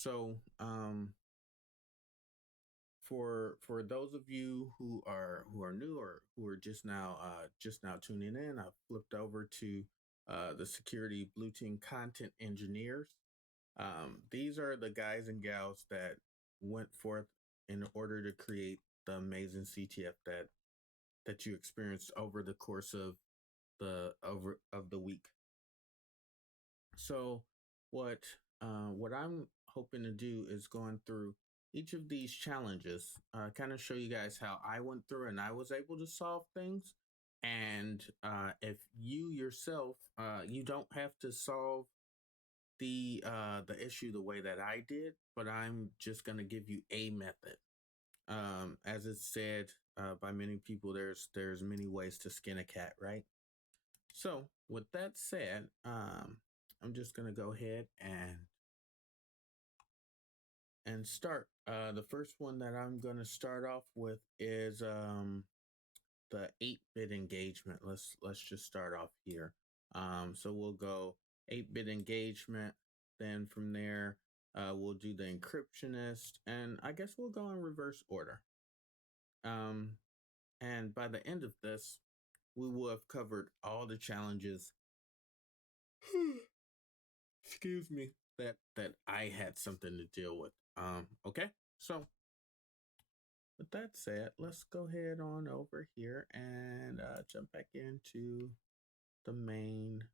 So, for those of you who are new or who are just now tuning in, I flipped over to the security blue team content engineers. These are the guys and gals that went forth in order to create the amazing CTF that you experienced over the course of the week. So what I'm hoping to do is going through each of these challenges, kind of show you guys how I went through and I was able to solve things. And if you yourself, you don't have to solve the issue the way that I did, but I'm just gonna give you a method. As it's said by many people, there's many ways to skin a cat, right? So with that said, I'm just gonna go ahead and start. The first one that I'm gonna start off with is the 8-bit engagement. Let's just start off here. So we'll go 8-bit engagement. Then from there, we'll do the encryptionist, and I guess we'll go in reverse order. And by the end of this, we will have covered all the challenges. Excuse me. That I had something to deal with. Okay. So with that said, let's go ahead on over here and jump back into the main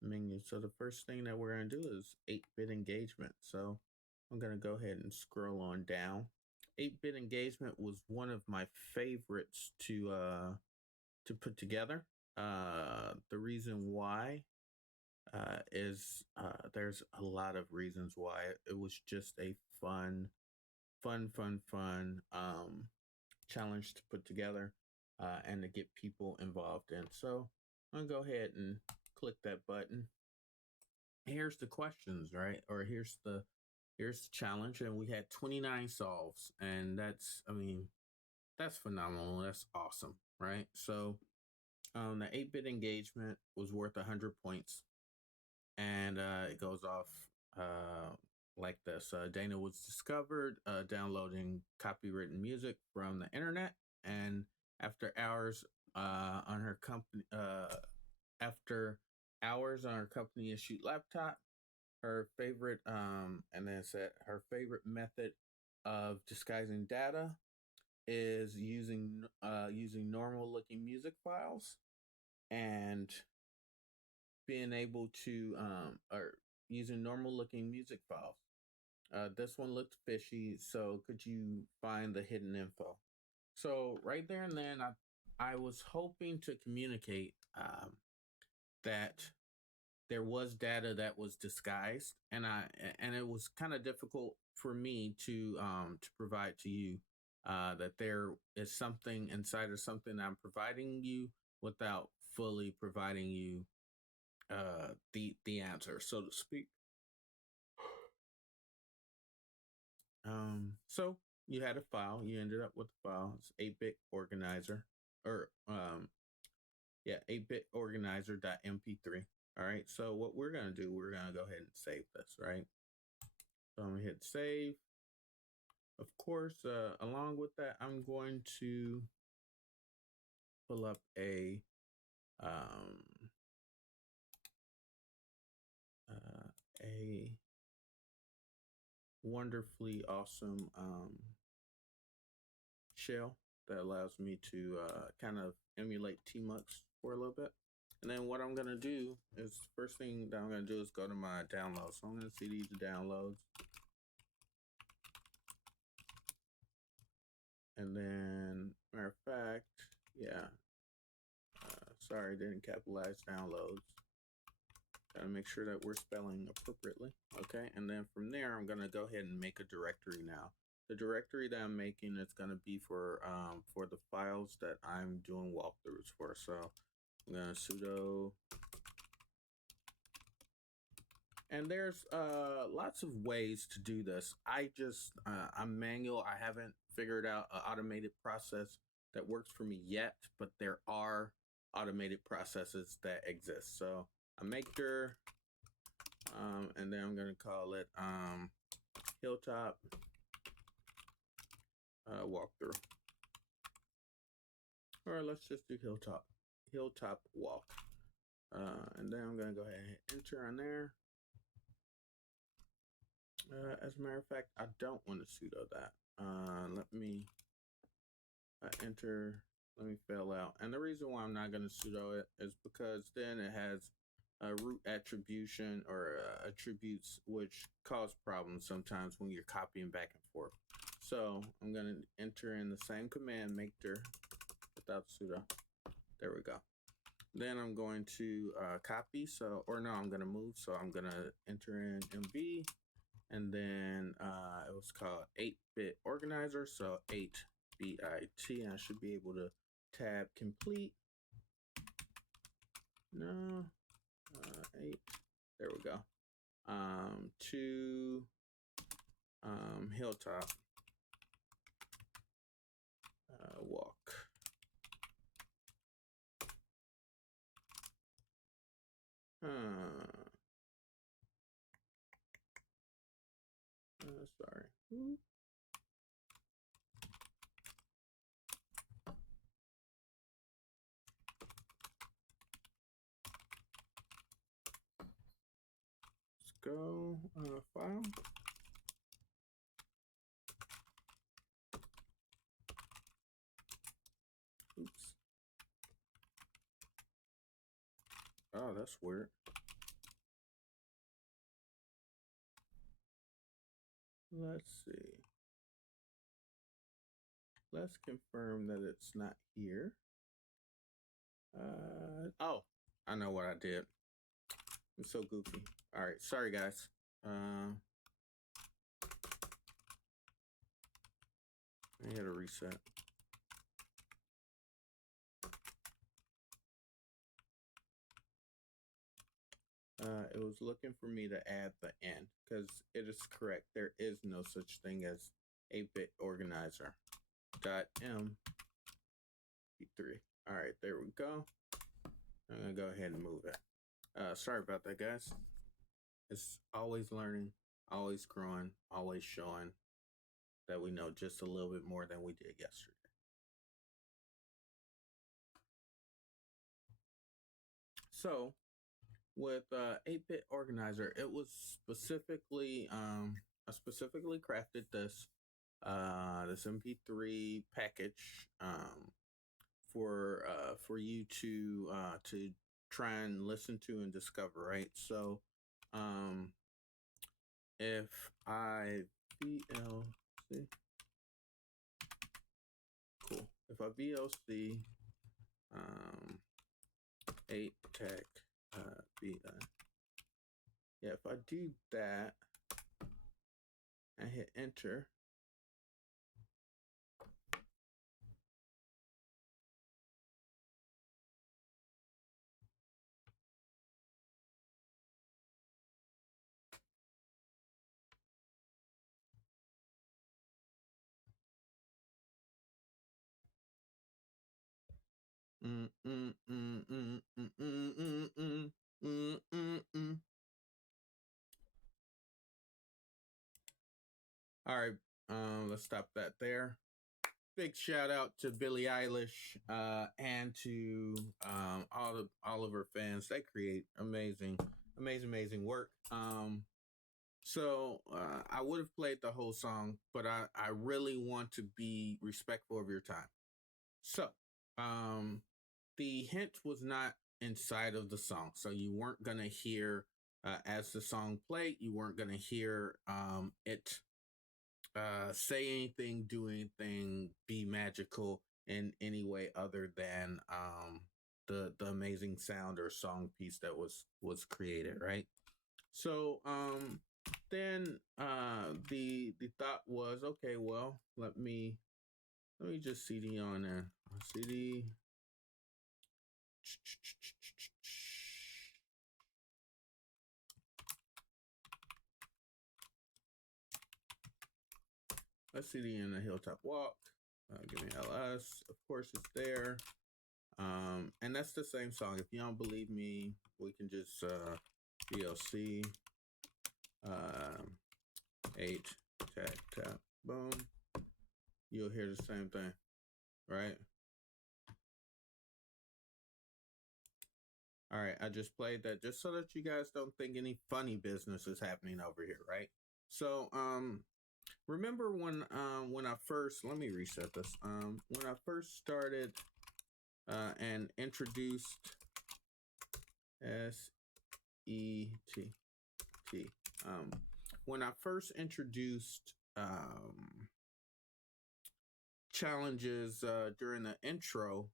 menu. So the first thing that we're going to do is 8-bit engagement. So I'm going to go ahead and scroll on down. 8-bit engagement was one of my favorites to put together. The reason why is there's a lot of reasons why. It was just a fun challenge to put together and to get people involved in. So I'm gonna go ahead and click that button. Here's the questions, right? Or here's the challenge, and we had 29 solves, and that's phenomenal. That's awesome, right? So the 8-bit engagement was worth 100 points, and it goes off like this. Dana was discovered downloading copywritten music from the internet, and after hours on her company, after hours on her company issued laptop, her favorite, and then it said her favorite method of disguising data is using normal looking music files and being able to or using normal looking music files. This one looked fishy, so could you find the hidden info? So right there and then, I was hoping to communicate that there was data that was disguised, and it was kind of difficult for me to provide to you that there is something inside of something I'm providing you without fully providing you the answer, so to speak. So you had a file. You ended up with a file. It's 8-bit organizer, or 8-bit organizer.mp3. All right. So what we're gonna do, we're gonna go ahead and save this, right? So I'm gonna hit save. Of course, along with that, I'm going to pull up um, a wonderfully awesome shell that allows me to kind of emulate Tmux for a little bit. And then what I'm gonna do is, first thing that I'm gonna do is go to my downloads. So I'm gonna see these downloads, and then matter of fact, yeah. Sorry, didn't capitalize downloads. Gotta make sure that we're spelling appropriately. Okay, and then from there, I'm gonna go ahead and make a directory now. The directory that I'm making is gonna be for the files that I'm doing walkthroughs for. So I'm gonna sudo, and there's lots of ways to do this. I'm manual. I haven't figured out an automated process that works for me yet, but there are automated processes that exist. So I make sure, and then I'm gonna call it Hilltop walkthrough. Or let's just do Hilltop walk. And then I'm gonna go ahead and hit enter on there. As a matter of fact, I don't want to sudo that. Let me enter, let me fail out. And the reason why I'm not going to sudo it is because then it has root attribution or attributes, which cause problems sometimes when you're copying back and forth. So I'm going to enter in the same command, makedir, without sudo. There we go. Then I'm going to copy. So, or no, I'm going to move. So I'm going to enter in MV. And then it was called 8-bit organizer. So 8-bit. I should be able to tab complete. No, 8. There we go. To Hilltop walk. Sorry. Let's go file. Oops. Oh, that's weird. Let's see. Let's confirm that it's not here. Oh, I know what I did. I'm so goofy. All right, sorry guys. I had to reset. It was looking for me to add the N because it is correct. There is no such thing as 8-bit organizer. .m 3. All right, there we go. I'm gonna go ahead and move it. Sorry about that, guys. It's always learning, always growing, always showing that we know just a little bit more than we did yesterday. So with 8-bit organizer, it was specifically I specifically crafted this this MP3 package for you to try and listen to and discover, right? So if I VLC, cool. If I VLC 8 tech yeah, if I do that and hit enter, all right, let's stop that there. Big shout out to Billie Eilish and to all of her fans. They create amazing work. So I would have played the whole song, but I really want to be respectful of your time. So the hint was not inside of the song, so you weren't gonna hear as the song played. You weren't gonna hear it say anything, do anything, be magical in any way other than the amazing sound or song piece that was created, right? So then the thought was, okay, well, let me just CD on there. CD. Let's CD in the Hilltop Walk. Give me LS. Of course, it's there. And that's the same song. If you don't believe me, we can just VLC 8 tap, tap, boom. You'll hear the same thing, right? All right, I just played that just so that you guys don't think any funny business is happening over here, right? So, remember when I first, let me reset this. When I first started and introduced SETT. When I first introduced challenges during the intro,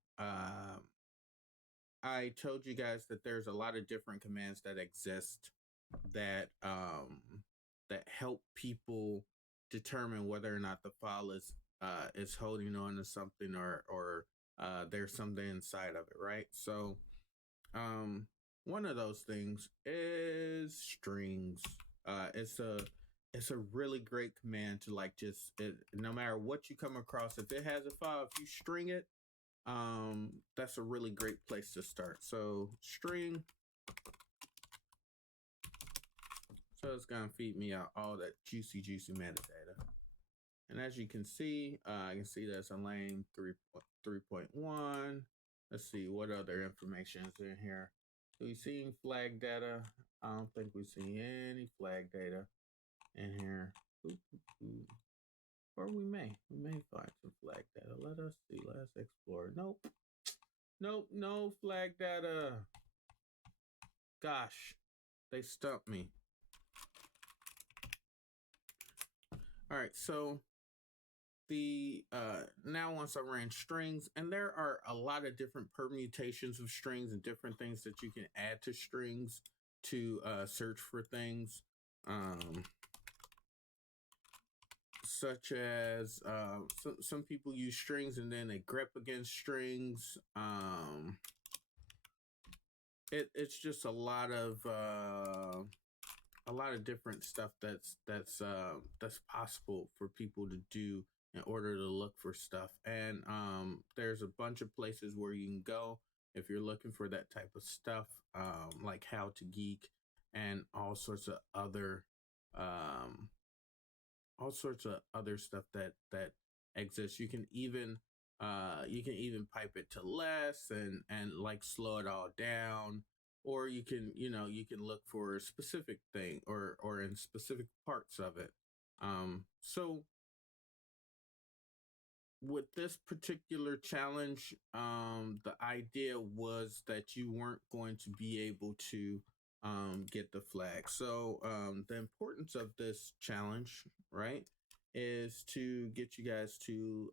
I told you guys that there's a lot of different commands that exist that that help people determine whether or not the file is holding on to something or there's something inside of it, right? So one of those things is strings. It's a really great command to like just no matter what you come across, if it has a file, if you string it, that's a really great place to start. So string, so it's gonna feed me out all that juicy metadata. And as you can see, I can see that's a lane 3.1. Let's see what other information is in here. So we seen flag data. I don't think we see any flag data in here. Or we may find some flag data. Let us see. Let's explore. Nope. No flag data. Gosh, they stumped me. All right, so the now once I ran strings, and there are a lot of different permutations of strings and different things that you can add to strings to search for things, such as some people use strings and then they grep against strings. It's just a lot of different stuff that's possible for people to do in order to look for stuff. And there's a bunch of places where you can go if you're looking for that type of stuff, like How to Geek and all sorts of other stuff that exists. You can even pipe it to less and like slow it all down, or you can look for a specific thing or in specific parts of it. So with this particular challenge, the idea was that you weren't going to be able to get the flag. So the importance of this challenge, right, is to get you guys to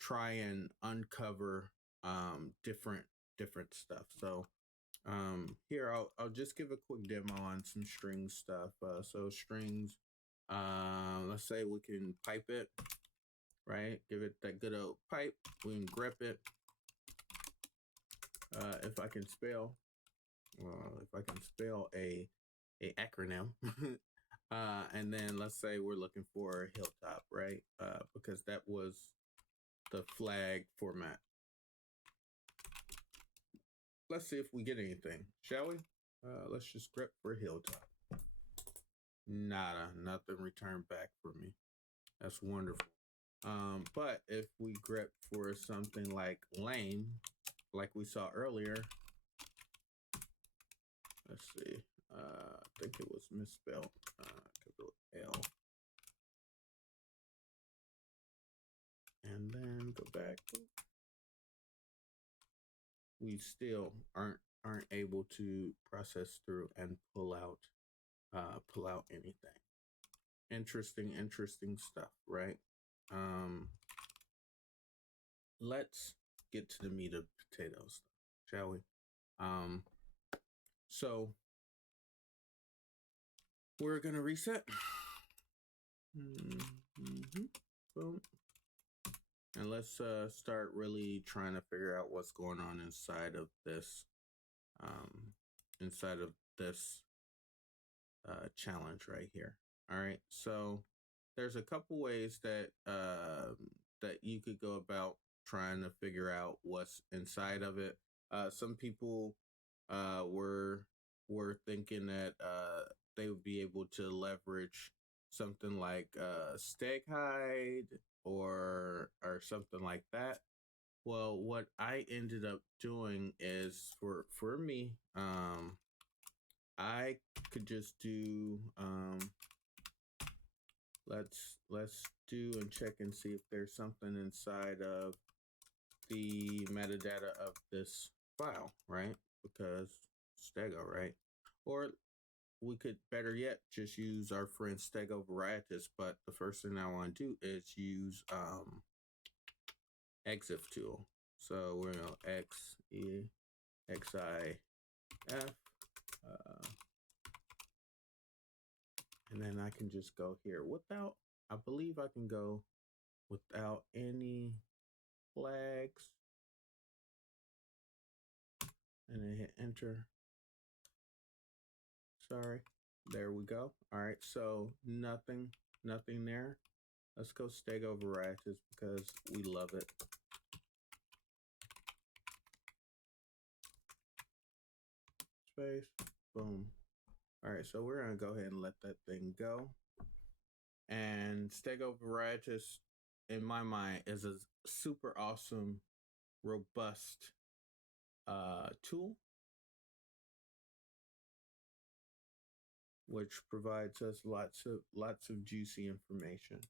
try and uncover different stuff. So here I'll just give a quick demo on some string stuff. So strings, let's say we can pipe it, right? Give it that good old pipe. We can grep it. If I can spell a acronym, and then let's say we're looking for Hilltop, right? Because that was the flag format. Let's see if we get anything, shall we? Let's just grep for Hilltop. Nada, nothing returned back for me. That's wonderful. But if we grep for something like lame, like we saw earlier, let's see. I think it was misspelled. L. And then go back. We still aren't able to process through and pull out anything. Interesting stuff, right? Let's get to the meat of potatoes, shall we? So we're gonna reset. Boom. And let's start really trying to figure out what's going on inside of this challenge right here. All right, so there's a couple ways that that you could go about trying to figure out what's inside of it. Some people were thinking that they would be able to leverage something like steg hide or something like that. Well, what I ended up doing is for me, I could just do let's do and check and see if there's something inside of the metadata of this file, right? Because stego, right? Or we could better yet just use our friend stego varieties, but the first thing I want to do is use exif tool. So we're going to exif and then I can just go here without, I believe I can go without any flags and then hit enter. Sorry, there we go. All right, so nothing there. Let's go stego varieties because we love it. Space, boom. All right, so we're gonna go ahead and let that thing go. And stego varieties, in my mind, is a super awesome, robust tool, which provides us lots of juicy information.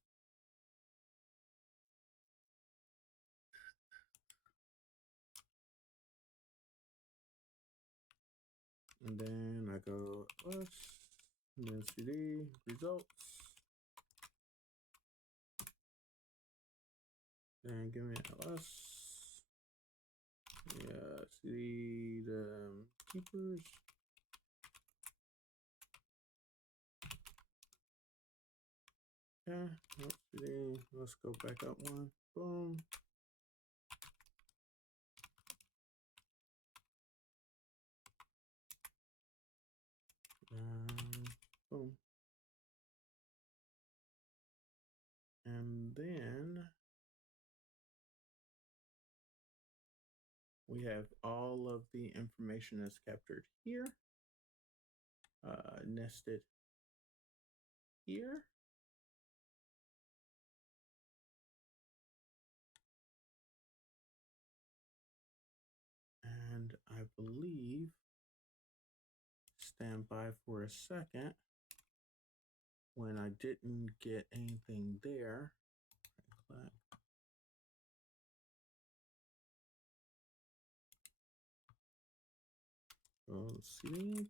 And then I go plus, and then cd results. Then give me ls. Yeah, cd the keepers. Yeah, let's go back up one. Boom. Boom. And then we have all of the information that's captured here, nested here. And I believe, stand by for a second, when I didn't get anything there, see,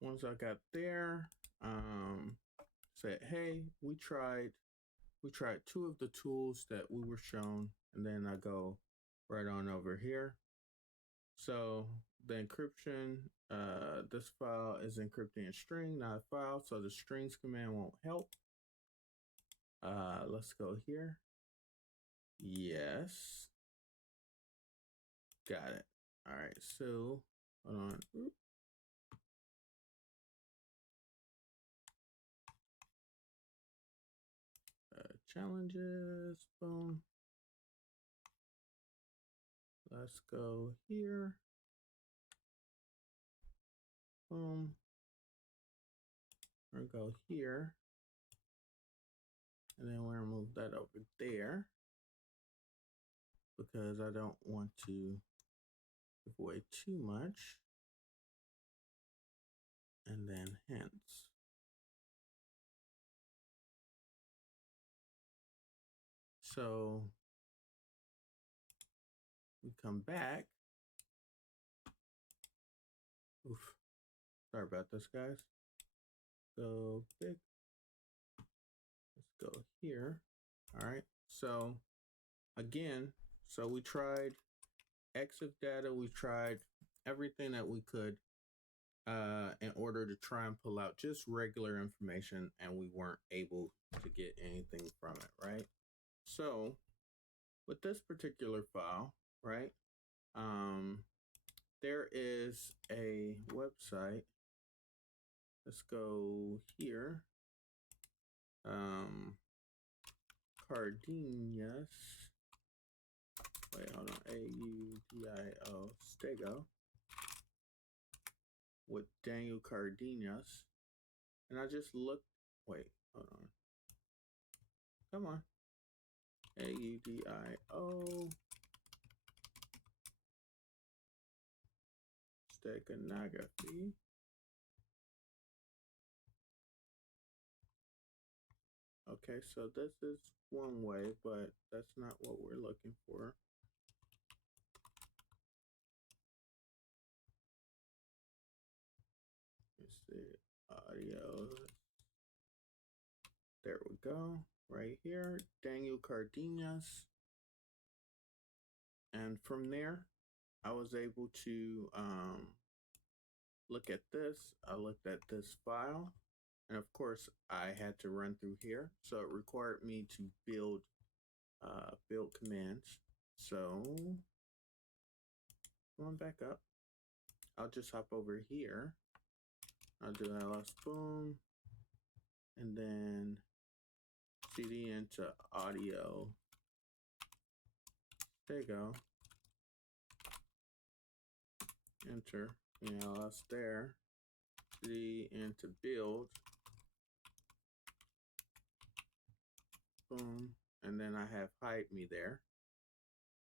once I got there, said, hey, we tried two of the tools that we were shown, and then I go right on over here. So the encryption, this file is encrypting a string, not a file, so the strings command won't help. Let's go here. Yes. Got it. All right, so hold on. Challenges, boom. Let's go here. Boom. We're gonna go here. And then we're gonna move that over there because I don't want to give away too much. And then hence. So we come back. Oof. Sorry about this, guys. So big. Let's go here. All right. So again, so we tried exif data. We tried everything that we could in order to try and pull out just regular information, and we weren't able to get anything from it, right? So with this particular file, right, there is a website. Let's go here. Cardinius. Wait, hold on. AUDIO Stego. with Daniel Cardenas, and I just looked. Wait, hold on. Come on. AUDIO steganography. Okay, so this is one way, but that's not what we're looking for. Let's see, audio. There we go, right here, Daniel Cardenas. And from there, I was able to look at this. I looked at this file, and of course, I had to run through here. So it required me to build commands. So come on back up. I'll just hop over here. I'll do ls boom, and then cd into audio. There you go. Enter. Ls there. Cd into build. Boom. And then I have hide me there.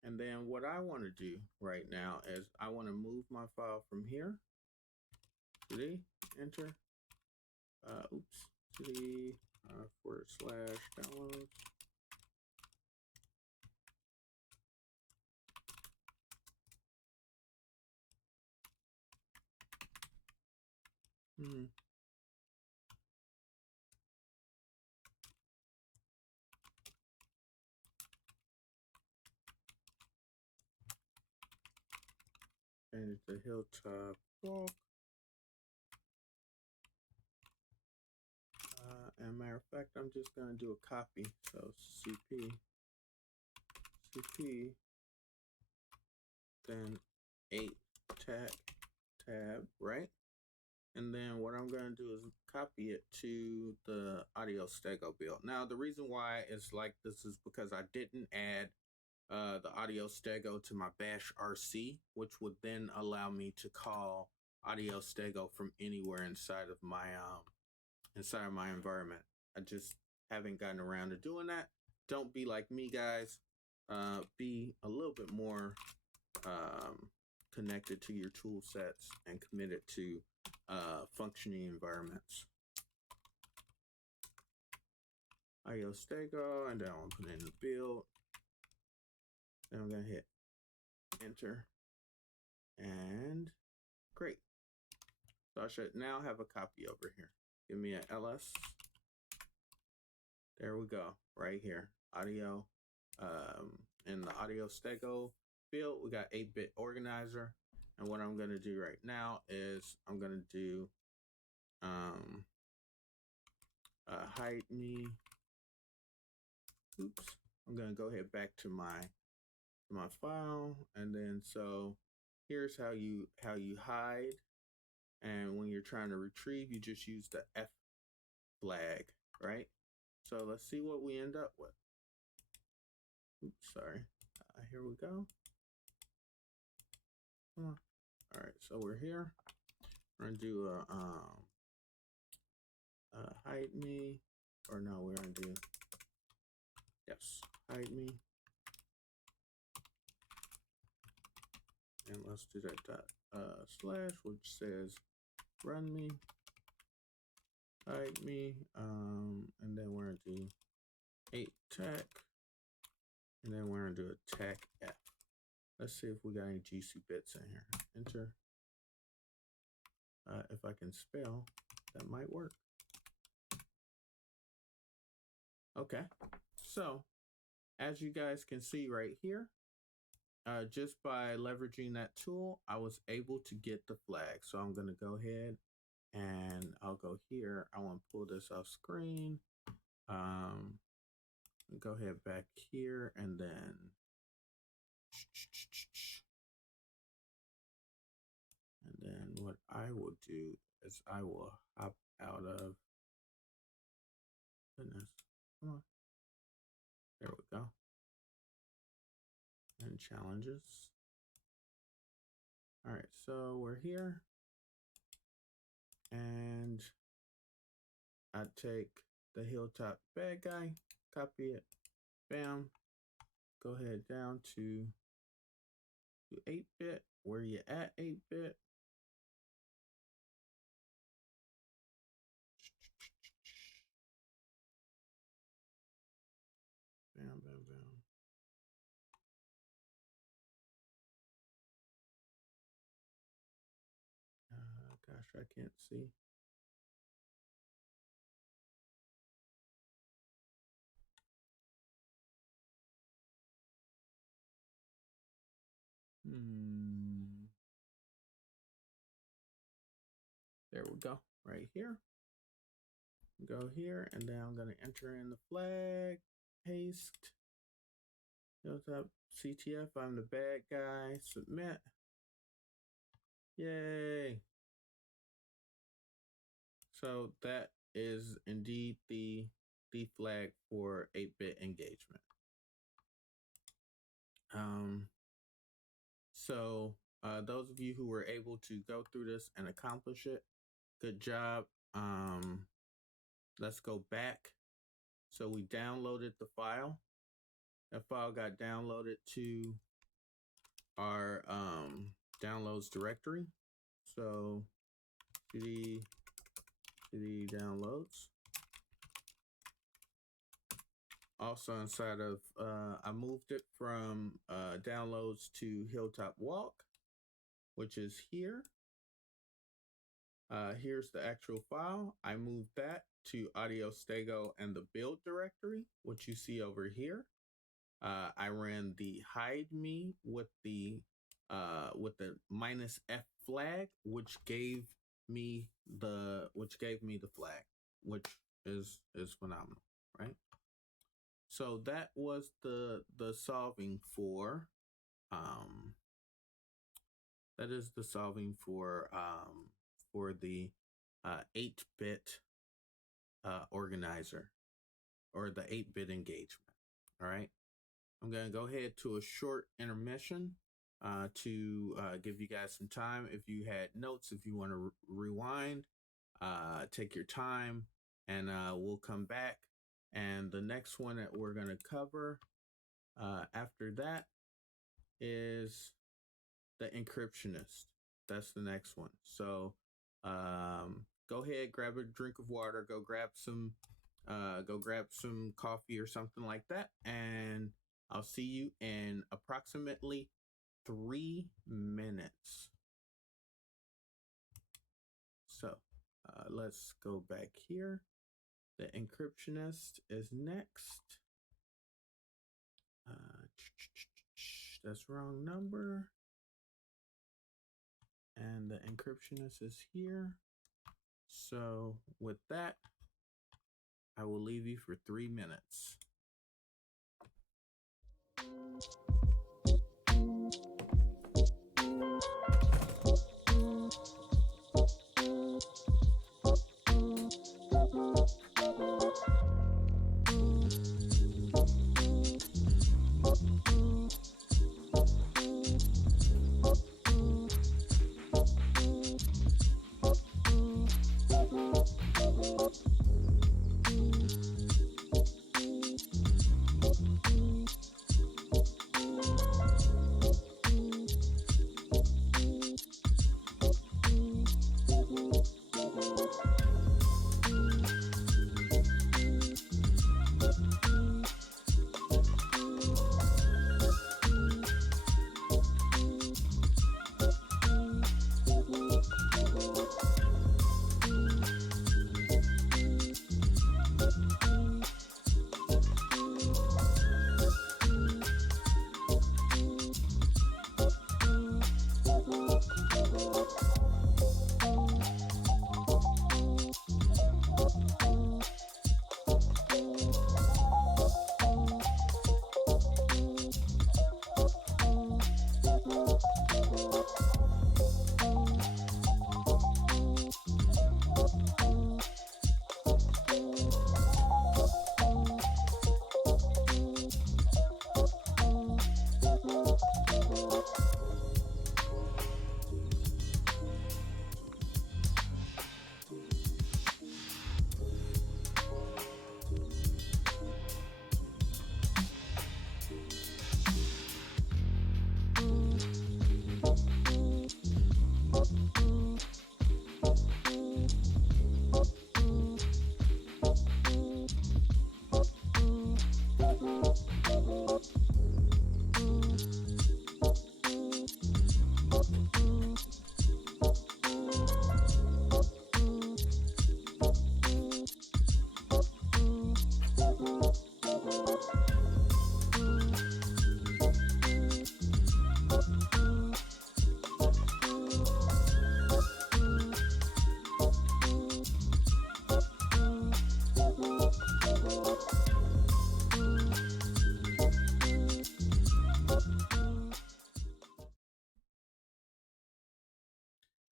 And then what I want to do right now is I want to move my file from here. Cd, enter. Oops. Cd / downloads. And it's the Hilltop book. And matter of fact, I'm just gonna do a copy. So CP, then 8 tab, right? And then what I'm gonna do is copy it to the audio stego build. Now the reason why it's like this is because I didn't add the audio stego to my bash RC, which would then allow me to call audio stego from anywhere inside of my environment. I just haven't gotten around to doing that. Don't be like me, guys. Be a little bit more connected to your tool sets and committed to functioning environments. IO stego, and then I'll put in the build. Then I'm gonna hit enter, and great. So I should now have a copy over here. Give me an ls. There we go, right here. Audio. In the audio stego field, we got 8-bit organizer. And what I'm gonna do right now is I'm gonna do hide me. Oops. I'm gonna go ahead back to my file, and then so here's how you hide. And when you're trying to retrieve, you just use the F flag, right? So let's see what we end up with. Oops, sorry. Here we go. Come on. All right, so we're here. We're gonna do a hide me, or no, we're gonna do, yes, hide me. And let's do that / which says run me, hide me, and then we're gonna do 8 tech, and then we're gonna do a tech F. Let's see if we got any GC bits in here. Enter. If I can spell, that might work. Okay, so as you guys can see right here, just by leveraging that tool, I was able to get the flag. So I'm gonna go ahead and I'll go here. I want to pull this off screen. Go ahead back here, and then what I will do is I will hop out of, goodness, come on. There we go. And challenges. All right, so we're here. And I take the Hilltop bad guy, copy it, bam, go ahead down to 8-bit. Where you at, 8-bit? Bam, bam, bam. Gosh, I can't see. There we go, right here. Go here, and then I'm gonna enter in the flag, paste, Hilltop CTF, I'm the bad guy, submit. Yay. So that is indeed the flag for 8-bit engagement. So those of you who were able to go through this and accomplish it, good job. Let's go back. So we downloaded the file. That file got downloaded to our downloads directory. So cd downloads. Also inside of, I moved it from downloads to Hilltop Walk, which is here. Here's the actual file. I moved that to Audio Stego and the build directory, which you see over here. I ran the hide me with the -F flag, which gave me the flag, which is phenomenal, right? So that was the solving for that is the solving for the 8-bit organizer, or the 8-bit engagement. All right, I'm gonna go ahead to a short intermission to give you guys some time. If you had notes, if you want to rewind, take your time, and we'll come back. And the next one that we're going to cover after that is the encryptionist. That's the next one. So go ahead, grab a drink of water, go grab some coffee or something like that, and I'll see you in approximately 3 minutes. So let's go back here. The encryptionist is next. That's wrong number. And the encryptionist is here. So with that, I will leave you for 3 minutes.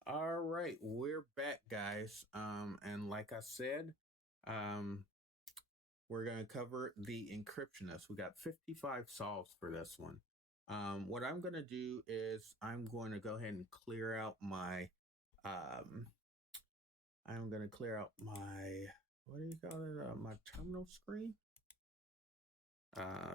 All right, we're back, guys. And like I said, um, we're going to cover the encryptionist. We got 55 solves for this one. What I'm going to do is I'm going to go ahead and clear out my, um, I'm going to clear out my, what do you call it? My terminal screen.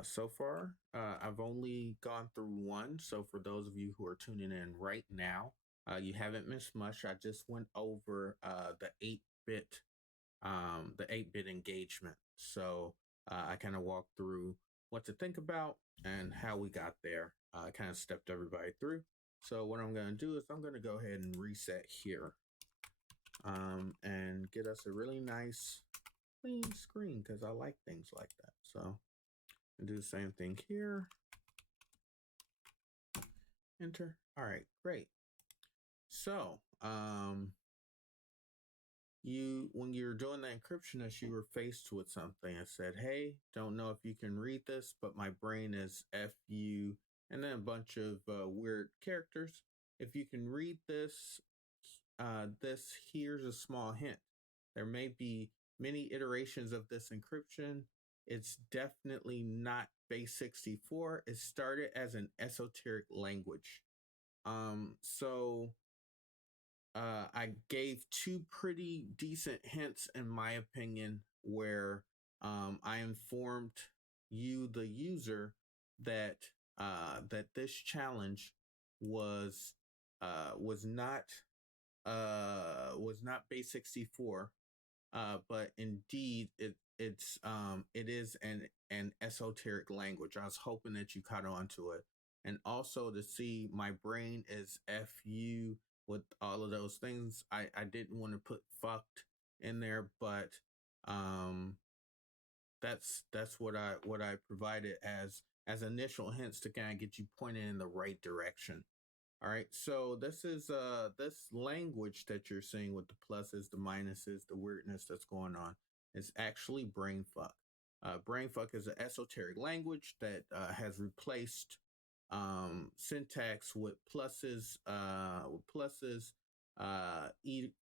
So far, I've only gone through one. So for those of you who are tuning in right now, you haven't missed much. I just went over the 8-bit the 8-bit engagement. So I kind of walked through what to think about and how we got there. I kind of stepped everybody through. So what I'm going to do is I'm going to go ahead and reset here and get us a really nice clean screen because I like things like that. So do the same thing here. Enter. All right, great. So you when you're doing the encryptionist, you were faced with something and said, hey, don't know if you can read this, but my brain is fu, and then a bunch of weird characters. If you can read this, here's a small hint. There may be many iterations of this encryption. It's definitely not base 64. It started as an esoteric language. So I gave two pretty decent hints, in my opinion, where I informed you, the user, that that this challenge was was not was not base 64, but indeed it is an esoteric language. I was hoping that you caught on to it, and also to see my brain is fu with all of those things. I didn't want to put fucked in there, but um, that's what I provided as initial hints to kind of get you pointed in the right direction. All right, so this is this language that you're seeing with the pluses, the minuses, the weirdness that's going on is actually brainfuck. Brainfuck is an esoteric language that has replaced syntax with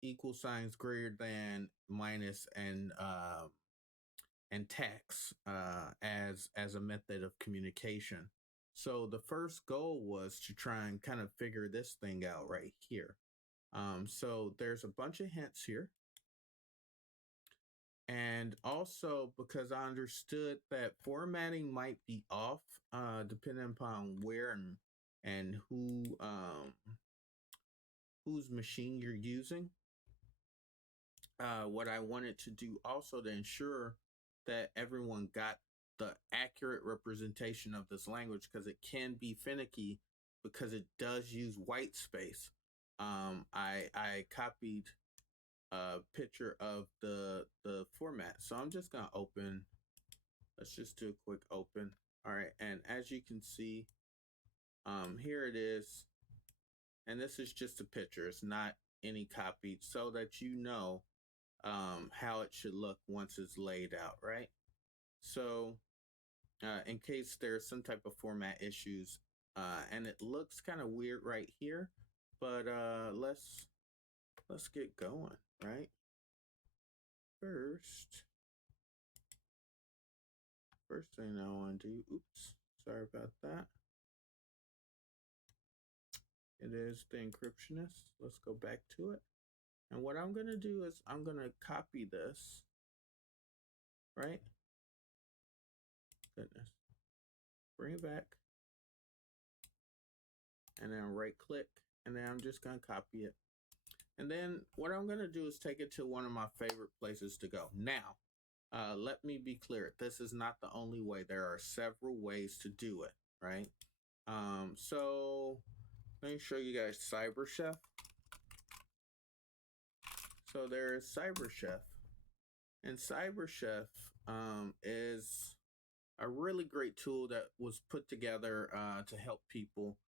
equal signs, greater than, minus, and tax as a method of communication. So the first goal was to try and kind of figure this thing out right here. So there's a bunch of hints here. And also because I understood that formatting might be off depending upon where and whose machine you're using. What I wanted to do also to ensure that everyone got the accurate representation of this language, because it can be finicky because it does use white space. I copied a picture of the format, so I'm just gonna open. Let's just do a quick open. All right, and as you can see, here it is, and this is just a picture. It's not any copied, so that you know how it should look once it's laid out, right? So, in case there's some type of format issues, and it looks kind of weird right here, but let's get going, right? First thing I want to do, oops, sorry about that. It is the encryptionist. Let's go back to it. And what I'm going to do is I'm going to copy this, right? Goodness. Bring it back. And then right click and then I'm just gonna copy it. And then what I'm gonna do is take it to one of my favorite places to go. Now, let me be clear. This is not the only way. There are several ways to do it, right? So let me show you guys CyberChef. So there's CyberChef, and CyberChef is a really great tool that was put together to help people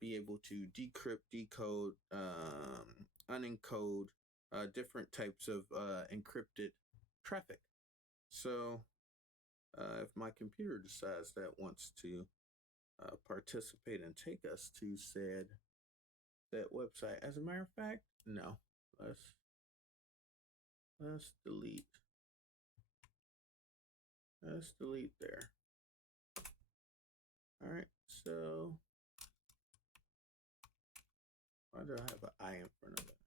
be able to decrypt, decode, unencode different types of encrypted traffic. So if my computer decides that it wants to participate and take us to that website, as a matter of fact, no. Let's delete. Let's delete there. All right, so why do I have an I in front of it?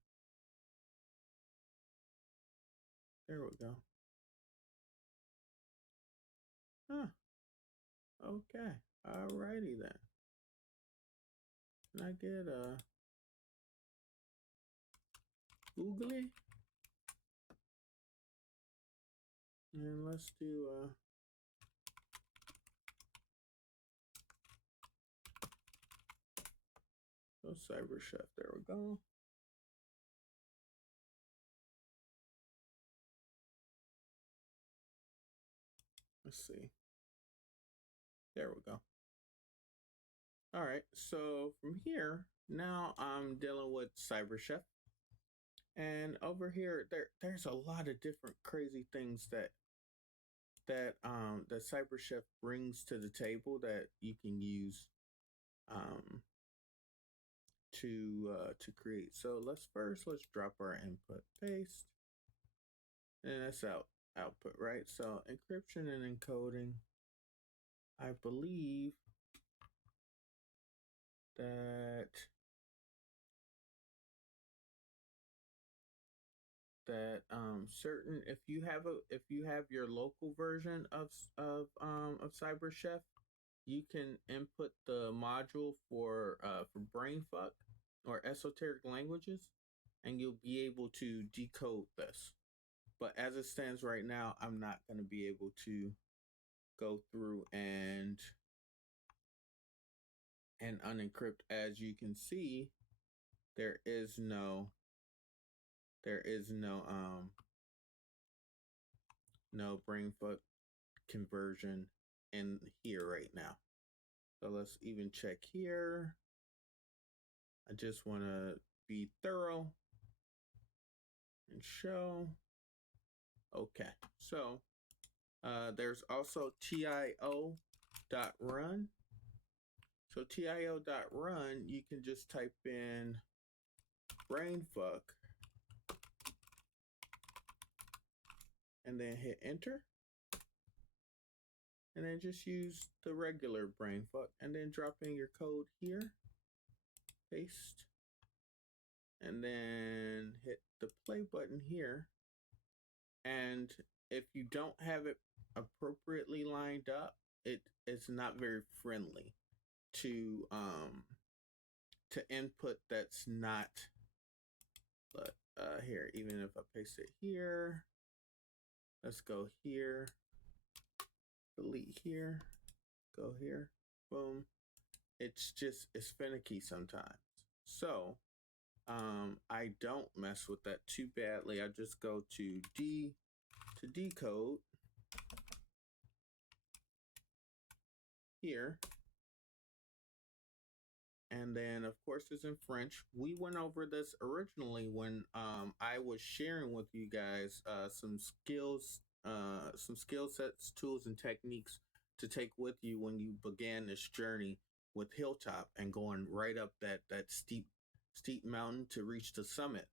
There we go. Huh. Okay. Alrighty then. Can I get a googly? And let's do CyberChef. There we go. Let's see. There we go. All right. So from here, now I'm dealing with CyberChef. And over here, there's a lot of different crazy things that CyberChef brings to the table that you can use to create. So let's drop our input, paste, and that's output, right? So encryption and encoding. I believe that certain, if you have your local version of CyberChef, you can input the module for brainfuck or esoteric languages, and you'll be able to decode this. But as it stands right now, I'm not going to be able to go through and unencrypt. As you can see, there is no brainfuck conversion in here right now. So let's even check here. I just want to be thorough and show. Okay, so there's also tio.run. So tio.run, you can just type in brainfuck and then hit enter. And then just use the regular brainfuck and then drop in your code here, paste, and then hit the play button here. And if you don't have it appropriately lined up, it's not very friendly to input that's not. But here, even if I paste it here, let's go here, delete here, go here, boom. It's finicky sometimes. So I don't mess with that too badly. I just go to decode here. And then of course it's in French. We went over this originally when I was sharing with you guys some skill sets, tools, and techniques to take with you when you began this journey with Hilltop and going right up that steep mountain to reach the summit.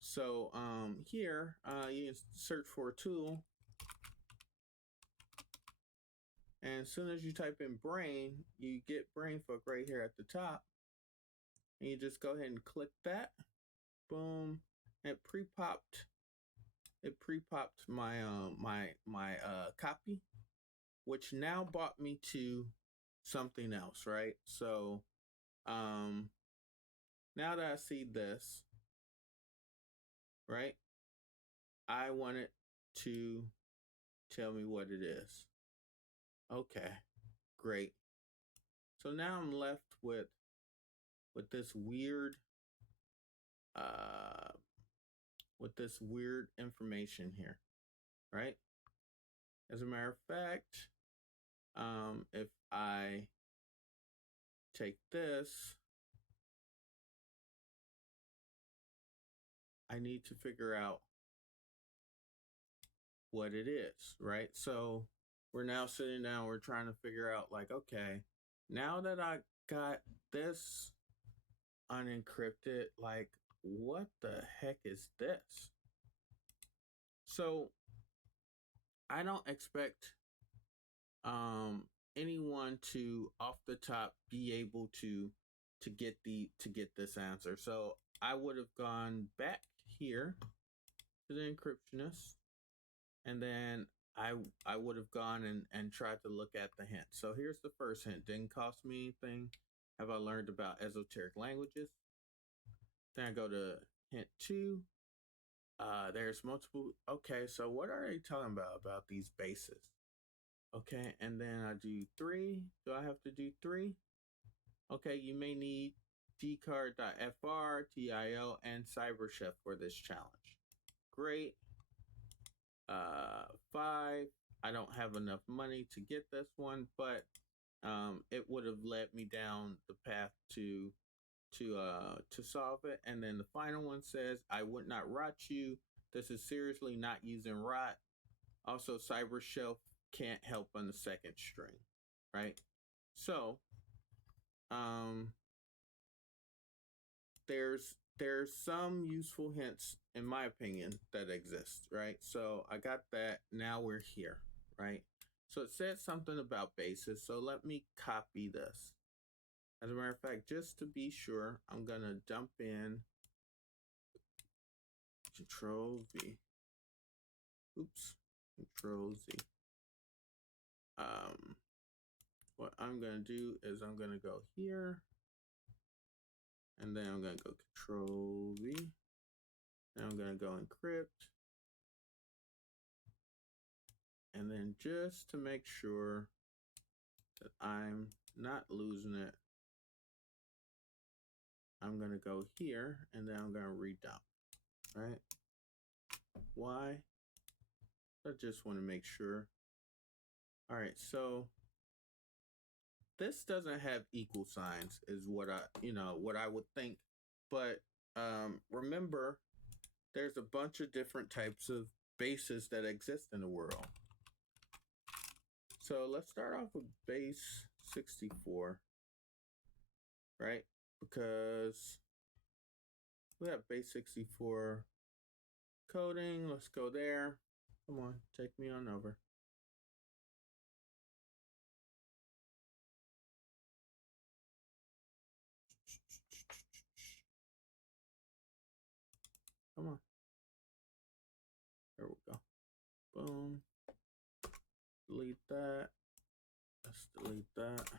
So here you search for a tool, and as soon as you type in brain, you get brainfuck right here at the top, and you just go ahead and click that. Boom. It pre-popped my my copy, which now brought me to something else, right? So Now that I see this, right, I want it to tell me what it is. Okay, great. So now I'm left with this weird uh with this weird information here, right? As a matter of fact, if I take this, I need to figure out what it is, right? So we're now sitting down, we're trying to figure out, like, okay, now that I got this unencrypted, like, what the heck is this? So I don't expect anyone to off the top be able to get this answer. So I would have gone back here to the encryptionist, and then I would have gone and tried to look at the hint. So here's the first hint. Didn't cost me anything. Have I learned about esoteric languages? Then I go to hint two. There's multiple. Okay, so what are they talking about? About these bases. Okay, and then I do three. Do I have to do three? Okay, you may need dcard.fr, TIL, and CyberChef for this challenge. Great. Five. I don't have enough money to get this one, but it would have led me down the path to solve it. And then the final one says, I would not rot you. This is seriously not using rot. Also, CyberShelf can't help on the second string, right? So, um, there's some useful hints, in my opinion, that exist, right? So I got that. Now we're here, right? So it said something about bases. So let me copy this. As a matter of fact, just to be sure, I'm gonna dump in Control V. Oops, Control Z. What I'm gonna do is I'm gonna go here, and then I'm gonna go Control V. Now I'm gonna go encrypt, and then just to make sure that I'm not losing it, I'm gonna go here, and then I'm gonna redump, right? Why? I just want to make sure. All right, so this doesn't have equal signs, is what I would think, but remember, there's a bunch of different types of bases that exist in the world. So let's start off with base 64, right? Because we have base 64 coding. Let's go there. Come on, take me on over. Come on. There we go. Boom. Delete that. Let's delete that.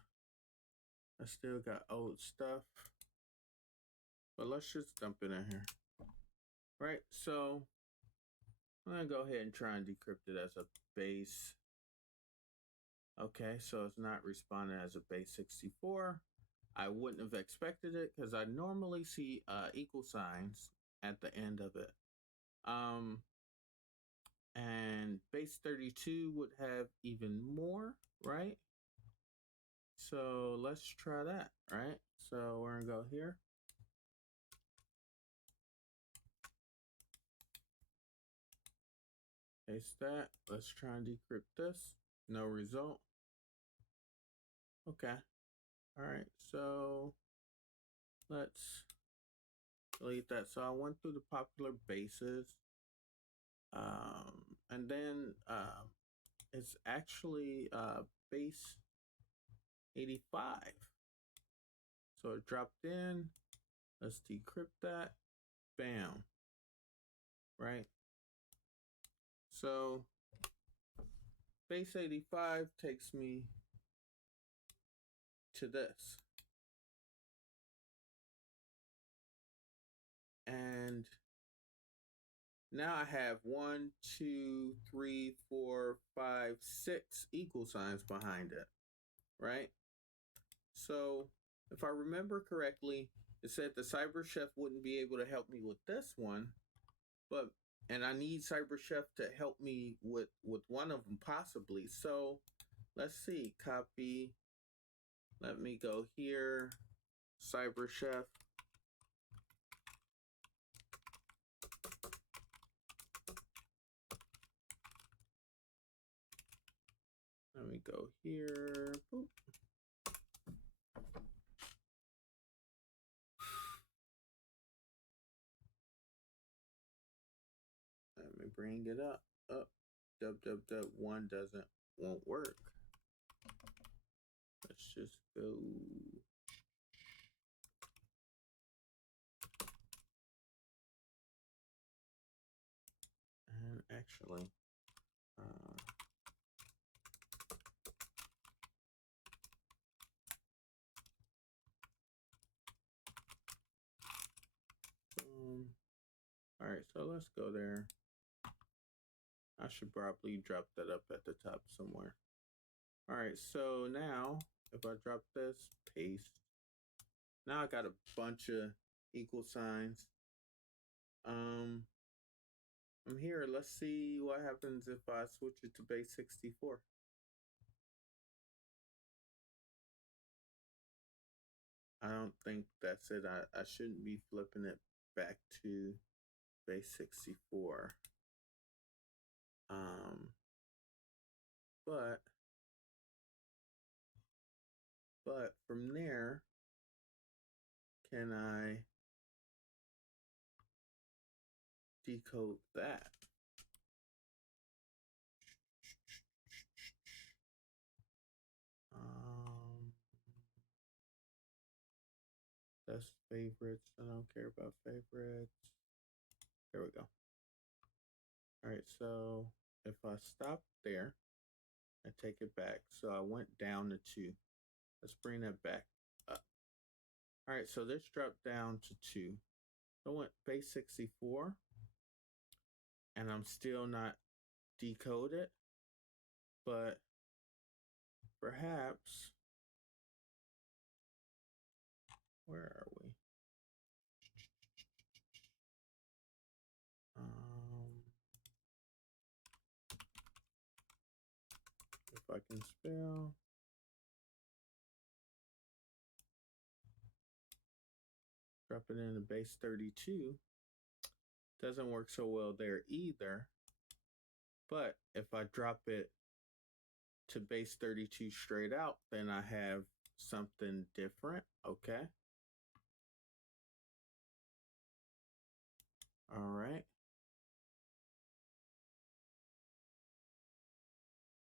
I still got old stuff, but let's just dump it in here. Right, so I'm gonna go ahead and try and decrypt it as a base. Okay, so it's not responding as a base 64. I wouldn't have expected it because I normally see equal signs at the end of it. And base 32 would have even more, right? So let's try that, right? So we're gonna go here. Paste that. Let's try and decrypt this. No result. Okay. All right. So let's delete that. So I went through the popular bases. And then it's actually base 85. So it dropped in. Let's decrypt that. Bam. Right? So base 85 takes me to this. now I have 1, 2, 3, 4, 5, 6 equal signs behind it, right? So if I remember correctly, it said the Cyber Chef wouldn't be able to help me with this one, but and I need Cyber Chef to help me with one of them possibly. So let's see, copy. Let me go here, Cyber Chef. Let me go here. Boop. Let me bring it up. Up. One won't work. Let's just go. And actually, all right, so let's go there. I should probably drop that up at the top somewhere. All right, so now if I drop this, paste. Now I got a bunch of equal signs. I'm here. Let's see what happens if I switch it to base 64. I don't think that's it. I shouldn't be flipping it back to base 64. But from there, can I decode that? That's favorites. I don't care about favorites. There we go. All right, so if I stop there, I take it back. So I went down to 2. Let's bring that back up. All right, so this dropped down to 2. I went base 64, and I'm still not decoded, but perhaps, where are we? If I can spell. Drop it into base 32. Doesn't work so well there either. But if I drop it to base 32 straight out, then I have something different. Okay. All right.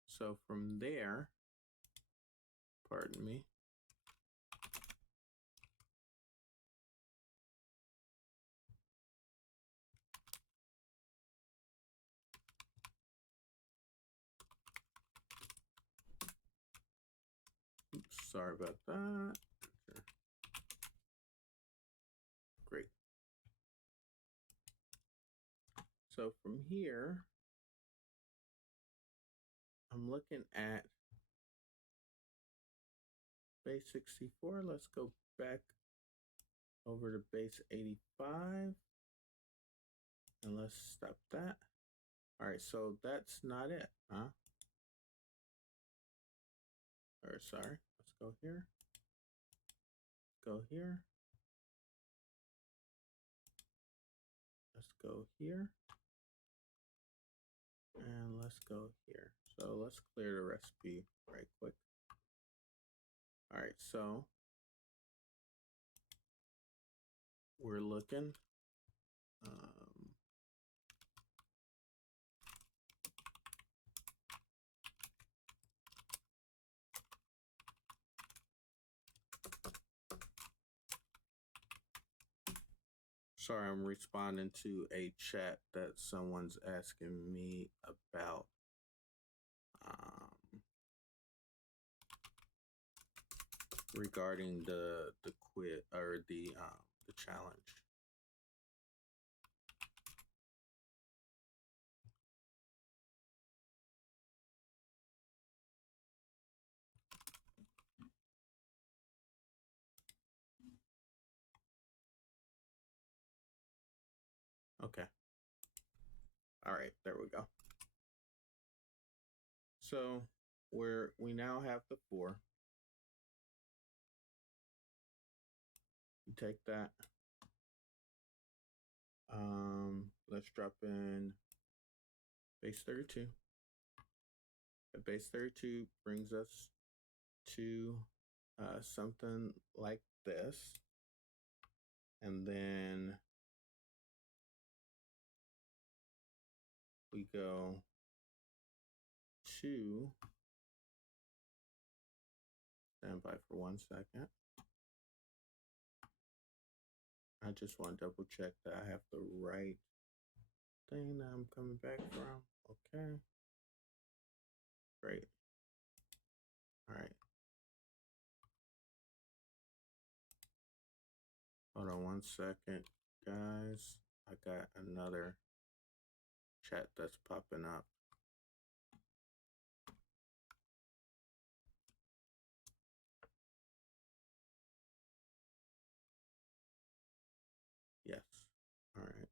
So from there, pardon me. Oops, sorry about that. Great. So from here, I'm looking at base 64. Let's go back over to base 85. And let's stop that. All right, so that's not it, huh? Or sorry, let's go here. Go here. Let's go here. And let's go here. So let's clear the recipe right quick. All right, so we're looking. Sorry, I'm responding to a chat that someone's asking me about. Regarding the quit or the challenge. Okay. All right, there we go. So we now have the 4. You take that. Let's drop in base 32. The base 32 brings us to something like this. And then we go to, stand by for 1 second. I just want to double check that I have the right thing that I'm coming back from. Okay. Great. All right. Hold on 1 second, guys. I got another chat that's popping up. Yes. All right.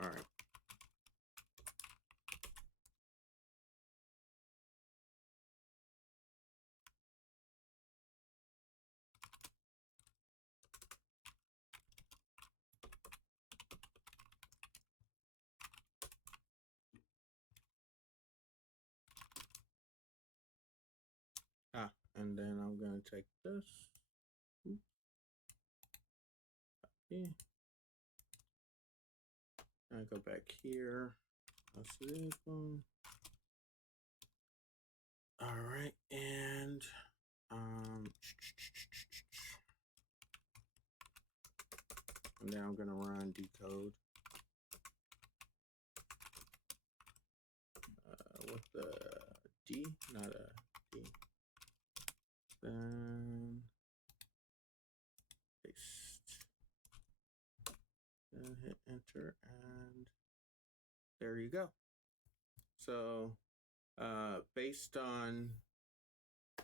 All right. And then I'm going to take this. Okay. I go back here. All right, and now I'm gonna run decode with the D, not a D. Then paste. Then hit enter, and there you go. So based on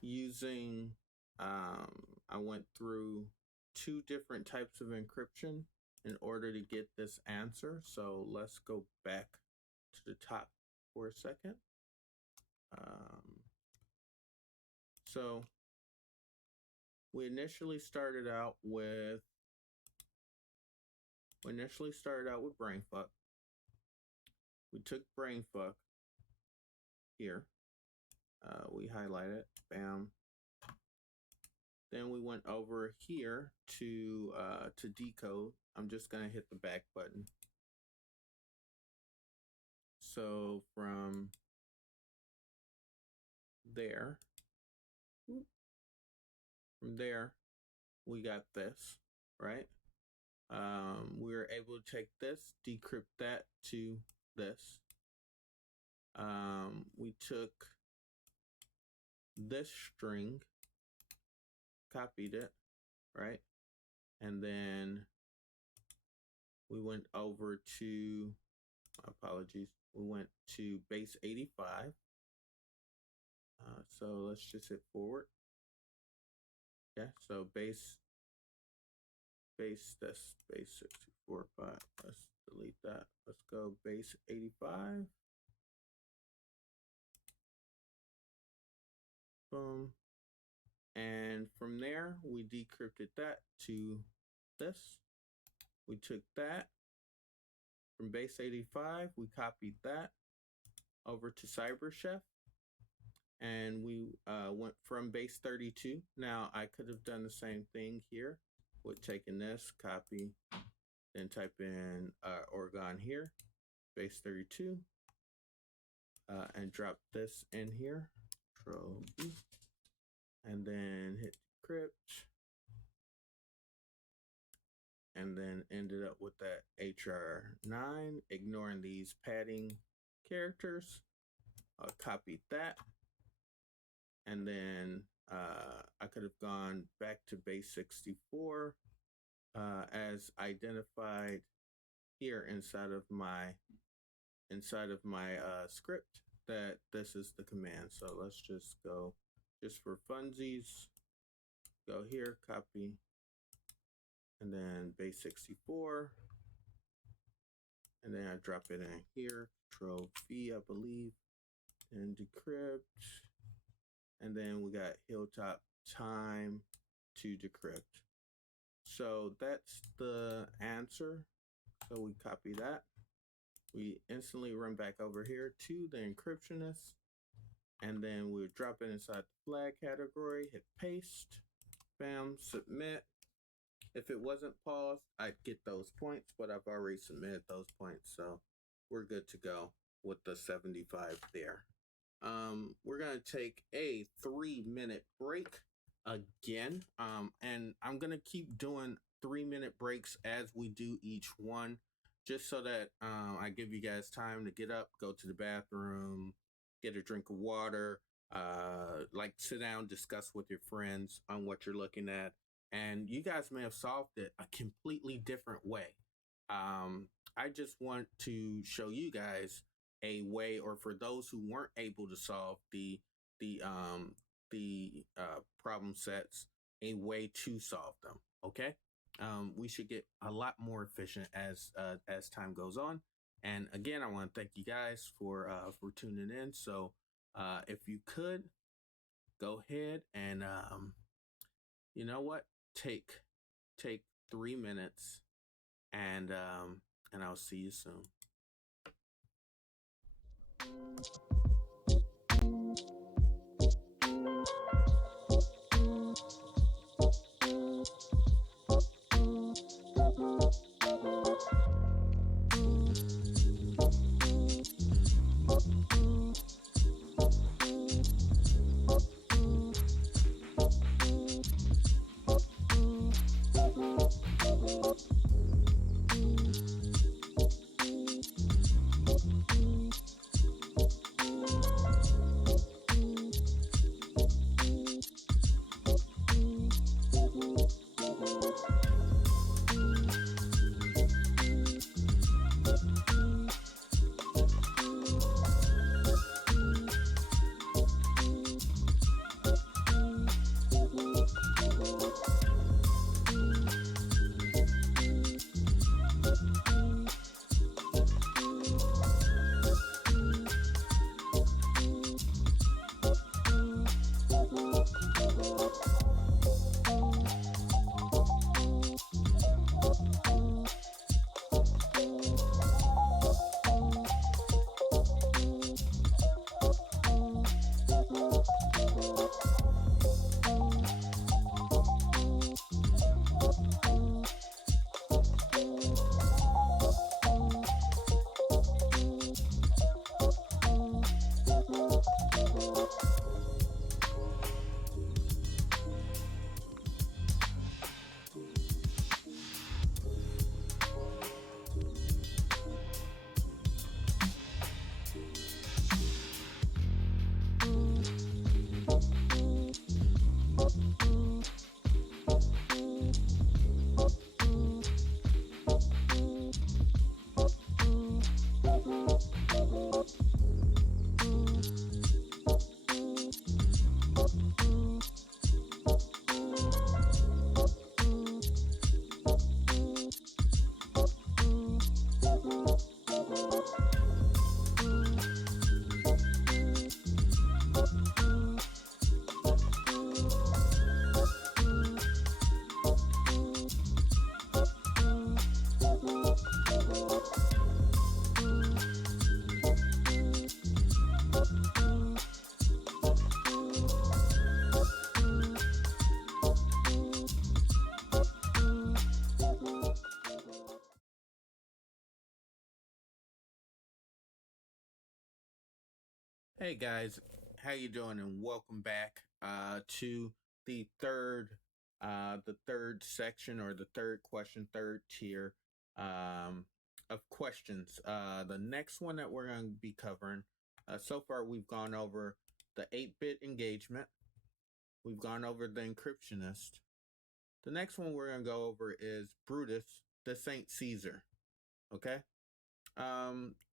using, I went through 2 different types of encryption in order to get this answer. So let's go back to the top for a second. So we initially started out with brainfuck. We took brainfuck here. We highlight it, bam. Then we went over here to decode. I'm just gonna hit the back button. So from there, we got this, right? We were able to take this, decrypt that to this. We took this string, copied it, right? And then we went over to, apologies, we went to base 85. So let's just hit forward. Yeah, so base 645. Let's delete that. Let's go base 85. Boom. And from there, we decrypted that to this. We took that from base 85. We copied that over to CyberChef. And we went from base 32. Now, I could have done the same thing here with taking this, copy, then type in Oregon here, base 32, and drop this in here, Control B, and then hit decrypt, and then ended up with that HR9, ignoring these padding characters. Copied that, and then I could have gone back to base 64 as identified here inside of my script that this is the command. So let's just go, just for funsies, go here, copy, and then base 64. And then I drop it in here, Control V, I believe, and decrypt. And then we got Hilltop time to decrypt. So that's the answer. So we copy that. We instantly run back over here to the encryptionist. And then we'll drop it inside the flag category, hit paste, bam, submit. If it wasn't paused, I'd get those points, but I've already submitted those points. So we're good to go with the 75 there. We're going to take a 3-minute break again. And I'm going to keep doing 3-minute breaks as we do each one, just so that I give you guys time to get up, go to the bathroom, get a drink of water, like sit down, discuss with your friends on what you're looking at. And you guys may have solved it a completely different way. I just want to show you guys a way, or for those who weren't able to solve the problem sets, a way to solve them. Okay, we should get a lot more efficient as time goes on. And again, I want to thank you guys for tuning in. So if you could go ahead and you know what, take 3 minutes, and I'll see you soon. Hey guys, how you doing? And welcome back to the third section, or the third question, third tier of questions. The next one that we're going to be covering. So far, we've gone over the 8-bit engagement. We've gone over the encryptionist. The next one we're going to go over is Brutus, the Saint Caesar. Okay,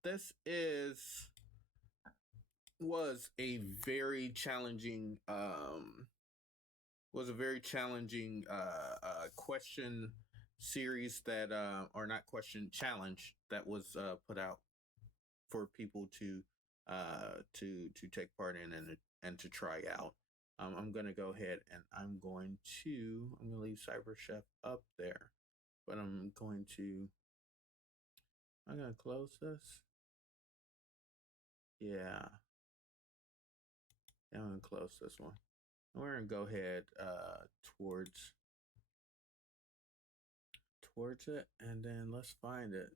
this is was a very challenging question series that or not question challenge that was put out for people to take part in and to try out. I'm gonna go ahead and I'm gonna leave Cyber Chef up there, but I'm gonna close this. Yeah, I'm gonna close this one. We're gonna go ahead towards it, and then let's find it.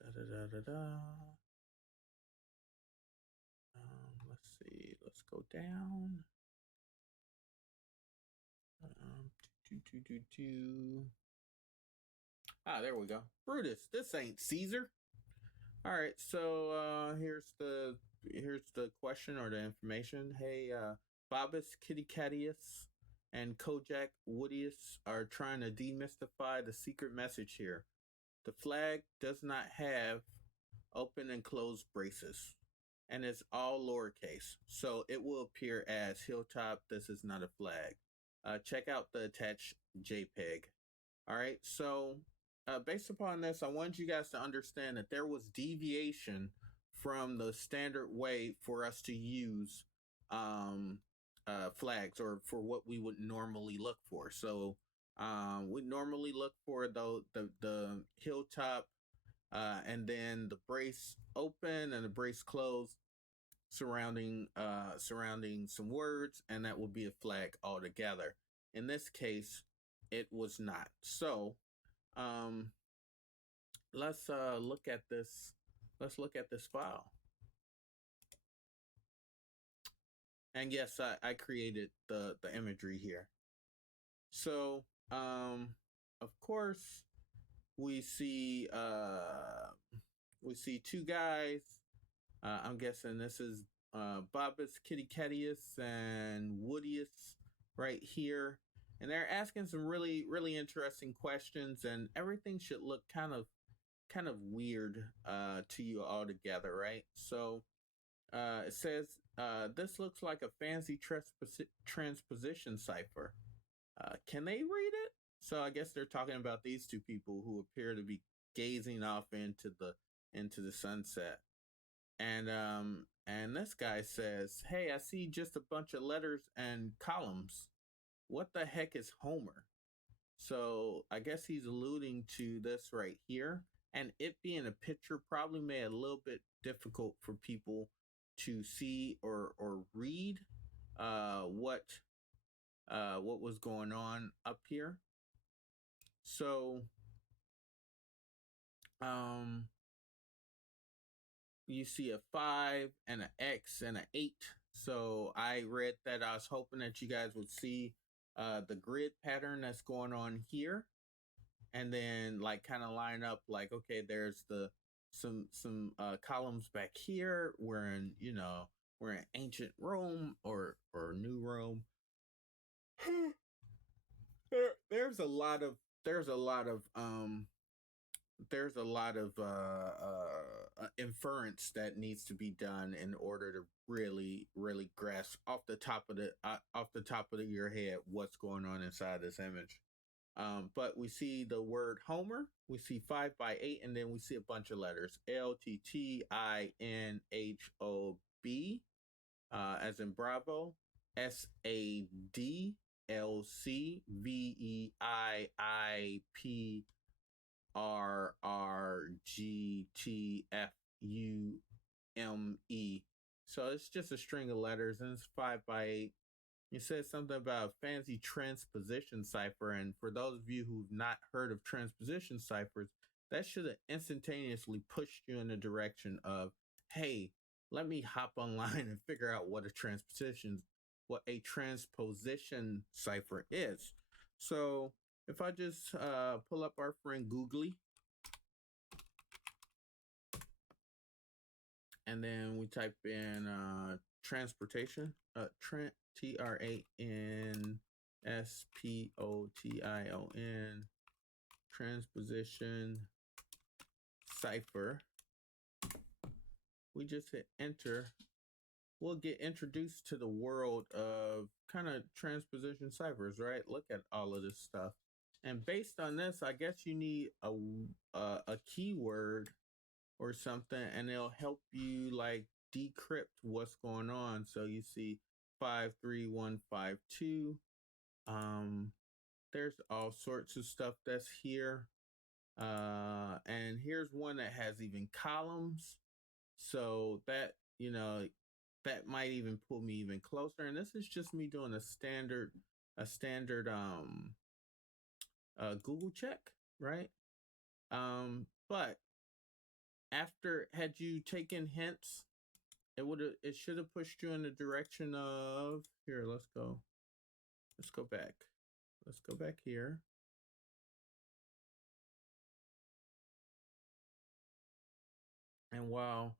Da, da, da, da, da. Let's see. Let's go down. Um, do, do, do, do. There we go. Brutus, this ain't Caesar. All right, so here's the question or the information. Hey, Bobus Kitty Cattius and Kojak Woodius are trying to demystify the secret message here. The flag does not have open and closed braces, and it's all lowercase, so it will appear as Hilltop. This is not a flag. Check out the attached JPEG. All right, so based upon this, I want you guys to understand that there was deviation from the standard way for us to use flags or for what we would normally look for. So we normally look for the Hilltop and then the brace open and the brace closed surrounding some words, and that would be a flag altogether. In this case, it was not. So let's look at this. Let's look at this file. And yes, I created the imagery here. So of course we see two guys. I'm guessing this is Bobus Kitty Cattius and Woodius right here. And they're asking some really, really interesting questions, and everything should look kind of weird to you all together, right? So it says this looks like a fancy transposition cipher. Can they read it? So I guess they're talking about these two people who appear to be gazing off into the sunset. And this guy says, "Hey, I see just a bunch of letters and columns. What the heck is Homer?" So I guess he's alluding to this right here. And it being a picture probably made it a little bit difficult for people to see or read what was going on up here. So you see a 5 and an X and an 8. So I read that. I was hoping that you guys would see the grid pattern that's going on here, and then like kind of line up like, okay, there's some columns back here. We're in ancient Rome or New Rome. There's a lot of inference that needs to be done in order to really grasp off the top of your head what's going on inside this image. But we see the word Homer, we see 5x8, and then we see a bunch of letters: LTTINHOB, as in Bravo, SADLCVEIPRRGTFUME. So it's just a string of letters, and it's 5x8. It says something about a fancy transposition cipher, and for those of you who've not heard of transposition ciphers, that should have instantaneously pushed you in the direction of, hey, let me hop online and figure out what a transposition cipher is. So if I just pull up our friend Googly, and then we type in transportation, TRANSPOTION, transposition cipher, we just hit enter, we'll get introduced to the world of kind of transposition ciphers, right? Look at all of this stuff. And based on this, I guess you need a keyword or something, and it'll help you like decrypt what's going on. So you see 53152. There's all sorts of stuff that's here. And here's one that has even columns. So that, that might even pull me even closer. And this is just me doing a standard Google check, right? But after, had you taken hints, it should have pushed you in the direction of here. Let's go back. Let's go back here. And while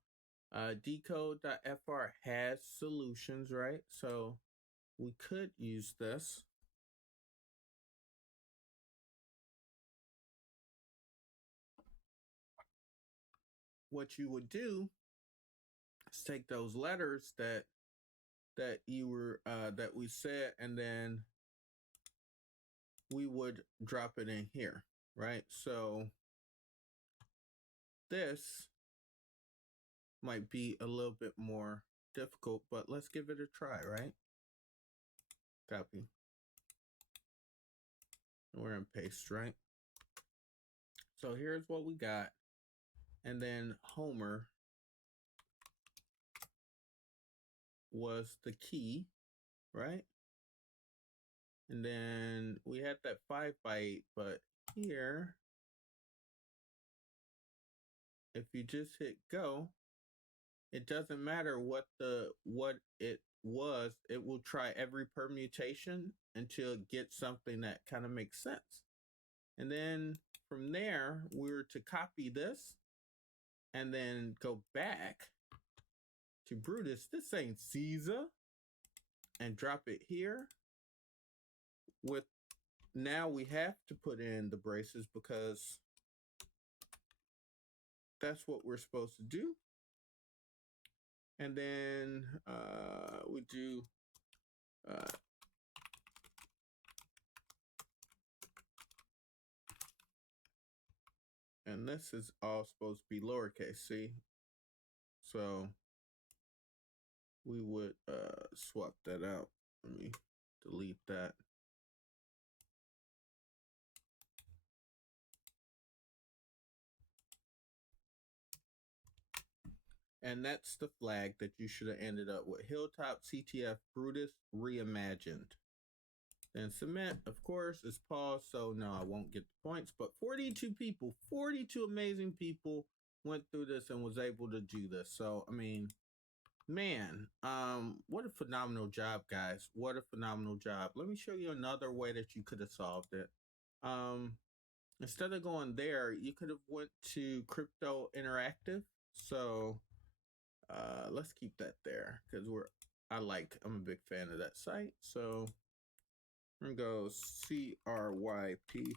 decode.fr has solutions, right? So we could use this. What you would do is take those letters that you were that we said, and then we would drop it in here, right? So this might be a little bit more difficult, but let's give it a try, right? Copy. And we're in paste, right? So here's what we got. And then Homer was the key, right? And then we had that 5x8, but here, if you just hit go, it doesn't matter what it was. It will try every permutation until it gets something that kind of makes sense. And then from there, we're to copy this and then go back to Brutus. This ain't Caesar. And drop it here. With now we have to put in the braces because that's what we're supposed to do. And then we do and this is all supposed to be lowercase, see? So we would swap that out. Let me delete that. And that's the flag that you should have ended up with. Hilltop CTF Brutus Reimagined. Then submit, of course, is paused, so no, I won't get the points. But 42 people, 42 amazing people went through this and was able to do this. So, I mean, man, what a phenomenal job, guys. What a phenomenal job. Let me show you another way that you could have solved it. Instead of going there, you could have went to Crypto Interactive. So let's keep that there because I'm a big fan of that site. So we're gonna go CRYPT.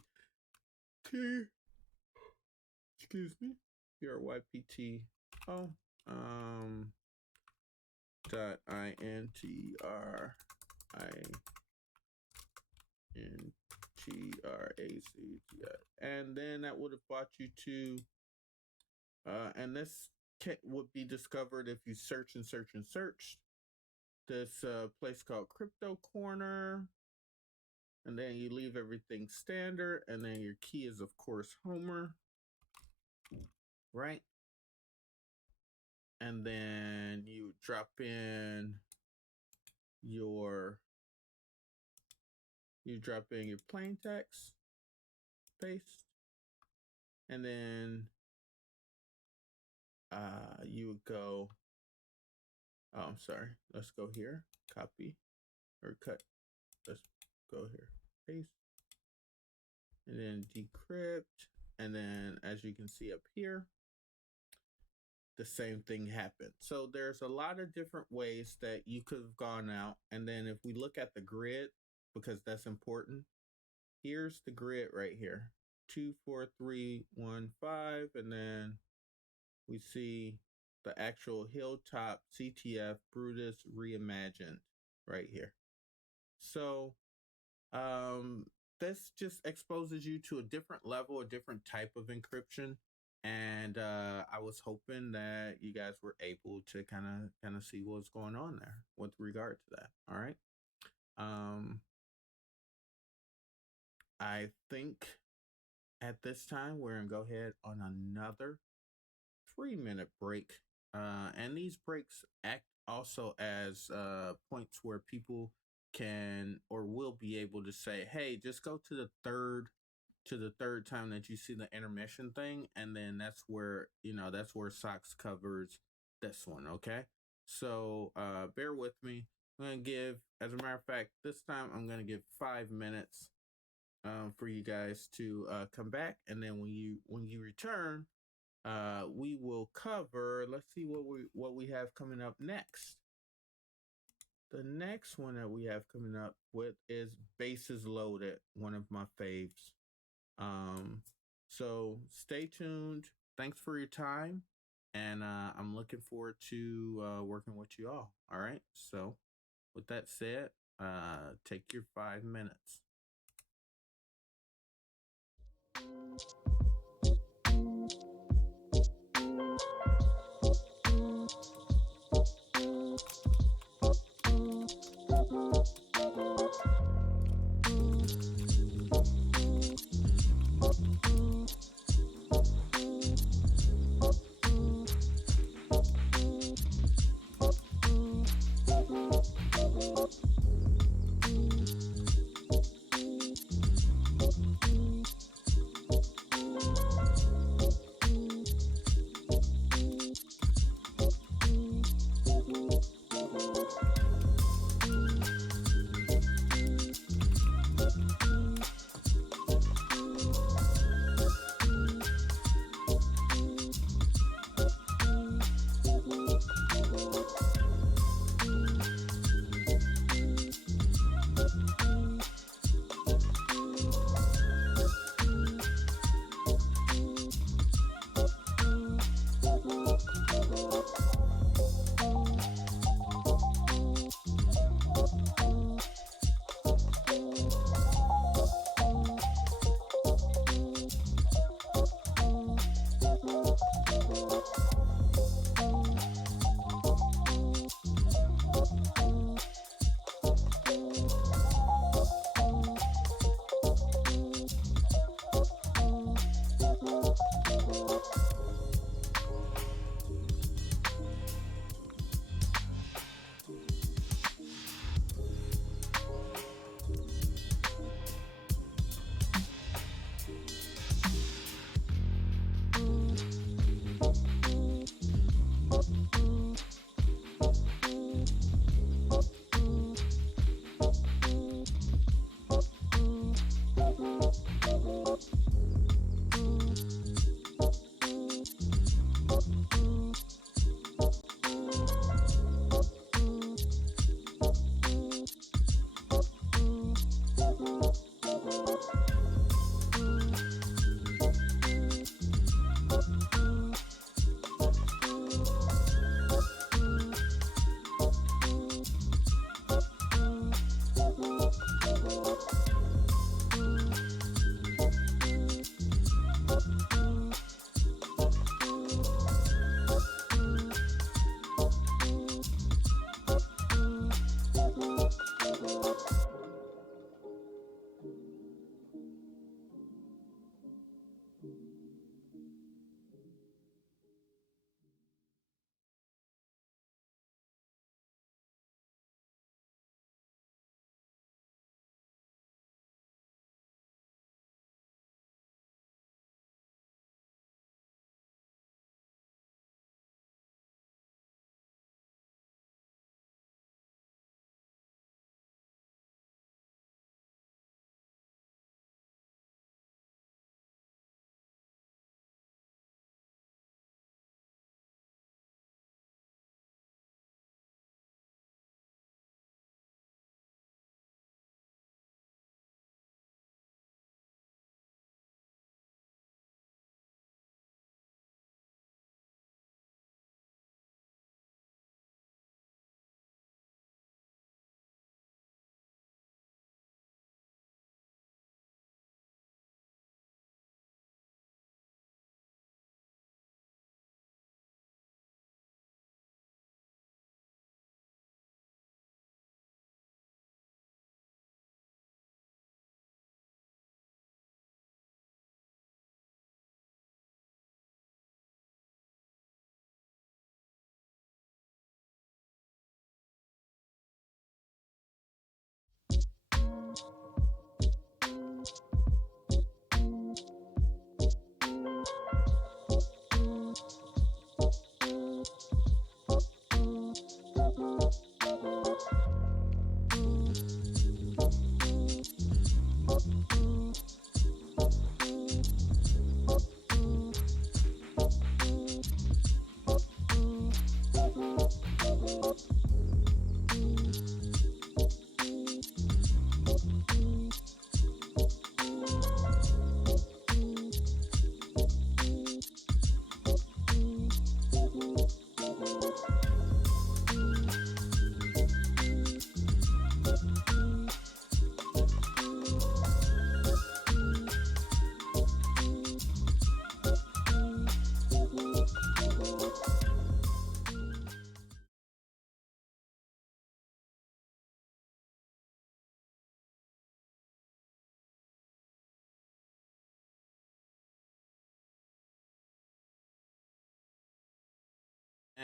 Excuse me. CRYPT. Oh, dot INTRACT, and then that would have brought you to and this would be discovered if you search and search and search this place called Crypto Corner, and then you leave everything standard, and then your key is of course Homer, right? And then you drop in your plain text, paste, and then you would go, oh, I'm sorry, let's go here, copy or cut, let's go here, paste, and then decrypt, and then as you can see up here, the same thing happened. So there's a lot of different ways that you could have gone out. And then if we look at the grid, because that's important, here's the grid right here, 2, 4, 3, 1, 5, and then we see the actual Hilltop CTF Brutus Reimagined right here. So um, this just exposes you to a different level, a different type of encryption. And I was hoping that you guys were able to kind of see what's going on there with regard to that. All right. Um, I think at this time we're gonna go ahead on another 3 minute break. And these breaks act also as points where people can or will be able to say, "Hey, just go to the third time that you see the intermission thing," and then that's where Socks covers this one. Okay, so bear with me. I'm gonna give, as a matter of fact, this time I'm gonna give 5 minutes for you guys to come back, and then when you return, we will cover. Let's see what we have coming up next. The next one that we have coming up with is Bases Loaded, one of my faves. Um, so stay tuned. Thanks for your time, and I'm looking forward to working with you all. All right. So with that said, take your 5 minutes.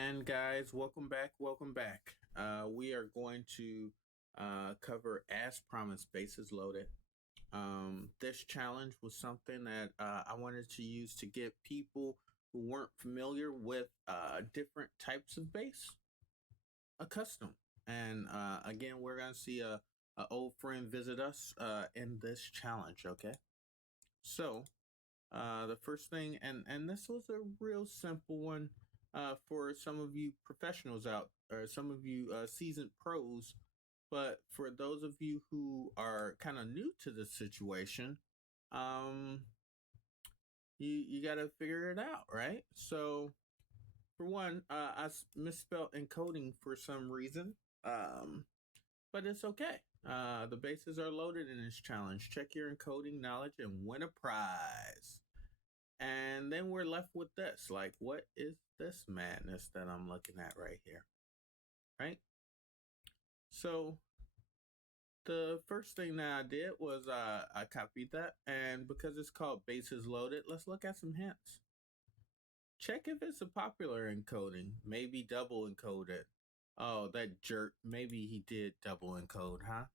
And guys, welcome back. Welcome back. We are going to cover, as promised, bases loaded. This challenge was something that I wanted to use to get people who weren't familiar with different types of base accustomed. And again, we're going to see a old friend visit us in this challenge. Okay, so the first thing, and this was a real simple one for some of you professionals out, or some of you seasoned pros. But for those of you who are kind of new to this situation, um, you got to figure it out, right? So, for one, misspelled encoding for some reason, um, but it's okay. The bases are loaded in this challenge. Check your encoding knowledge and win a prize. And then we're left with this. Like, what is this madness that I'm looking at right here? Right? So the first thing that I did was I copied that. And because it's called bases loaded, let's look at some hints. Check if it's a popular encoding, maybe double encoded. Oh, that jerk. Maybe he did double encode, huh?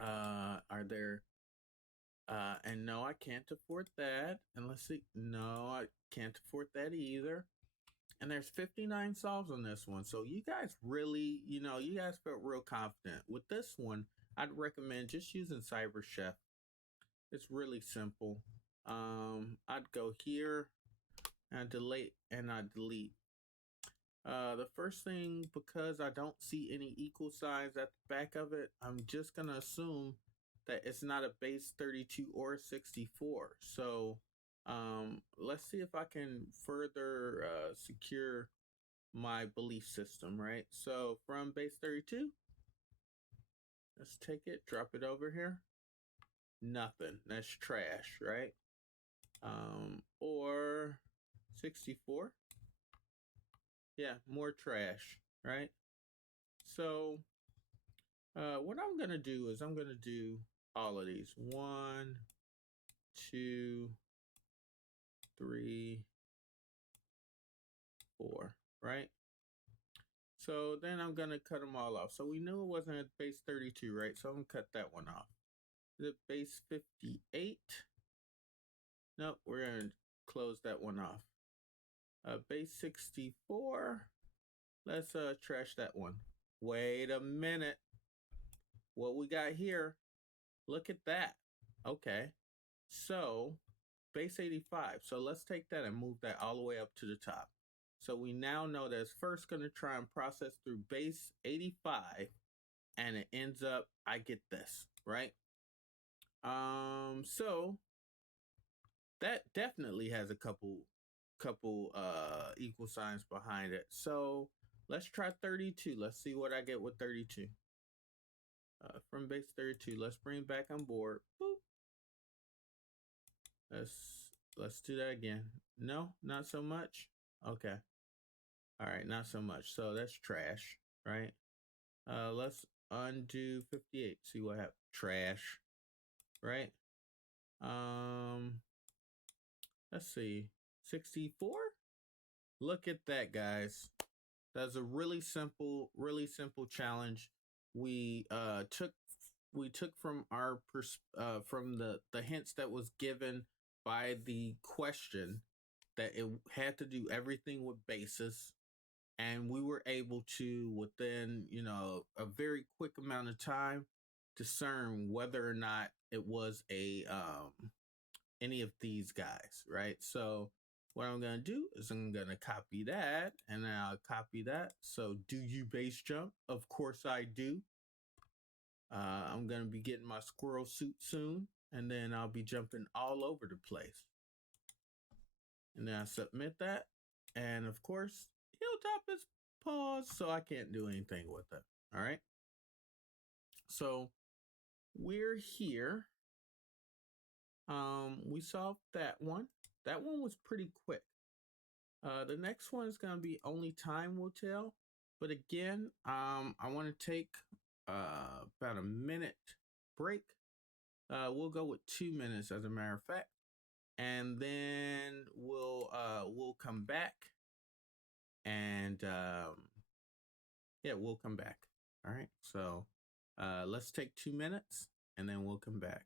Are there and no, I can't afford that. And let's see. No, I can't afford that either. And there's 59 solves on this one. So you guys really, you guys felt real confident. With this one, I'd recommend just using Cyber Chef. It's really simple. I'd go here and I delete. The first thing, because I don't see any equal signs at the back of it, I'm just gonna assume that it's not a base 32 or 64. So let's see if I can further secure my belief system, right? So from base 32, let's take it, drop it over here. Nothing. That's trash, right? Or 64. Yeah, more trash, right? So what I'm gonna do is I'm gonna do all of these. 1, 2, 3, 4, right? So then I'm gonna cut them all off. So we knew it wasn't at base 32, right? So I'm gonna cut that one off. The base 58. Nope, we're gonna close that one off. Base 64. Let's trash that one. Wait a minute. What we got here? Look at that. Okay. So base 85. So let's take that and move that all the way up to the top. So we now know that it's first going to try and process through base 85, and it ends up, I get this, right? So that definitely has a couple equal signs behind it. So let's try 32. Let's see what I get with 32. From base 32, let's bring back on board. Boop. Let's do that again. No, not so much. Okay. All right, not so much. So that's trash, right? Let's undo 58. See what happens. Trash, right? Let's see. 64? Look at that, guys. That's a really simple challenge. We took from our from the hints that was given by the question that it had to do everything with basis, and we were able to, within a very quick amount of time, discern whether or not it was a any of these guys, right? So what I'm gonna do is I'm gonna copy that, and then I'll copy that. So do you base jump? Of course I do. I'm gonna be getting my squirrel suit soon, and then I'll be jumping all over the place. And then I submit that, and of course Hilltop is paused, so I can't do anything with it. All right. So we're here. We solved that one. That one was pretty quick. The next one is going to be only time will tell. But again, I want to take about a minute break. We'll go with 2 minutes, as a matter of fact, and then we'll come back and yeah, we'll come back. All right. So let's take 2 minutes and then we'll come back.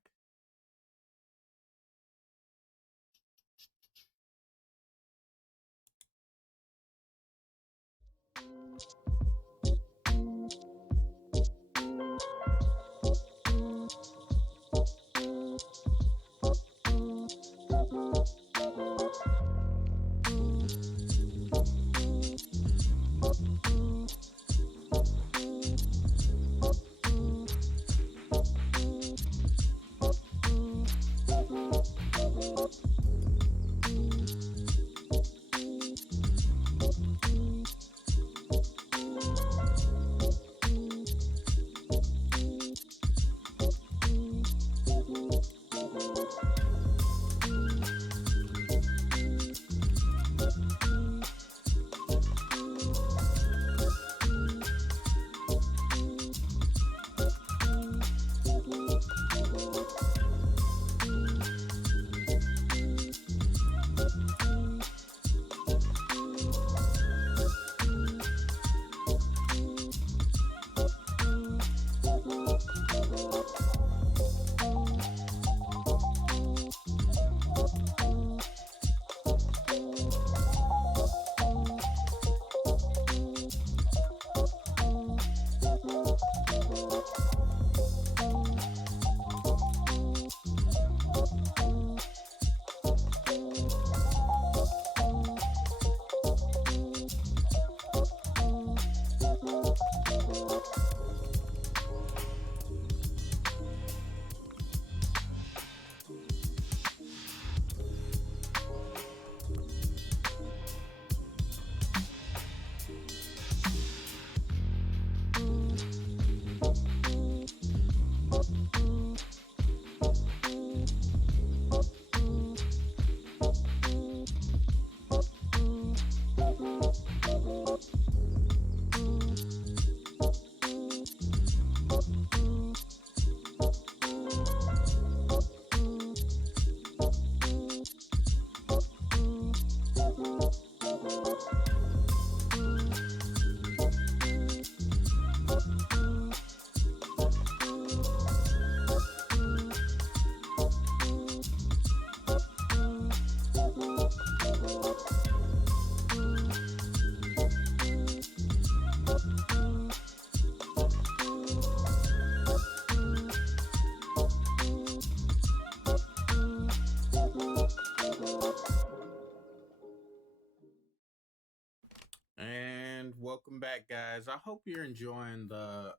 And welcome back, guys. I hope you're enjoying the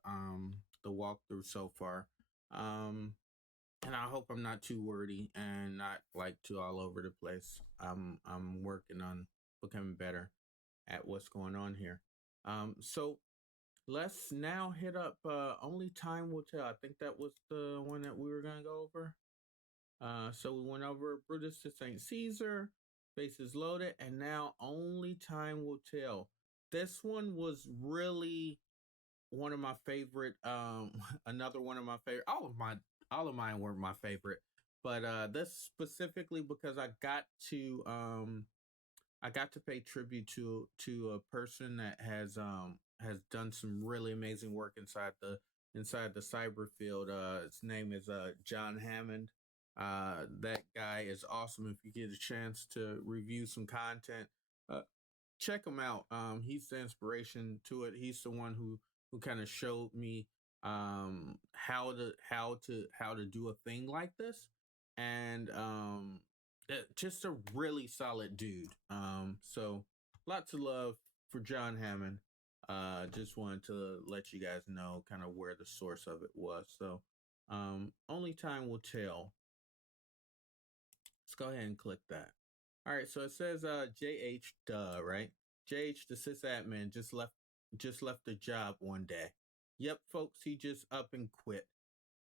walkthrough so far. Um, and I hope I'm not too wordy and not like too all over the place. I'm working on becoming better at what's going on here. So let's now hit up Only Time Will Tell. I think that was the one that we were gonna go over. So we went over Brutus to St. Caesar, bases loaded, and now Only Time Will Tell. This one was really one of my favorite. Another one of my favorite. All of mine were my favorite, but this specifically because I got to pay tribute to a person that has done some really amazing work inside the cyber field. His name is John Hammond. That guy is awesome. If you get a chance to review some content, uh, check him out. He's the inspiration to it. He's the one who kind of showed me how to do a thing like this, and just a really solid dude. So lots of love for John Hammond. Just wanted to let you guys know kind of where the source of it was. So only time will tell. Let's go ahead and click that. All right, so it says JH duh, right? JH the sysadmin just left the job one day. Yep, folks, he just up and quit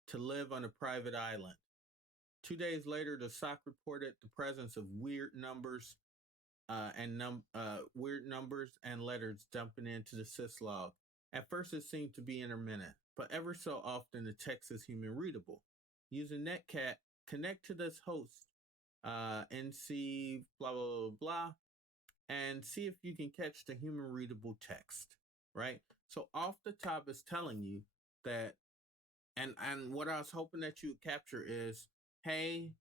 to live on a private island. 2 days later, the SOC reported the presence of weird numbers and letters dumping into the syslog. At first, it seemed to be intermittent, but ever so often the text is human readable. Using Netcat, connect to this host, NC blah blah blah blah. and see if you can catch the human readable text, right? So off the top is telling you that, and what I was hoping that you would capture is, hey,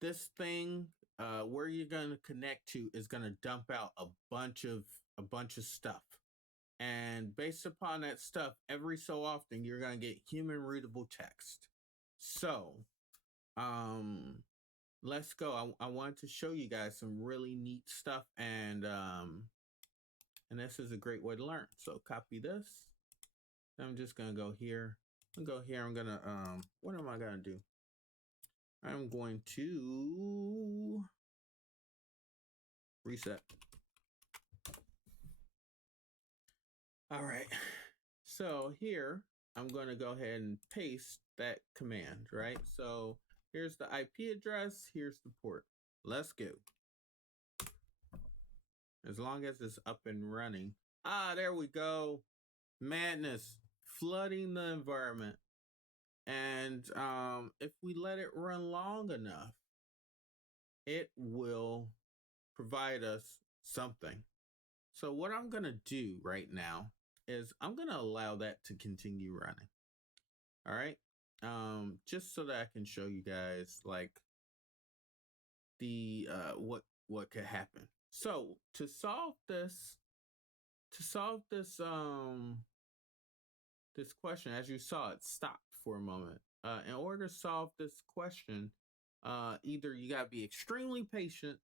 this thing where you're going to connect to is going to dump out a bunch of stuff, and based upon that stuff, every so often you're going to get human readable text. So um let's go. I wanted to show you guys some really neat stuff, and this is a great way to learn. So copy this. I'm just gonna go here. I'm gonna what am I gonna do? I'm going to reset. All right. So here I'm going to go ahead and paste that command, right? So here's the IP address, here's the port. Let's go. As long as it's up and running. Ah, there we go. Madness, flooding the environment. And if we let it run long enough, it will provide us something. So what I'm going to do right now is I'm going to allow that to continue running. All right. Just so that I can show you guys like the what could happen. So to solve this this question, as you saw, it stopped for a moment. In order to solve this question, either you gotta be extremely patient,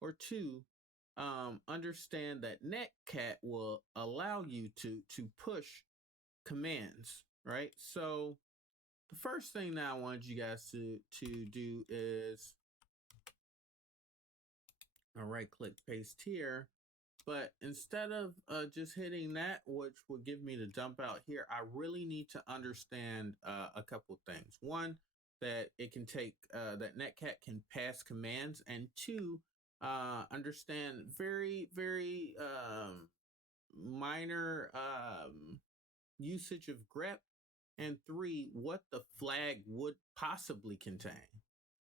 or two, understand that netcat will allow you to push commands, right? So the first thing that I wanted you guys to do is I'll right click paste here, but instead of just hitting that, which will give me the dump out here, I really need to understand a couple things. One, that it can take that netcat can pass commands, and two, understand very minor usage of grep, and three, what the flag would possibly contain.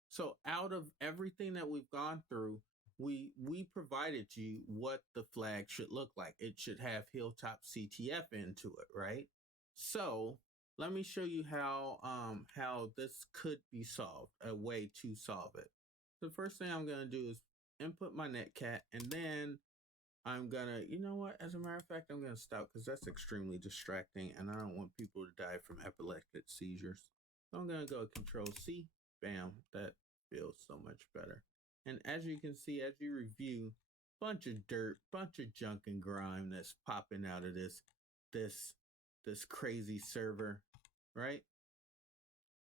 So out of everything that we've gone through, we provided you what the flag should look like. It should have Hilltop CTF into it, right? So let me show you how this could be solved, a way to solve it. The first thing I'm gonna do is input my netcat, and then I'm gonna, you know what? As a matter of fact, I'm gonna stop because that's extremely distracting, and I don't want people to die from epileptic seizures. So I'm gonna go Control C. Bam, that feels so much better. And as you can see, as you review, bunch of dirt, bunch of junk and grime that's popping out of this this crazy server, right?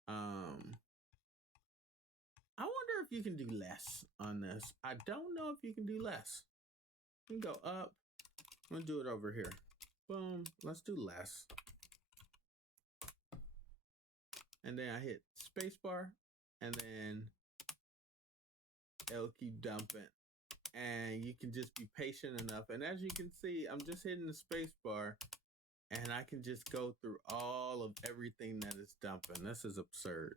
I wonder if you can do less on this. I don't know if you can do less. You can go up. I'm gonna do it over here. Boom. Let's do less. And then I hit spacebar, and then it'll keep dumping. And you can just be patient enough. And as you can see, I'm just hitting the spacebar, and I can just go through all of everything that is dumping. This is absurd.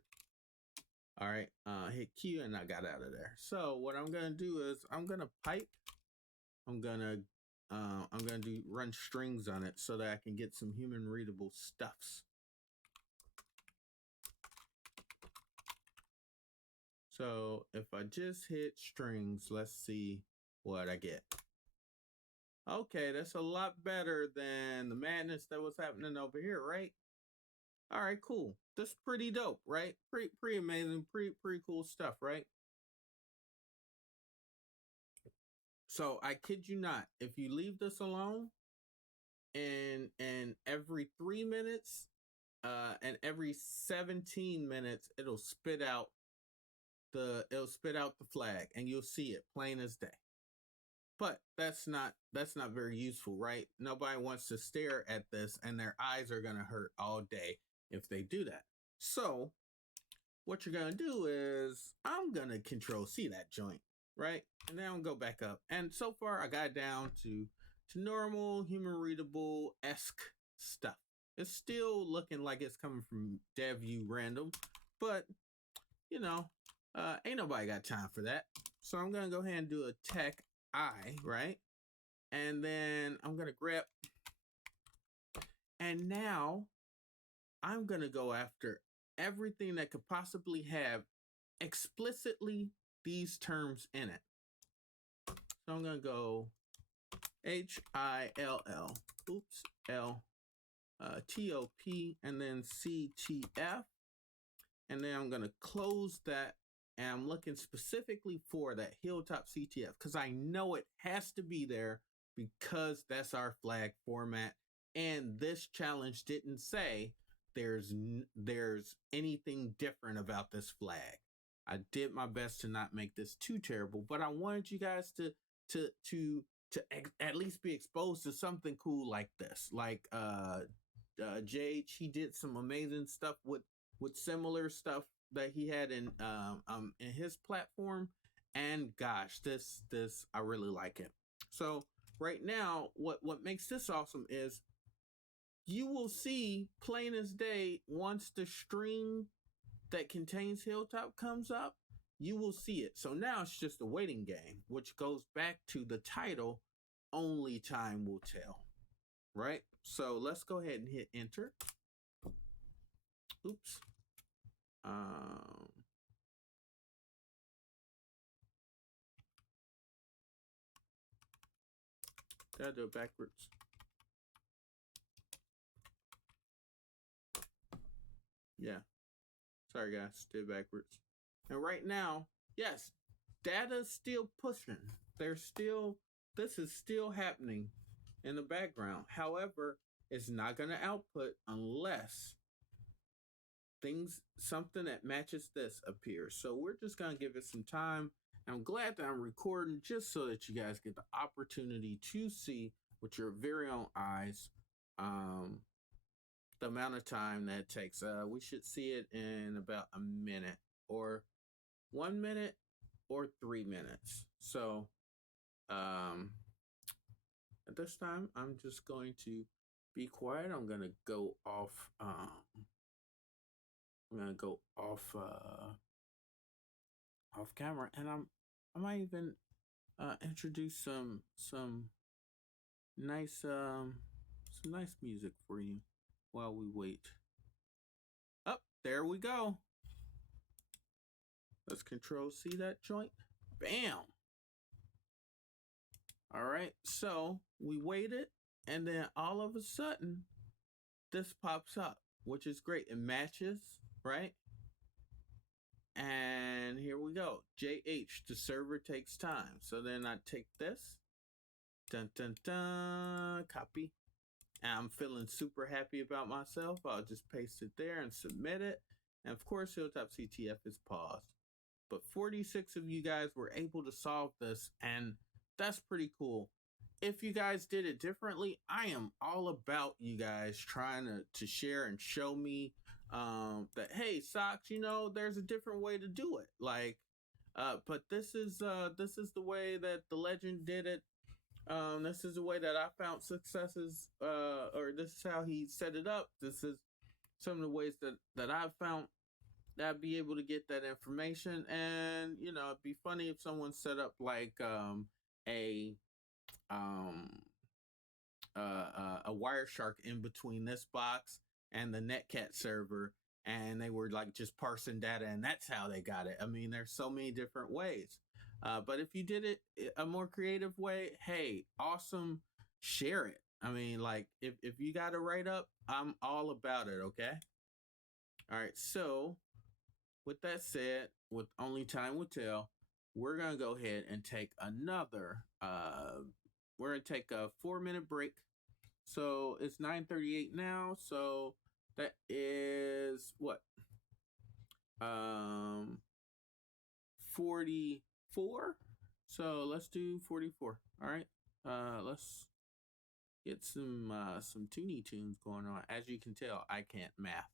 All right, hit Q, and I got out of there. So what I'm gonna do is I'm gonna pipe. I'm gonna do run strings on it so that I can get some human readable stuffs. So if I just hit strings, let's see what I get. Okay, that's a lot better than the madness that was happening over here, right? All right, cool. That's pretty dope, right? Pretty amazing, pretty cool stuff, right? So I kid you not, if you leave this alone, and every 3 minutes, and every 17 minutes, it'll spit out the flag, and you'll see it plain as day. But that's not very useful, right? Nobody wants to stare at this, and their eyes are gonna hurt all day if they do that. So what you're gonna do is I'm gonna Control C that joint, right? And then I'll go back up. And so far I got down to normal human readable esque stuff. It's still looking like it's coming from DevU random, but you know, ain't nobody got time for that. So I'm gonna go ahead and do a tech right? And then I'm going to grep. And now I'm going to go after everything that could possibly have explicitly these terms in it. So I'm going to go HILL, TOP, and then CTF. And then I'm going to close that. And I'm looking specifically for that Hilltop CTF because I know it has to be there because that's our flag format. And this challenge didn't say there's anything different about this flag. I did my best to not make this too terrible, but I wanted you guys to at least be exposed to something cool like this. Like Jade, he did some amazing stuff with similar stuff that he had in his platform, and gosh, this I really like it. So right now, what makes this awesome is you will see plain as day once the string that contains Hilltop comes up, you will see it. So now it's just a waiting game, which goes back to the title, Only Time Will Tell, right? So let's go ahead and hit enter. Oops. Did I do it backwards? Yeah. Sorry, guys. Did it backwards. And right now, yes, data's still pushing. This is still happening in the background. However, it's not going to output unless something that matches this appears. So we're just going to give it some time. I'm glad that I'm recording just so that you guys get the opportunity to see with your very own eyes the amount of time that it takes. We should see it in about a minute or 1 minute or 3 minutes. So at this time, I'm just going to be quiet. I'm going to go off. I'm going to go off camera, and I might even introduce some nice music for you while we wait. Up there we go. Let's Control C that joint. Bam. All right, so we waited, and then all of a sudden, this pops up, which is great. It matches, right? And here we go. JH, the server takes time. So then I take this. Dun, dun, dun. Copy. And I'm feeling super happy about myself. I'll just paste it there and submit it. And of course, Hilltop CTF is paused. But 46 of you guys were able to solve this, and that's pretty cool. If you guys did it differently, I am all about you guys trying to share and show me that, hey, Socks, there's a different way to do it. Like, but this is the way that the legend did it. This is the way that I found successes, or this is how he set it up. This is some of the ways that I've found that I'd be able to get that information. And, it'd be funny if someone set up like a Wireshark in between this box and the Netcat server, and they were like just parsing data, and that's how they got it. I mean, there's so many different ways. But if you did it a more creative way, hey, awesome, share it. I mean, like, if you got to write up, I'm all about it, okay? All right, so with that said, with Only Time Will Tell, we're going to go ahead and take another, we're going to take a 4-minute break. So it's 9:38 now, so that is what? 44. So let's do 44. All right. Let's get some Toonie Tunes going on. As you can tell, I can't math.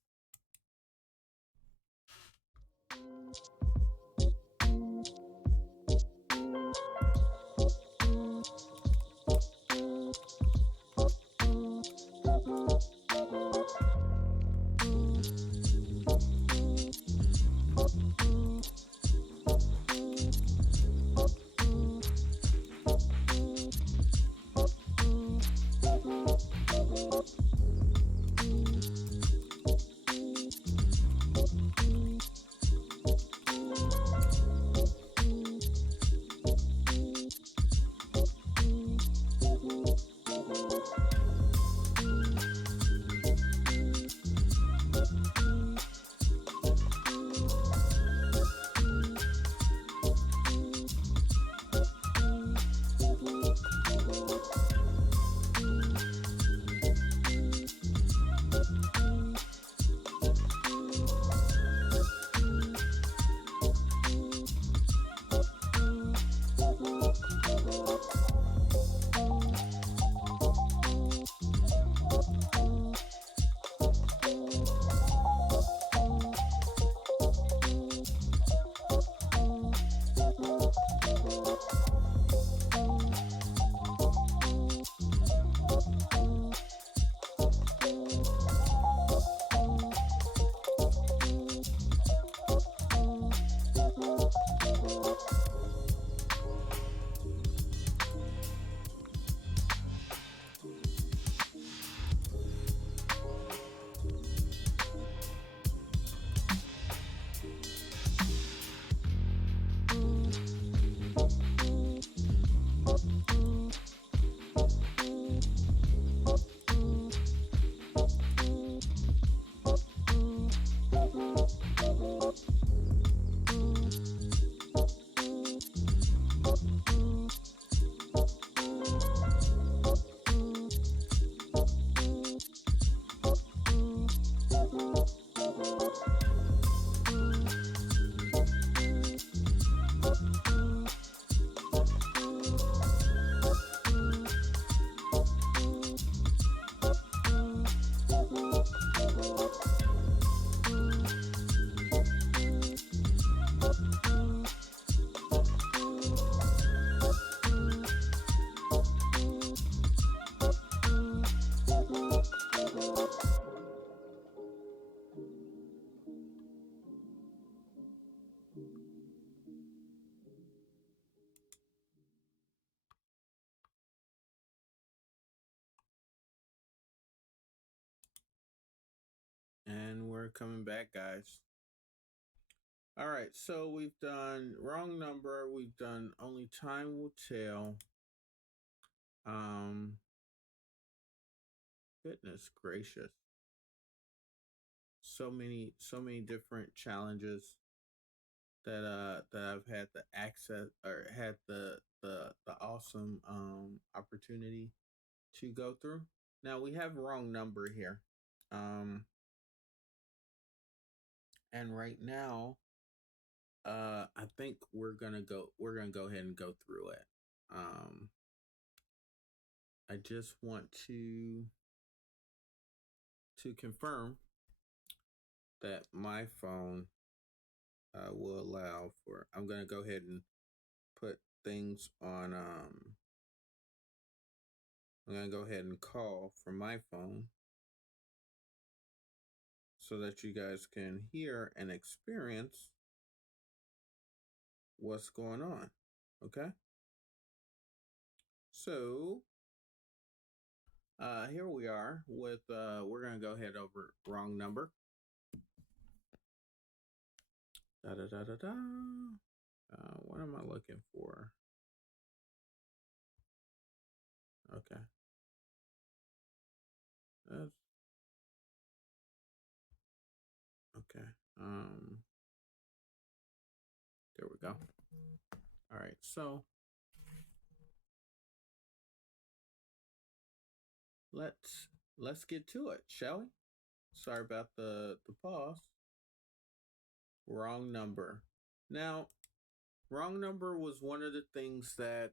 And we're coming back, guys. All right, so we've done wrong number. We've done only time will tell. Um, Goodness gracious, so many different challenges that I've had the access or had the awesome opportunity to go through. Now we have wrong number here, um, and right now, I think we're gonna go ahead and go through it. Um, I just want to confirm that my phone will allow for. I'm gonna go ahead and put things on. I'm gonna go ahead and call from my phone so that you guys can hear and experience what's going on. Okay. So here we are with we're gonna go ahead over wrong number. Da da da da da. What am I looking for? Okay. That's okay. There we go. All right. So let's get to it, shall we? Sorry about the pause. Wrong number. Now, wrong number was one of the things that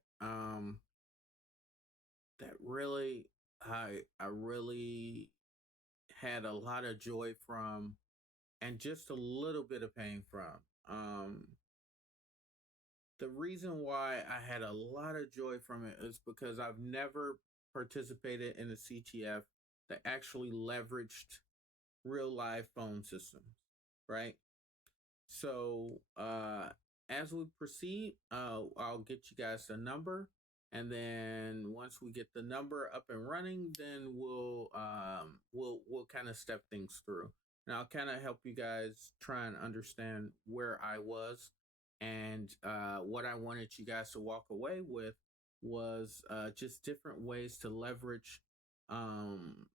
really I really had a lot of joy from and just a little bit of pain from. Um the reason why I had a lot of joy from it is because I've never participated in a CTF that actually leveraged real live phone systems, right? So as we proceed, I'll get you guys the number, and then once we get the number up and running, then we'll kind of step things through. And I'll kind of help you guys try and understand where I was, and what I wanted you guys to walk away with was just different ways to leverage um,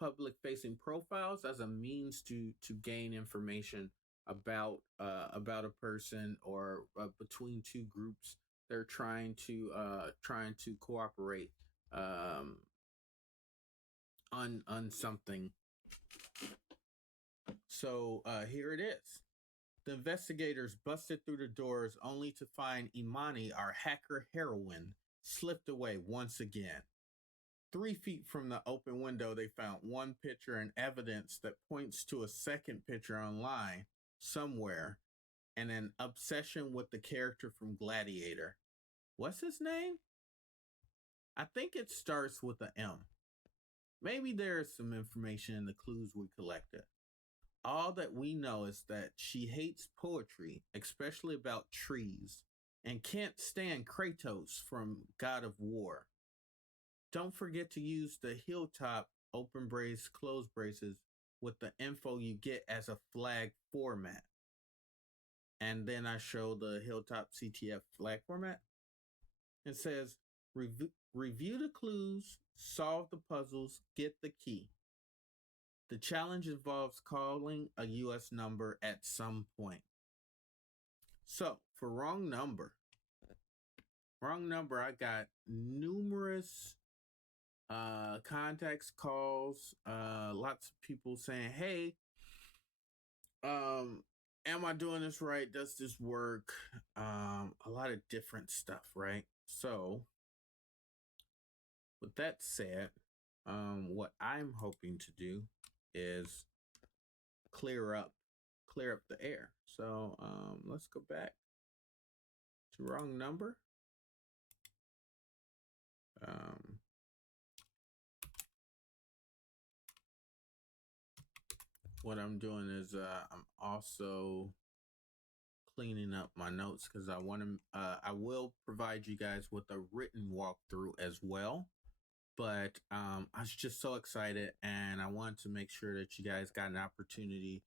public facing profiles as a means to gain information about a person or between two groups they're trying to cooperate um on something. So here it is. The investigators busted through the doors only to find Imani, our hacker heroine, slipped away once again. 3 feet from the open window, they found one picture and evidence that points to a second picture online somewhere and an obsession with the character from Gladiator. What's his name? I think it starts with an M. Maybe there's some information in the clues we collected. All that we know is that she hates poetry, especially about trees, and can't stand Kratos from God of War. Don't forget to use the Hilltop open brace close braces with the info you get as a flag format. And then I show the Hilltop CTF flag format. It says review the clues, solve the puzzles, get the key. The challenge involves calling a US number at some point. So for wrong number, I got numerous contacts, calls, lots of people saying, hey, am I doing this right? Does this work? A lot of different stuff, right? So with that said, what I'm hoping to do is clear up the air. So let's go back to wrong number. What I'm doing is I'm also cleaning up my notes because I will provide you guys with a written walkthrough as well. But I was just so excited, and I wanted to make sure that you guys got an opportunity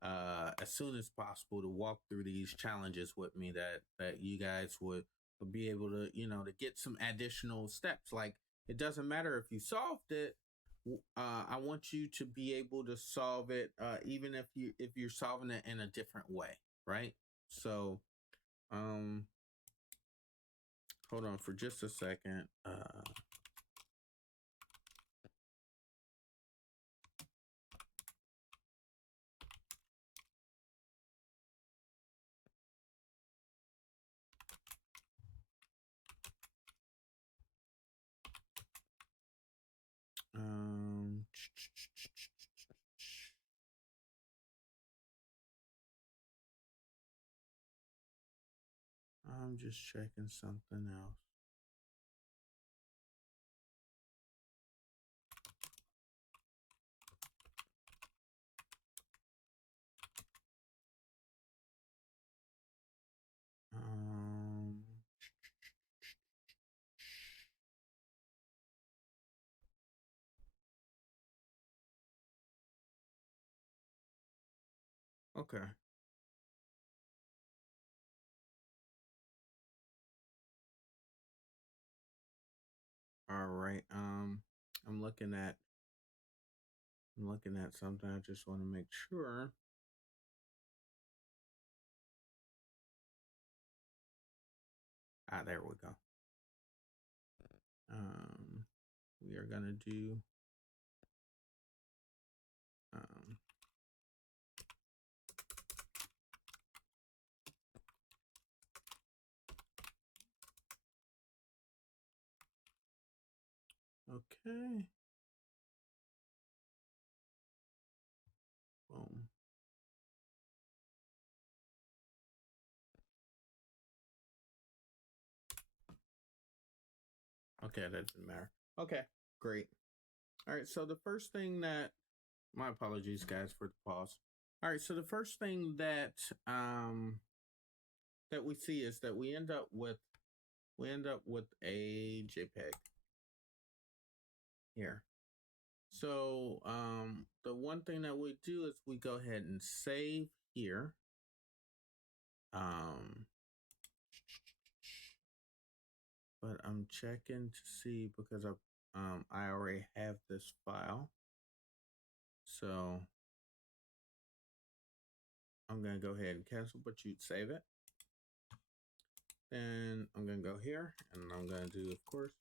as soon as possible to walk through these challenges with me. That you guys would be able to, to get some additional steps. Like, it doesn't matter if you solved it. I want you to be able to solve it, even if you're solving it in a different way, right? So, hold on for just a second. Um, I'm just checking something else. Okay. All right. I'm looking at something. I just want to make sure. There we go. We are gonna do. Okay. Boom. Okay, that doesn't matter. Okay, great. All right, so the first thing that my apologies guys for the pause. All right, so the first thing that that we see is that we end up with a JPEG here. So the one thing that we do is we go ahead and save here. But I'm checking to see because I already have this file. So I'm gonna go ahead and cancel, but you'd save it. Then I'm gonna go here and I'm gonna do, of course,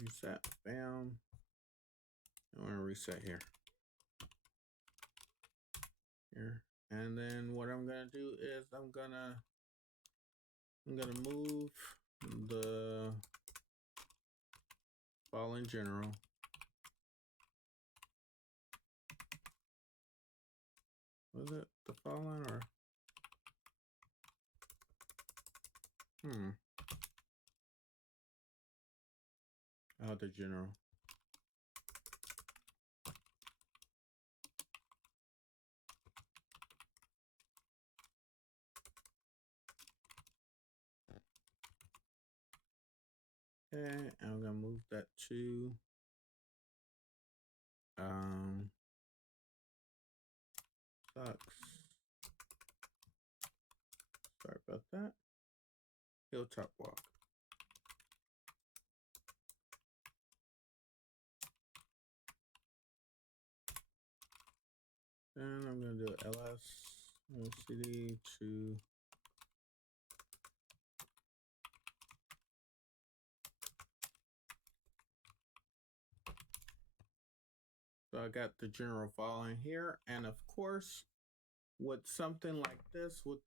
reset, bam. I want to reset here. And then what I'm gonna do is I'm gonna move the fallen general. Was it the fallen or oh, the general. Okay, I'm gonna move that to sucks. Sorry about that. Hilltop walk. Then I'm gonna do ls cd to so I got the general following here, and of course, with something like this, with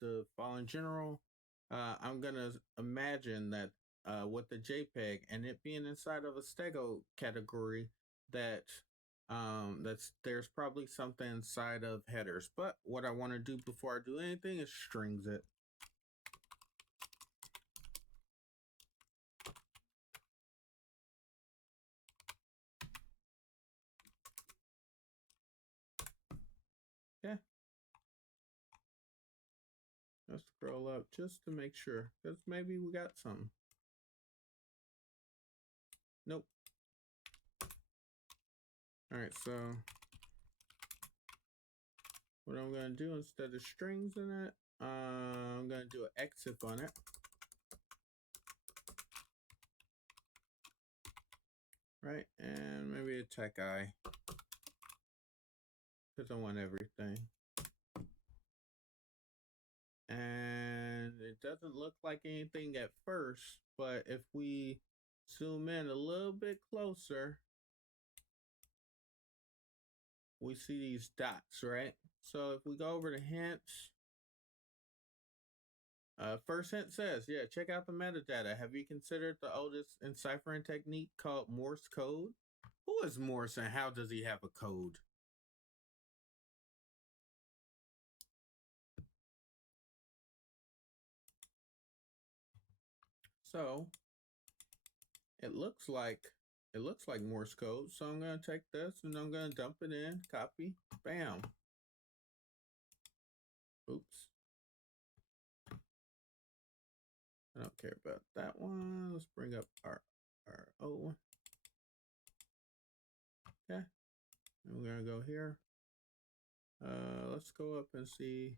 the fallen general, I'm gonna imagine that with the JPEG and it being inside of a Stego category, that there's probably something inside of headers. But what I want to do before I do anything is strings it. Yeah. Let's scroll up just to make sure, because maybe we got some. Nope. All right, so what I'm gonna do instead of strings in it, I'm gonna do an exif on it. Right, and maybe a tech eye, because I want everything. And it doesn't look like anything at first, but if we zoom in a little bit closer, we see these dots, right? So if we go over to hints, first hint says, yeah, check out the metadata. Have you considered the oldest enciphering technique called Morse code? Who is Morse and how does he have a code? So it looks like Morse code. So I'm gonna take this and I'm gonna dump it in, copy, bam. Oops. I don't care about that one. Let's bring up our old one. Okay. And we're gonna go here. Let's go up and see.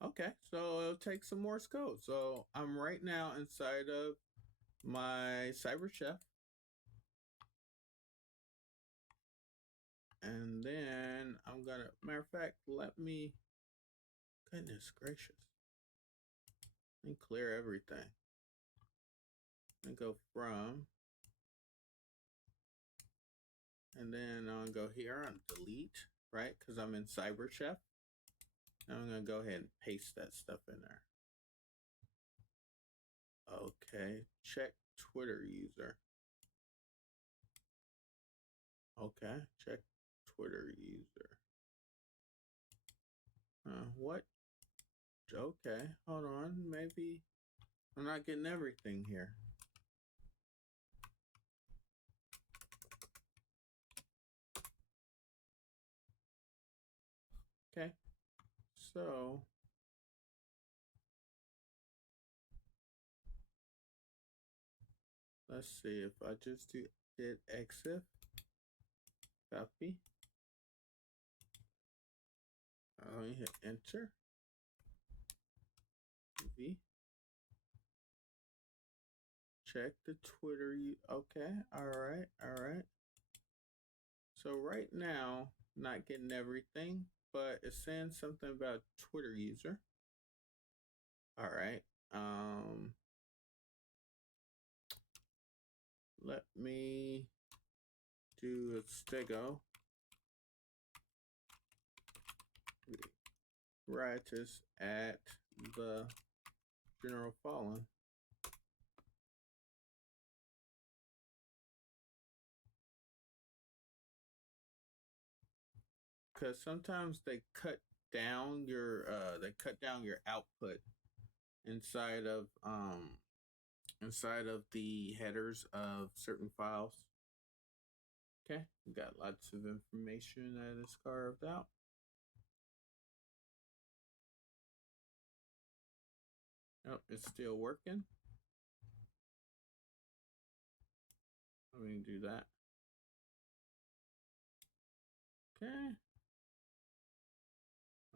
Okay, so it'll take some Morse code. So I'm right now inside of my Cyber Chef. And then I'm gonna, matter of fact, let me, goodness gracious. Let me clear everything. And go from, and then I'll go here on delete, right? Because I'm in Cyber Chef. Now I'm gonna go ahead and paste that stuff in there. Okay, check Twitter user. Okay, check Twitter user. What? Okay, hold on. Maybe I'm not getting everything here. Okay, so let's see if I just did exif, copy. Let me hit enter. V. Check the Twitter. Okay, all right. So right now, not getting everything, but it's saying something about Twitter user. All right. Let me do a stego. Riotous at the General Fallen. Because sometimes they cut down your output inside of the headers of certain files. Okay, we got lots of information that is carved out. Oh, it's still working. Let me do that. Okay.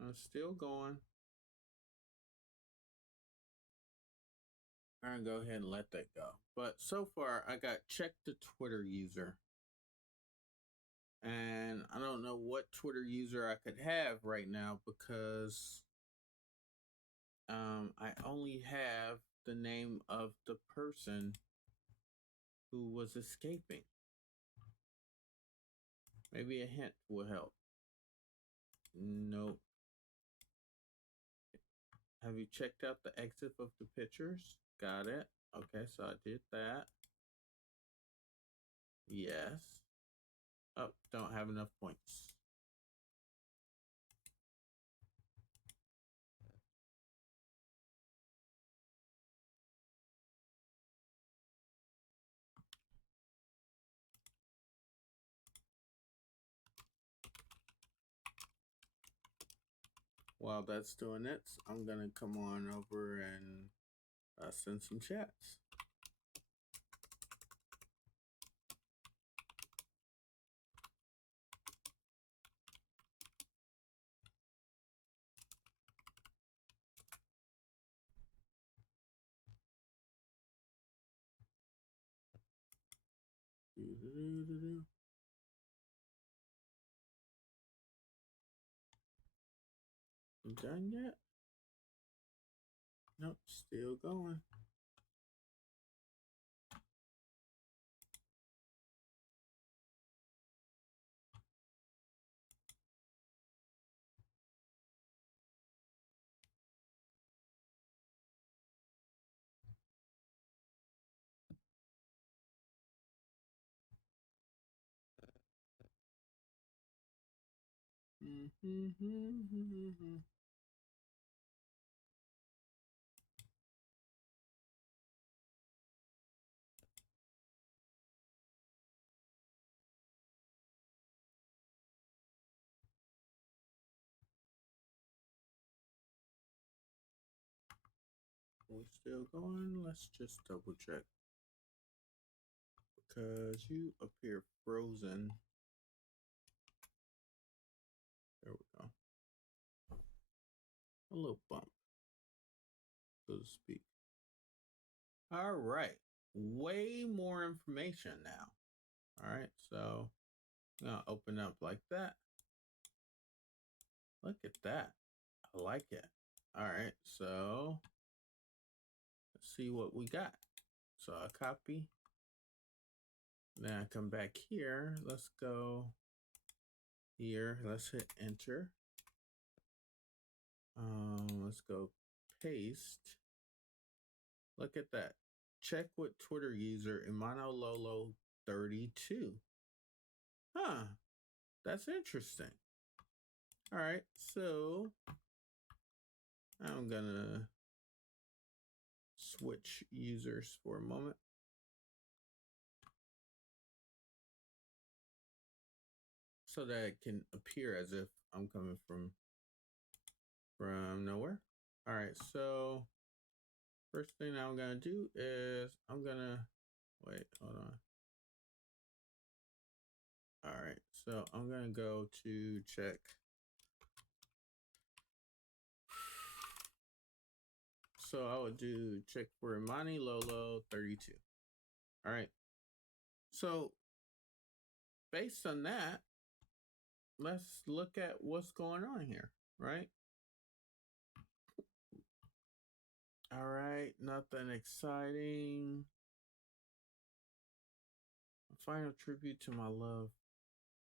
I'm still going. I'm gonna go ahead and let that go. But so far, I got check the Twitter user. And I don't know what Twitter user I could have right now because I only have the name of the person who was escaping. Maybe a hint will help. Nope. Have you checked out the exit of the pictures? Got it. Okay, so I did that. Yes. Oh, don't have enough points. While that's doing it, I'm gonna come on over and send some chats. Done yet? Nope, still going. We're still going. Let's just double check because you appear frozen. There we go. A little bump, so to speak. All right. Way more information now. All right. So I'm going to open up like that. Look at that. I like it. All right. So let's see what we got. So I copy. Then I come back here. Let's go here. Let's hit enter. Let's go paste. Look at that. Check with Twitter user Imanololo32. Huh. That's interesting. All right. So I'm going to switch users for a moment. So that it can appear as if I'm coming from nowhere. All right. So first thing I'm going to do is I'm going to wait, hold on. All right. So I'm going to go to check. So I would do check for Imani Lolo 32. All right. So based on that, let's look at what's going on here, right? All right, nothing exciting. A final tribute to my love,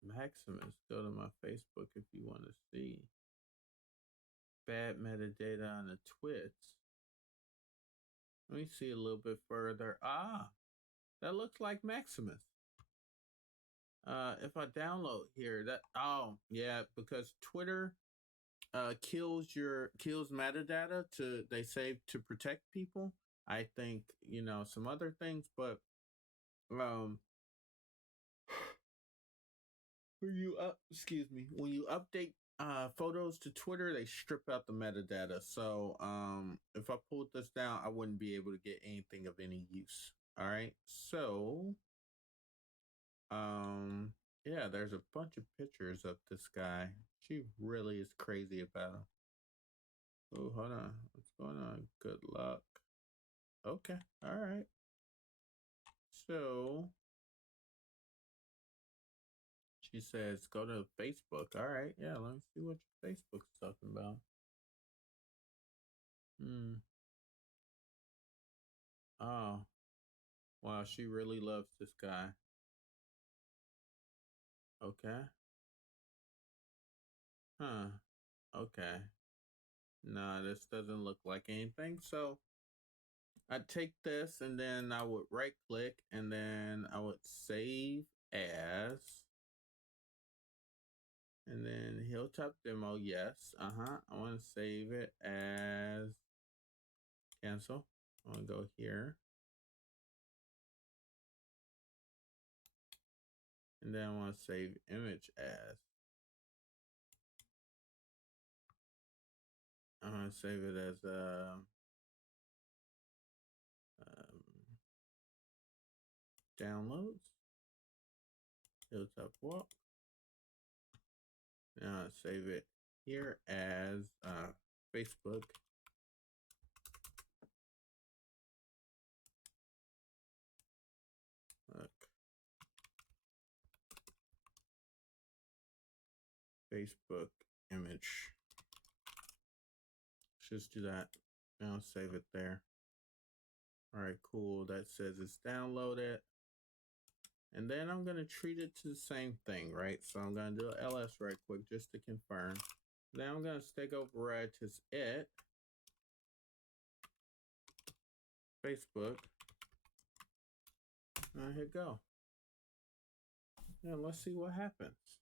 Maximus. Go to my Facebook if you want to see. Bad metadata on the twits. Let me see a little bit further. Ah, that looks like Maximus. If I download here, that yeah, because Twitter kills metadata to they save to protect people. I think some other things, but um when you update photos to Twitter, they strip out the metadata. So if I pulled this down, I wouldn't be able to get anything of any use. All right, so um yeah, there's a bunch of pictures of this guy. She really is crazy about him. Oh, hold on, what's going on? Good luck. Okay, all right. So she says, go to Facebook. All right, yeah, let me see what your Facebook's talking about. Oh, wow, she really loves this guy. Okay. Huh. Okay. No, this doesn't look like anything. So I'd take this and then I would right click and then I would save as. And then Hilltop demo, yes. I want to save it as cancel. I want to go here. And then I want to save image as. I'm going to save it as downloads. Hilltop walk. Now save it here as Facebook. Look. Facebook image. Just do that. Now save it there. All right, cool. That says it's downloaded. And then I'm going to treat it to the same thing, right? So I'm going to do ls right quick just to confirm. Then I'm going to stick override to it. Facebook. And hit go. Yeah, let's see what happens.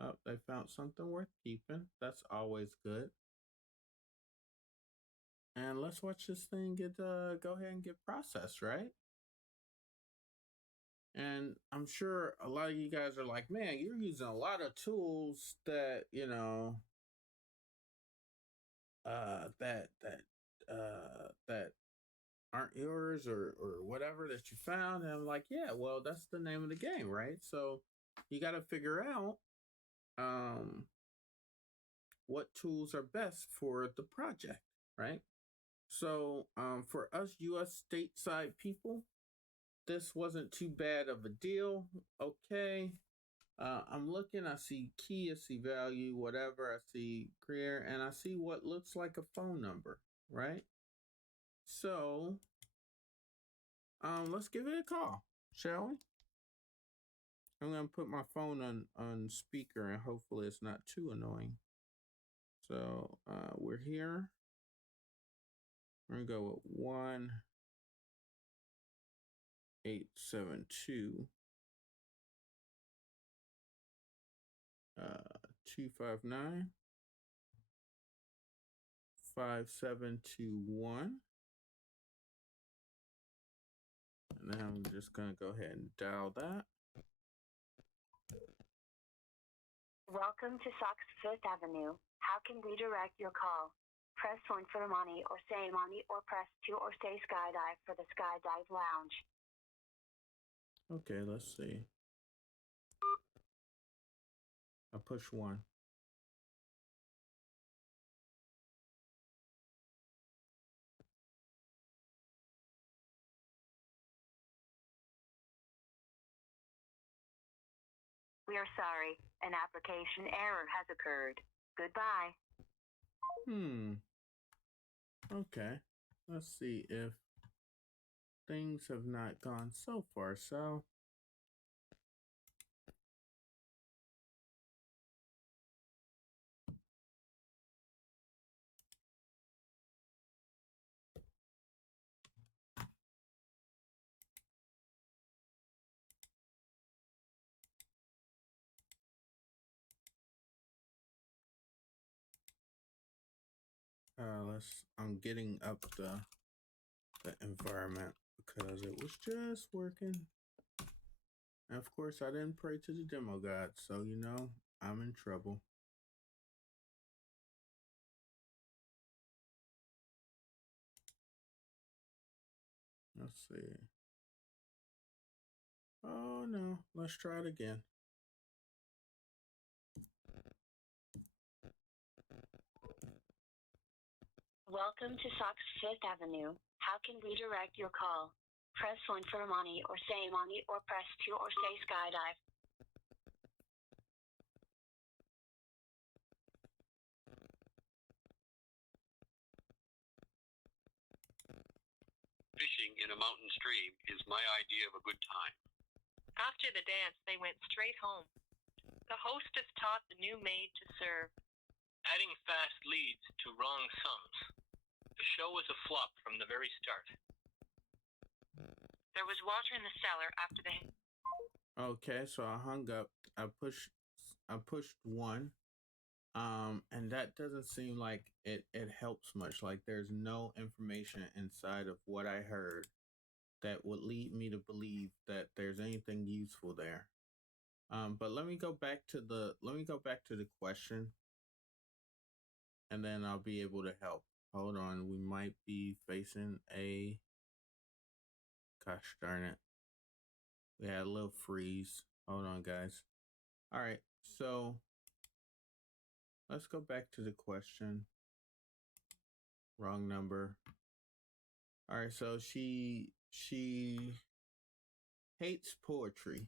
Oh, they found something worth keeping. That's always good. And let's watch this thing get go ahead and get processed, right? And I'm sure a lot of you guys are like, man, you're using a lot of tools that, that aren't yours or whatever that you found. And I'm like, yeah, well, that's the name of the game, right? So you got to figure out what tools are best for the project, right? So for us US stateside people, this wasn't too bad of a deal. Okay. I'm looking, I see key, I see value, whatever, I see career, and I see what looks like a phone number, right? So let's give it a call, shall we? I'm gonna put my phone on speaker and hopefully it's not too annoying. So we're here. We're gonna go with 1-872 259 5721. And then I'm just going to go ahead and dial that. Welcome to Sox Fifth Avenue. How can we direct your call? Press 1 for money or say money, or press 2 or say skydive for the skydive lounge. Okay, let's see. I push 1. We We are sorry. An application error has occurred. Goodbye. Okay. Let's see if things have not gone so far. So, I'm getting up the environment because it was just working. And of course, I didn't pray to the demo god, so I'm in trouble. Let's see. Oh no, let's try it again. Welcome to Sox Fifth Avenue. How can we direct your call? Press 1 for money or say money or press 2 or say skydive. Fishing in a mountain stream is my idea of a good time. After the dance, they went straight home. The hostess taught the new maid to serve. Adding fast leads to wrong sums. The show was a flop from the very start. There was water in the cellar after the... Okay, so I hung up. I pushed 1. And that doesn't seem like it helps much. Like there's no information inside of what I heard that would lead me to believe that there's anything useful there. But let me go back to the question, and then I'll be able to help. Hold on, we might be facing a, gosh darn it, we had a little freeze. Hold on, guys. All right, so let's go back to the question. Wrong number. All right, so she hates poetry,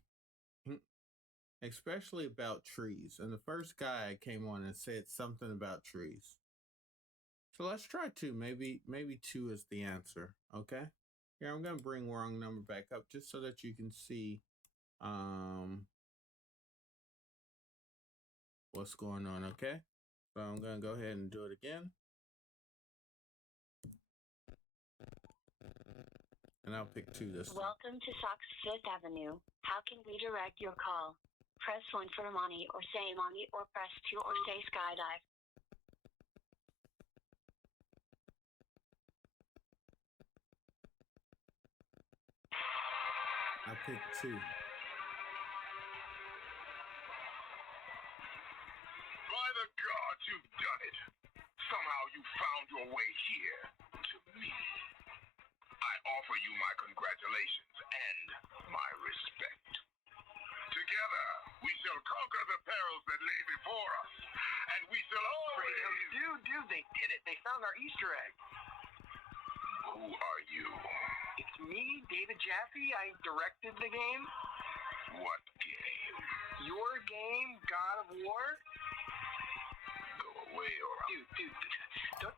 especially about trees. And the first guy came on and said something about trees. So let's try 2. Maybe 2 is the answer. Okay. Here, I'm gonna bring wrong number back up just so that you can see what's going on. Okay. So I'm gonna go ahead and do it again. And I'll pick 2 this time. Welcome to Sox Fifth Avenue. How can we direct your call? Press 1 for money or say money or press 2 or say skydive. I picked 2. By the gods, you've done it. Somehow you found your way here to me. I offer you my congratulations and my respect. Together, we shall conquer the perils that lay before us, and we shall always... Dude, they did it. They found our Easter egg. Who are you? It's me, David Jaffe. I directed the game. What game? Your game, God of War. Go away or I'll... Dude,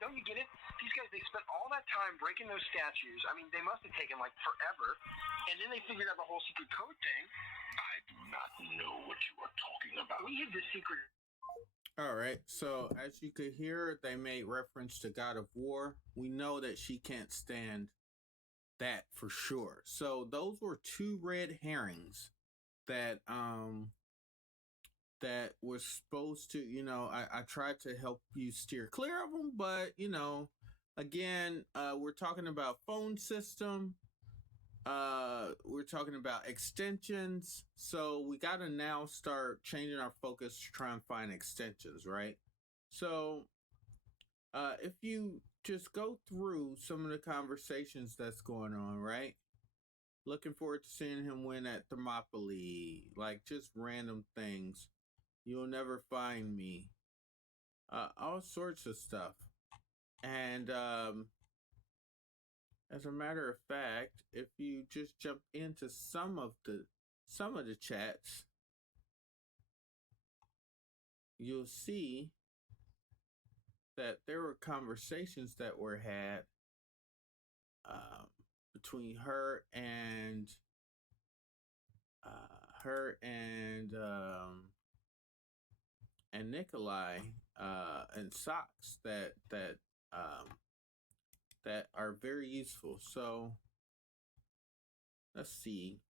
don't you get it? These guys, they spent all that time breaking those statues. I mean, they must have taken, like, forever. And then they figured out the whole secret code thing. I do not know what you are talking about. We hid the secret... All right, so as you could hear, they made reference to God of War. We know that she can't stand that for sure. So those were 2 red herrings that that was supposed to, I tried to help you steer clear of them, but again, we're talking about phone system. We're talking about extensions, so we got to now start changing our focus to try and find extensions, right? So if you just go through some of the conversations that's going on, right? Looking forward to seeing him win at Thermopylae, like just random things. You'll never find me. All sorts of stuff. And as a matter of fact, if you just jump into some of the chats, you'll see that there were conversations that were had um, between her and Nikolai and Socks that are very useful. So let's see.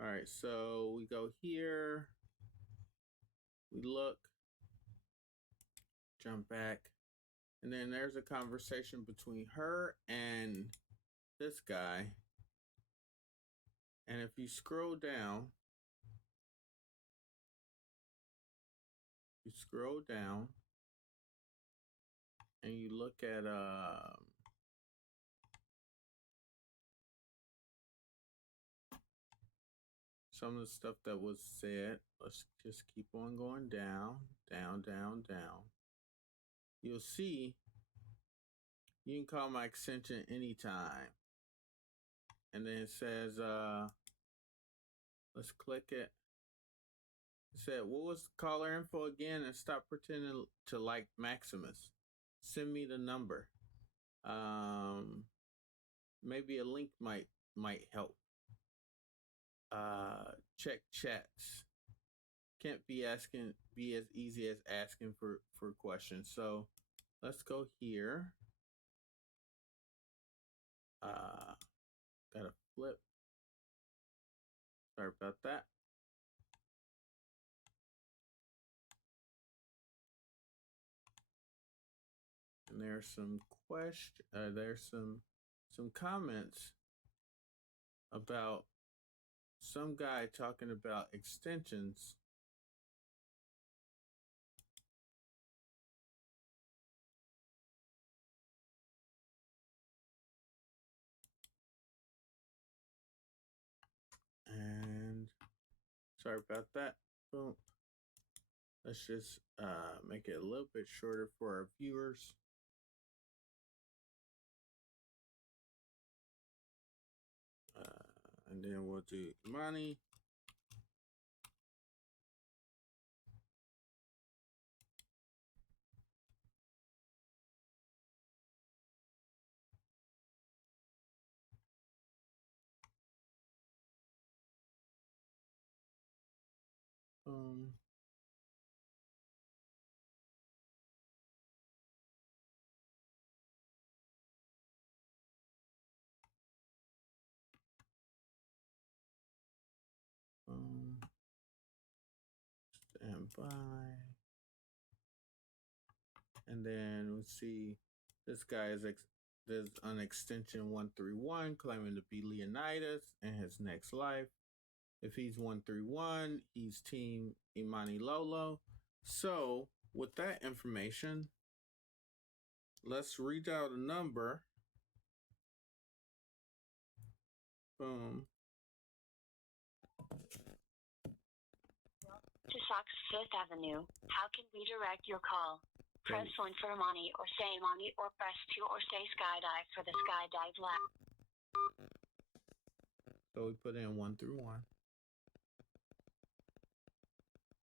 All right, so we go here, we look, jump back, and then there's a conversation between her and this guy. And if you scroll down, and you look at some of the stuff that was said. Let's just keep on going down, down, down, down. You'll see you can call my extension anytime. And then it says, let's click it. It said, what was the caller info again? And stop pretending to like Maximus. Send me the number. Maybe a link might help. Check chats. Can't be as easy as asking for questions. So let's go here. Gotta flip. Sorry about that. And there's some there's some comments about some guy talking about extensions. And sorry about that. Boom. Let's just make it a little bit shorter for our viewers. And then we'll do Imani. Stand by. And then we see this guy there's an extension 131 claiming to be Leonidas in his next life. If he's 131, he's Team Imani Lolo. So with that information, let's read out a number. Boom. To Sox Fifth Avenue, how can we direct your call? Press 1 for Imani or say Imani, or press 2 or say skydive for the skydive lab. So we put in 1 through 1.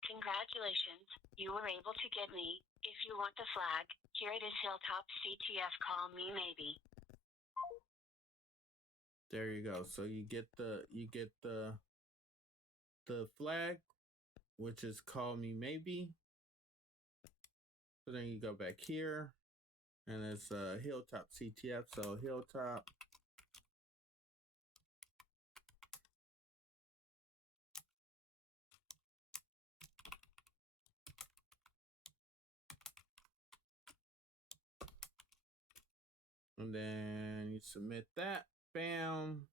Congratulations, you were able to get me. If you want the flag, here it is. Hilltop CTF, call me maybe. There you go. So you get the flag, which is call me maybe. So then you go back here, and it's Hilltop CTF. So Hilltop. And then you submit that, bam,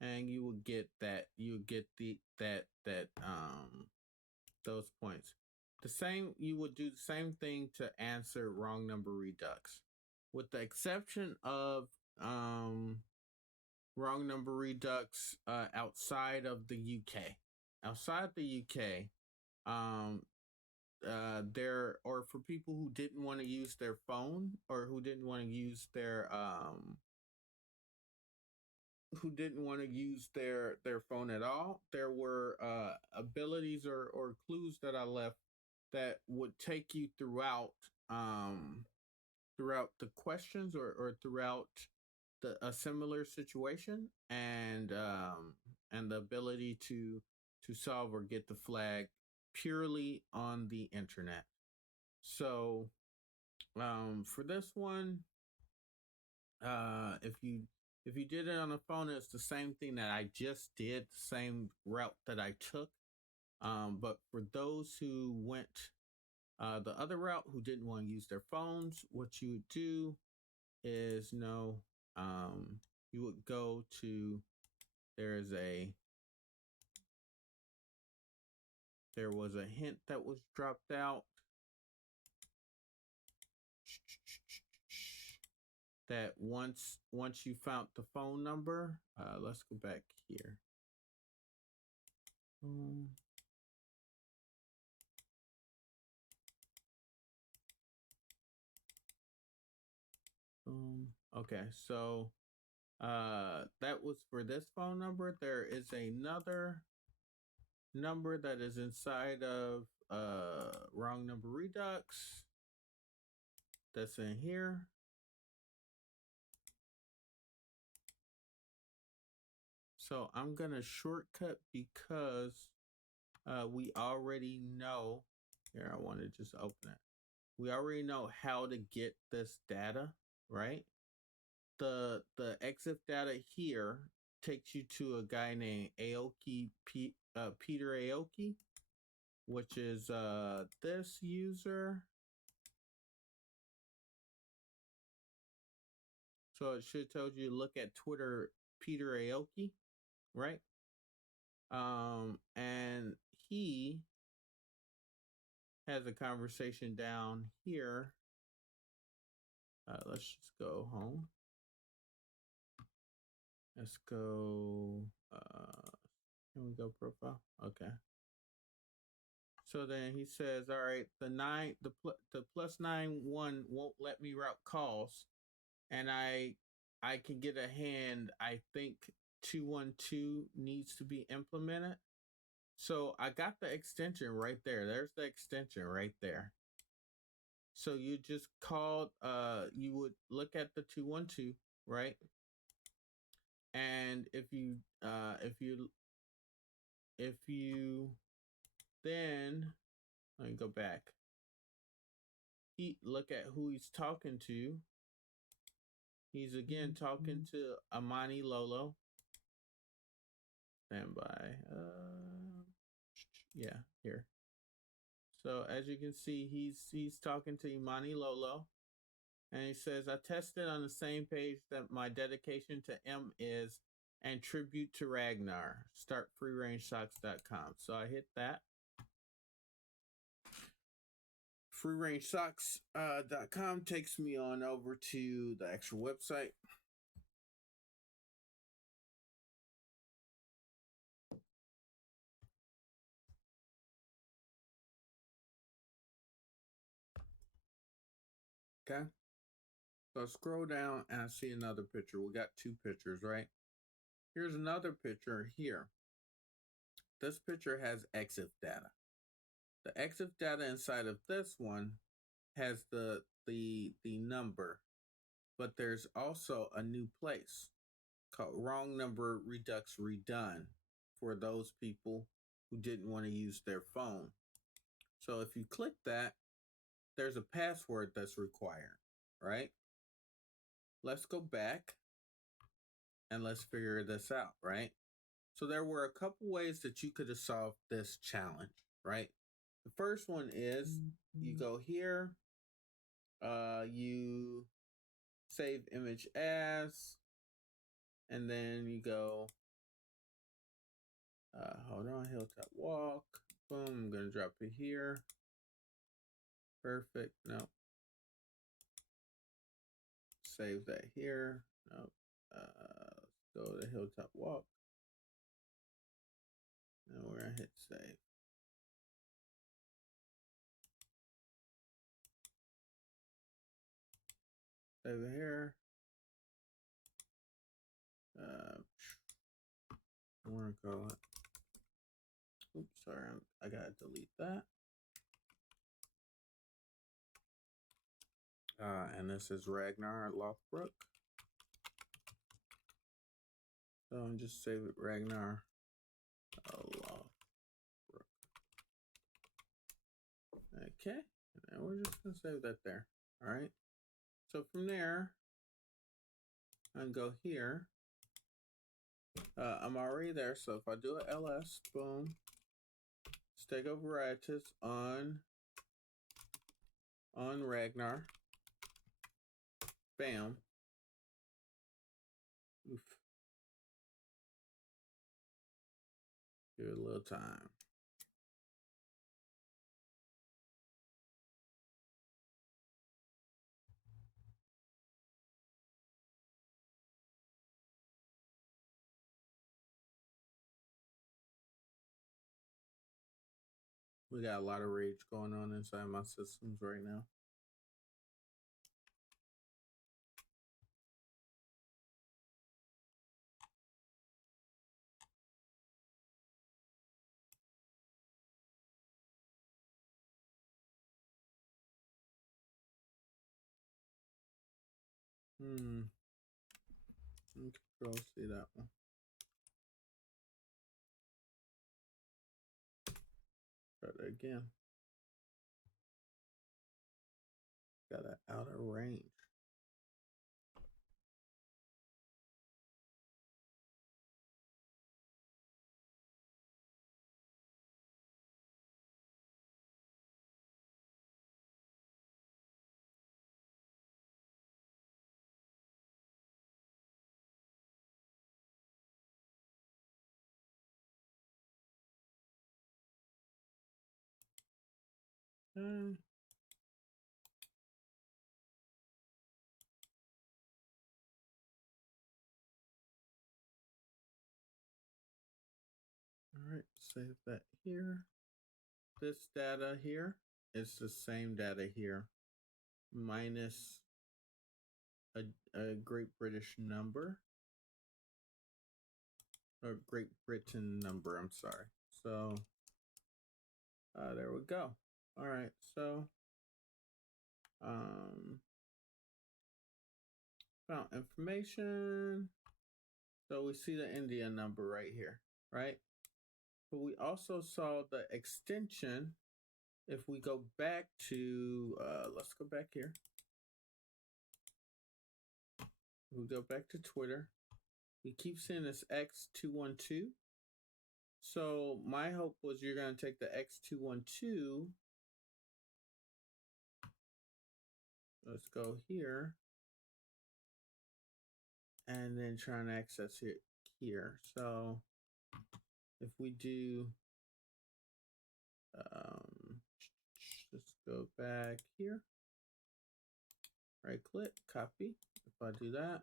and you will get that. You get those points. You would do the same thing to answer wrong number redux, with the exception of wrong number redux outside of the UK. Outside the UK, there, or for people who didn't want to use their phone, or who didn't want to use their who didn't want to use their phone at all. There were abilities or clues that I left that would take you throughout the questions or throughout a similar situation, and the ability to solve or get the flag purely on the internet. So for this one, if you did it on the phone, it's the same thing that I just did, the same route that I took. But for those who went the other route, who didn't want to use their phones, what you would do is you would go to there was a hint that was dropped out that once you found the phone number, let's go back here. Okay, so that was for this phone number. There is another number that is inside of wrong number redux that's in here. So I'm gonna shortcut because we already know. Here, I want to just open it. We already know how to get this data, right? The EXIF data here takes you to a guy named Peter Aoki, which is this user. So it should tell you look at Twitter Peter Aoki, right? And he has a conversation down here. Let's just go home. Let's go. Can we go profile? Okay. So then he says, "All right, the +91 won't let me route calls, and I can get a hand. I think 212 needs to be implemented." So I got the extension right there. There's the extension right there. So you just called. You would look at the 212, right? And if you then let me go back. Look at who he's talking to. He's again talking to Amani Lolo. Stand by. Yeah, here. So as you can see, he's talking to Imani Lolo, and he says, "I tested on the same page that my dedication to M is and tribute to Ragnar. Start freerangesocks.com." So I hit that. freerangesocks.com takes me on over to the actual website. Okay. So I scroll down and I see another picture. We got two pictures, right? Here's another picture here. This picture has EXIF data. The EXIF data inside of this one has the number, but there's also a new place called wrong number redux redone for those people who didn't want to use their phone. So if you click that, there's a password that's required, right? Let's go back and let's figure this out, right? So there were a couple ways that you could have solved this challenge, right? The first one is you go here, you save image as, and then you go, hold on, Hilltop walk, boom, I'm gonna drop it here. Perfect, no. Save that here, no. Let's go to Hilltop walk. And we're gonna hit save. Save it here. I want to call it. Oops, sorry, I gotta delete that. And this is Ragnar Lothbrok. So I'm just save it Ragnar Lothbrok. Okay, and we're just gonna save that there. All right. So from there, I can go here. I'm already there, so if I do a ls, boom, stake overrides on Ragnar, bam. Oof. Give it a little time. We got a lot of rage going on inside my systems right now. Control C that one. Try that again. Got it out of range. All right, save that here. This data here is the same data here, minus a Great British number, or Great Britain number, I'm sorry. So there we go. All right, so found information. So we see the India number right here, right? But we also saw the extension. If we go back to, let's go back here. We go back to Twitter. We keep seeing this X212. So my hope was you're going to take the X212. Let's go here. And then try and access it here. So if we do, let's go back here. Right click, copy. If I do that,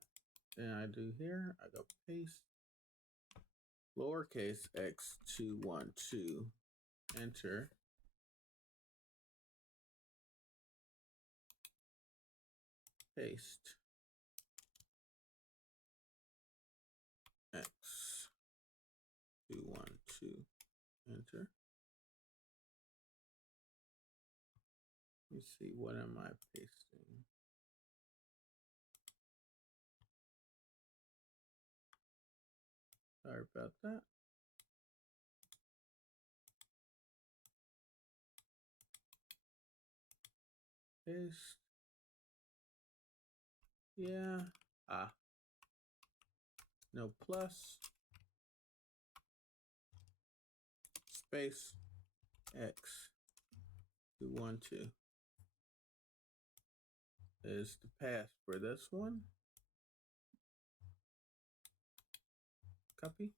then I do here, I go paste. Lowercase x212, enter. Paste. X212, enter. Let me see, what am I pasting? Sorry about that. Paste. Yeah. No plus. Space X212 is the path for this one. Copy.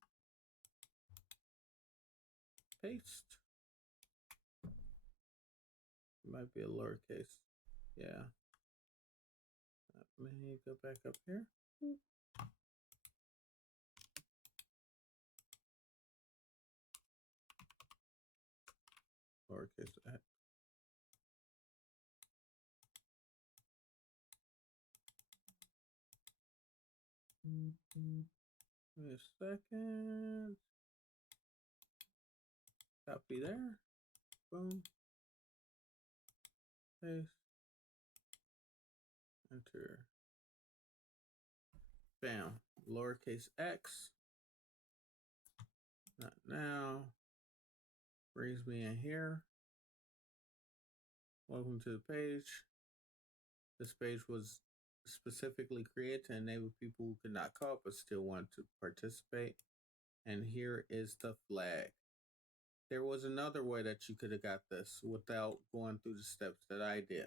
Paste. Might be a lowercase. Yeah. Let me go back up here. Lowercase x. Wait a second. Copy there. Boom. Paste. Enter. Bam. Lowercase x. Not now. Brings me in here. Welcome to the page. This page was specifically created to enable people who could not call but still want to participate. And here is the flag. There was another way that you could have got this without going through the steps that I did.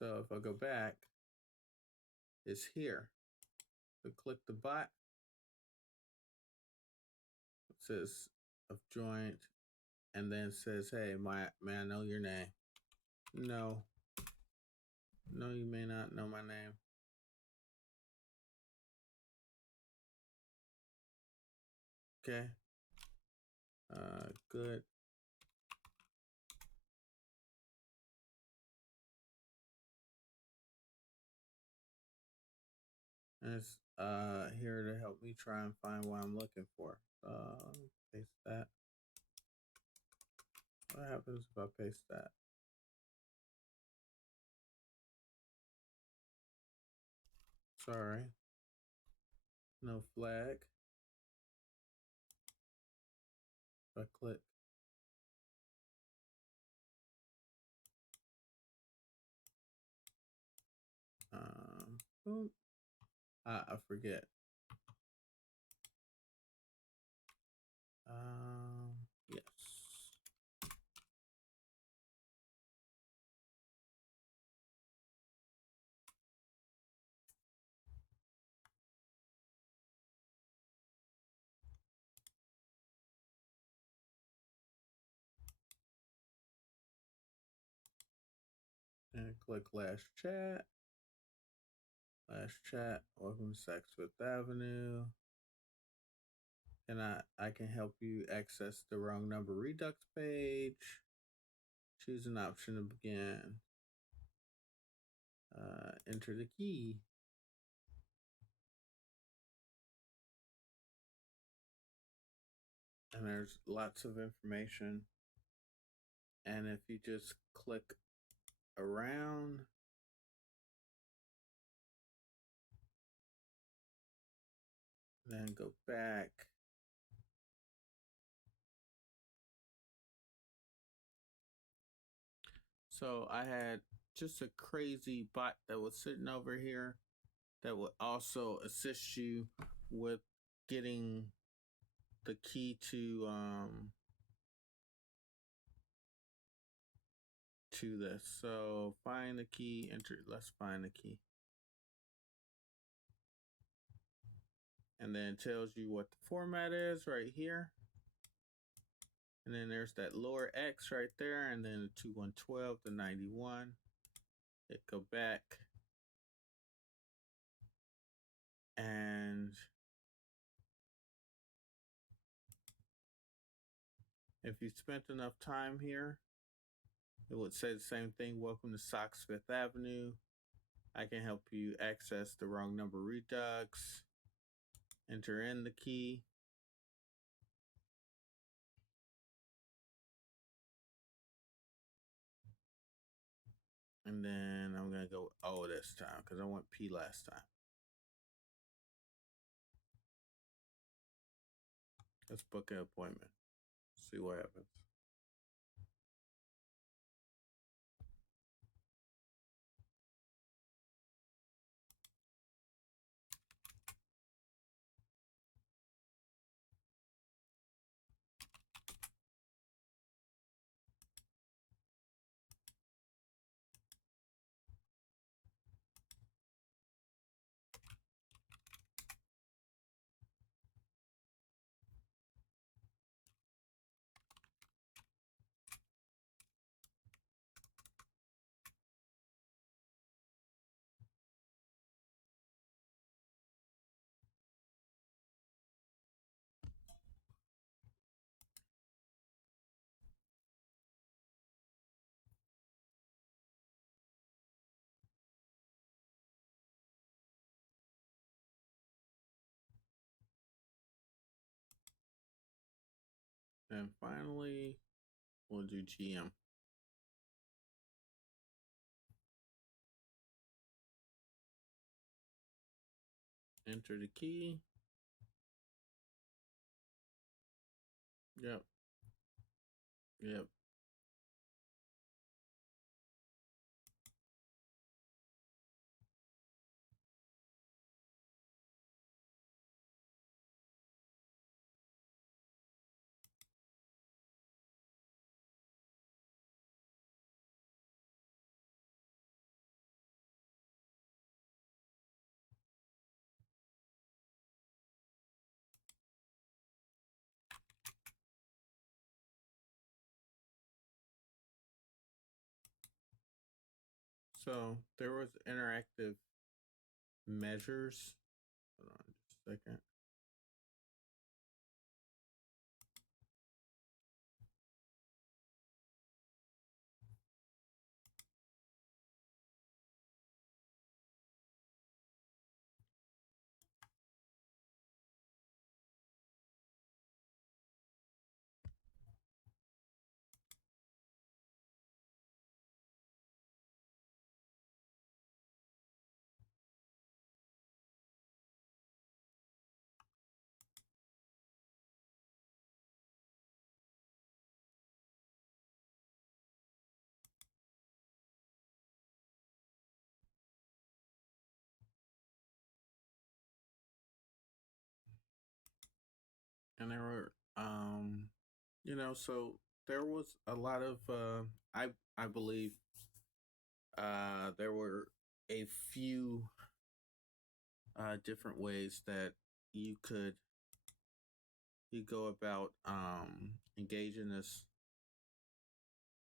So if I go back, it's here. So click the bot. It says I've joined, and then says, hey, may I know your name? No. No, you may not know my name. Okay. Good. And it's here to help me try and find what I'm looking for. Paste that. What happens if I paste that? Sorry. No flag. If I click. Boom. I forget. Yes. And click last chat. Last chat. Welcome to Saks Fifth Avenue. And I can help you access the wrong number redux page. Choose an option to begin. Enter the key. And there's lots of information. And if you just click around, then go back. So I had just a crazy bot that was sitting over here that would also assist you with getting the key to this. So find the key, enter, let's find the key. And then it tells you what the format is right here. And then there's that lower X right there, and then the 2112, the 91. Hit go back. And if you spent enough time here, it would say the same thing. Welcome to Saks Fifth Avenue. I can help you access the wrong number redux. Enter in the key. And then I'm going to go O this time because I went P last time. Let's book an appointment. See what happens. And finally, we'll do GM. Enter the key. Yep. Yep. So there was interactive measures. Hold on just a second. And there were so there was a lot of I believe there were a few different ways that you go about engaging this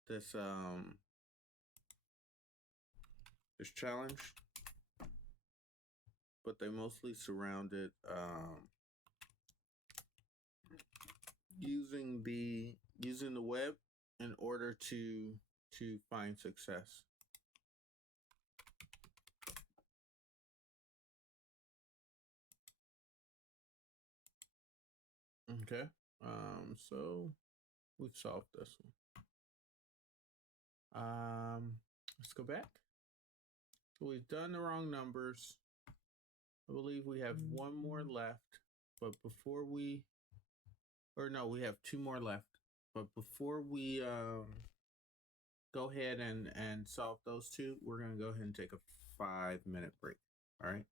this challenge, but they mostly surrounded using the web in order to find success. Okay. So we've solved this one. Let's go back. So we've done the wrong numbers. I believe we have one more left, but before we have two more left. But before we go ahead and solve those two, we're gonna go ahead and take a 5-minute break. All right.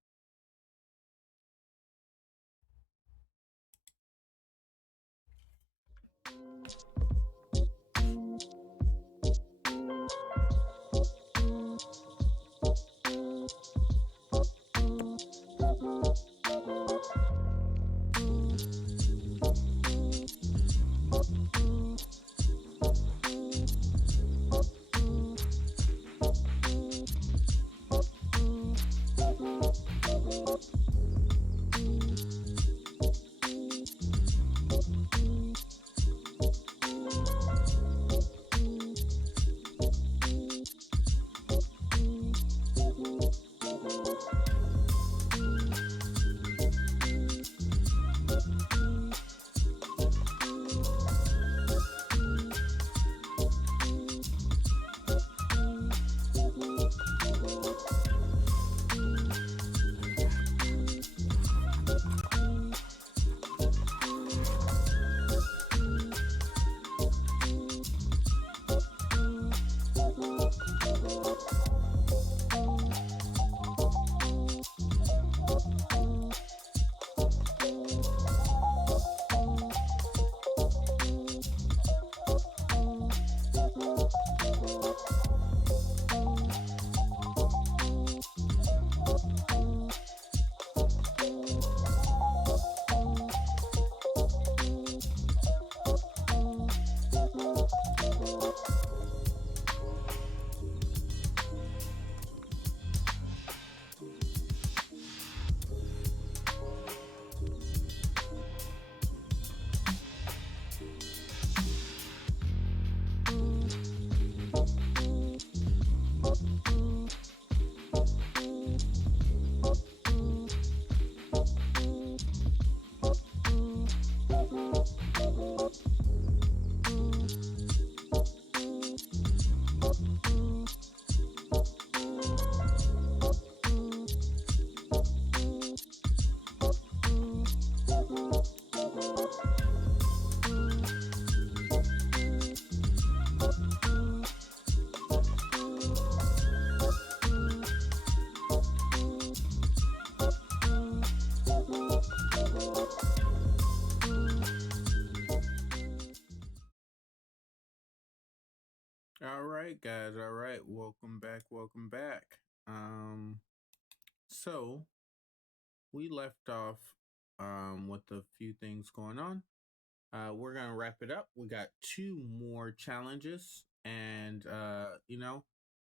All right, guys. All right. Welcome back. Welcome back. So we left off with a few things going on. We're gonna wrap it up. We got two more challenges, and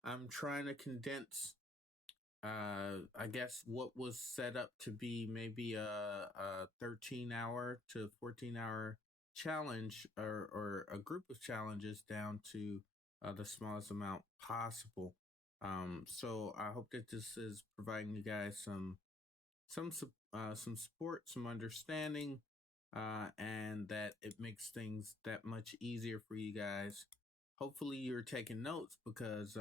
I'm trying to condense. I guess what was set up to be maybe a 13-hour to 14-hour challenge, or a group of challenges, down to the smallest amount possible. So I hope that this is providing you guys some support, some understanding, and that it makes things that much easier for you guys. Hopefully, you're taking notes, because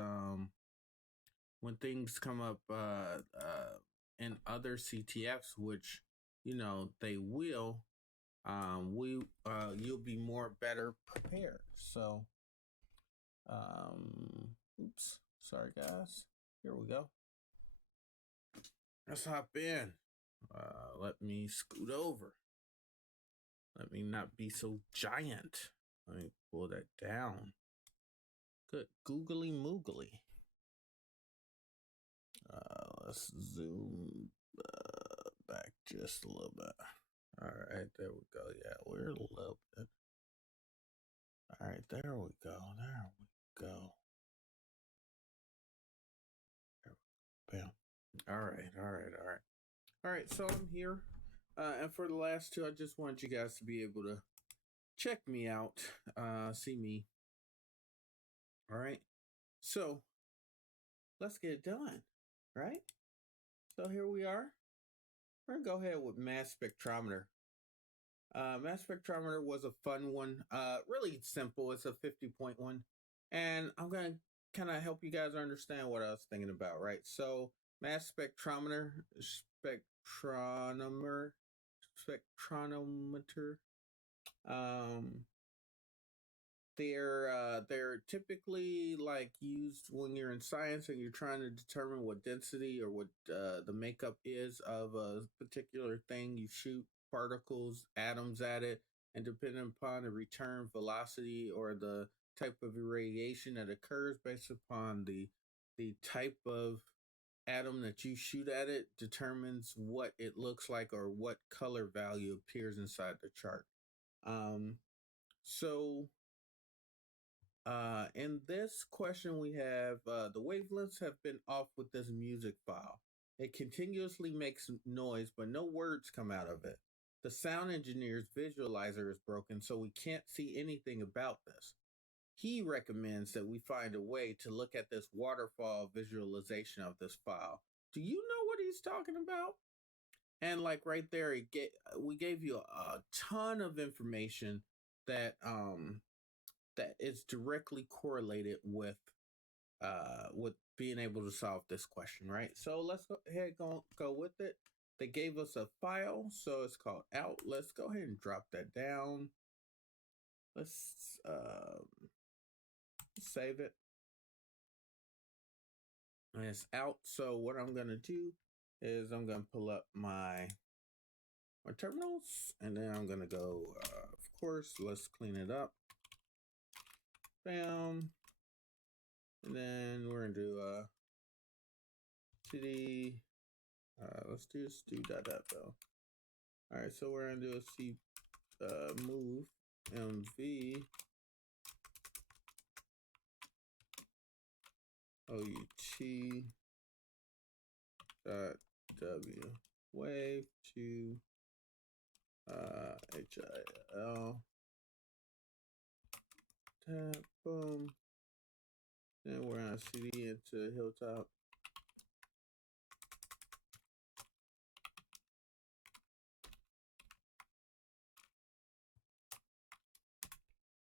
when things come up in other CTFs, which they will, we you'll be more better prepared. So, oops, sorry guys. Here we go. Let's hop in. Let me scoot over. Let me not be so giant. Let me pull that down. Good googly moogly. Let's zoom back just a little bit. All right, there we go. Yeah, we're a little bit. All right, there we go. There we go. Bam. All right, all right, all right. All right, so I'm here. And for the last two, I just want you guys to be able to check me out, see me. All right. So let's get it done. Right? So here we are. We're going to go ahead with mass spectrometer. Mass spectrometer was a fun one. Really simple. It's a 50-point one. And I'm going to kind of help you guys understand what I was thinking about, right? So mass spectrometer, spectrometer. They're typically like used when you're in science and you're trying to determine what density or what the makeup is of a particular thing. You shoot particles, atoms at it, and depending upon the return velocity or the type of irradiation that occurs based upon the type of atom that you shoot at it, determines what it looks like or what color value appears inside the chart. So in this question, we have the wavelengths have been off with this music file. It continuously makes noise, but no words come out of it. The sound engineer's visualizer is broken, so we can't see anything about this. He recommends that we find a way to look at this waterfall visualization of this file. Do you know what he's talking about? And like right there, we gave you a ton of information that that is directly correlated with being able to solve this question, right? So let's go ahead and go with it. They gave us a file, so it's called out. Let's go ahead and drop that down. Let's save it. And it's out. So what I'm gonna do is I'm gonna pull up my terminals, and then I'm gonna go. Of course, let's clean it up. Bam. And then we're gonna do cd. Let's just do dot though. All right, so we're gonna do a c move mv out dot w wave to hil tap boom. Then we're gonna cd into Hilltop.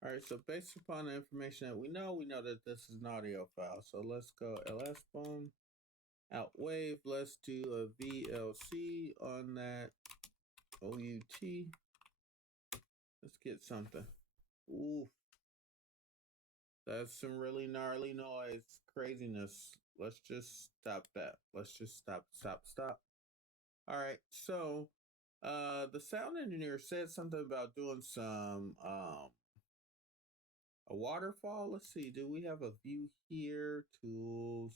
All right, so based upon the information that we know that this is an audio file. So let's go ls boom out wave. Let's do a VLC on that OUT. Let's get something. Ooh, that's some really gnarly noise, craziness. Let's just stop that. Let's just stop. All right, so the sound engineer said something about doing some A waterfall. Let's see. Do we have a view here? Tools.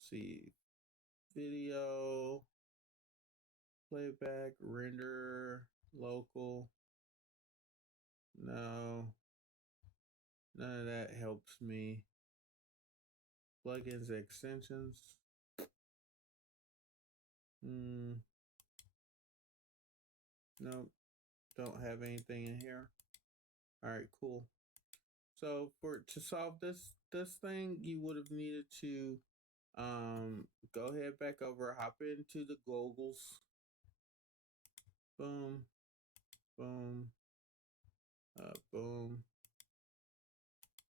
See. Video. Playback. Render. Local. No. None of that helps me. Plugins, extensions. Nope. Don't have anything in here. All right, cool. So to solve this thing, you would have needed to go ahead back over, hop into the goggles. Boom, boom, boom.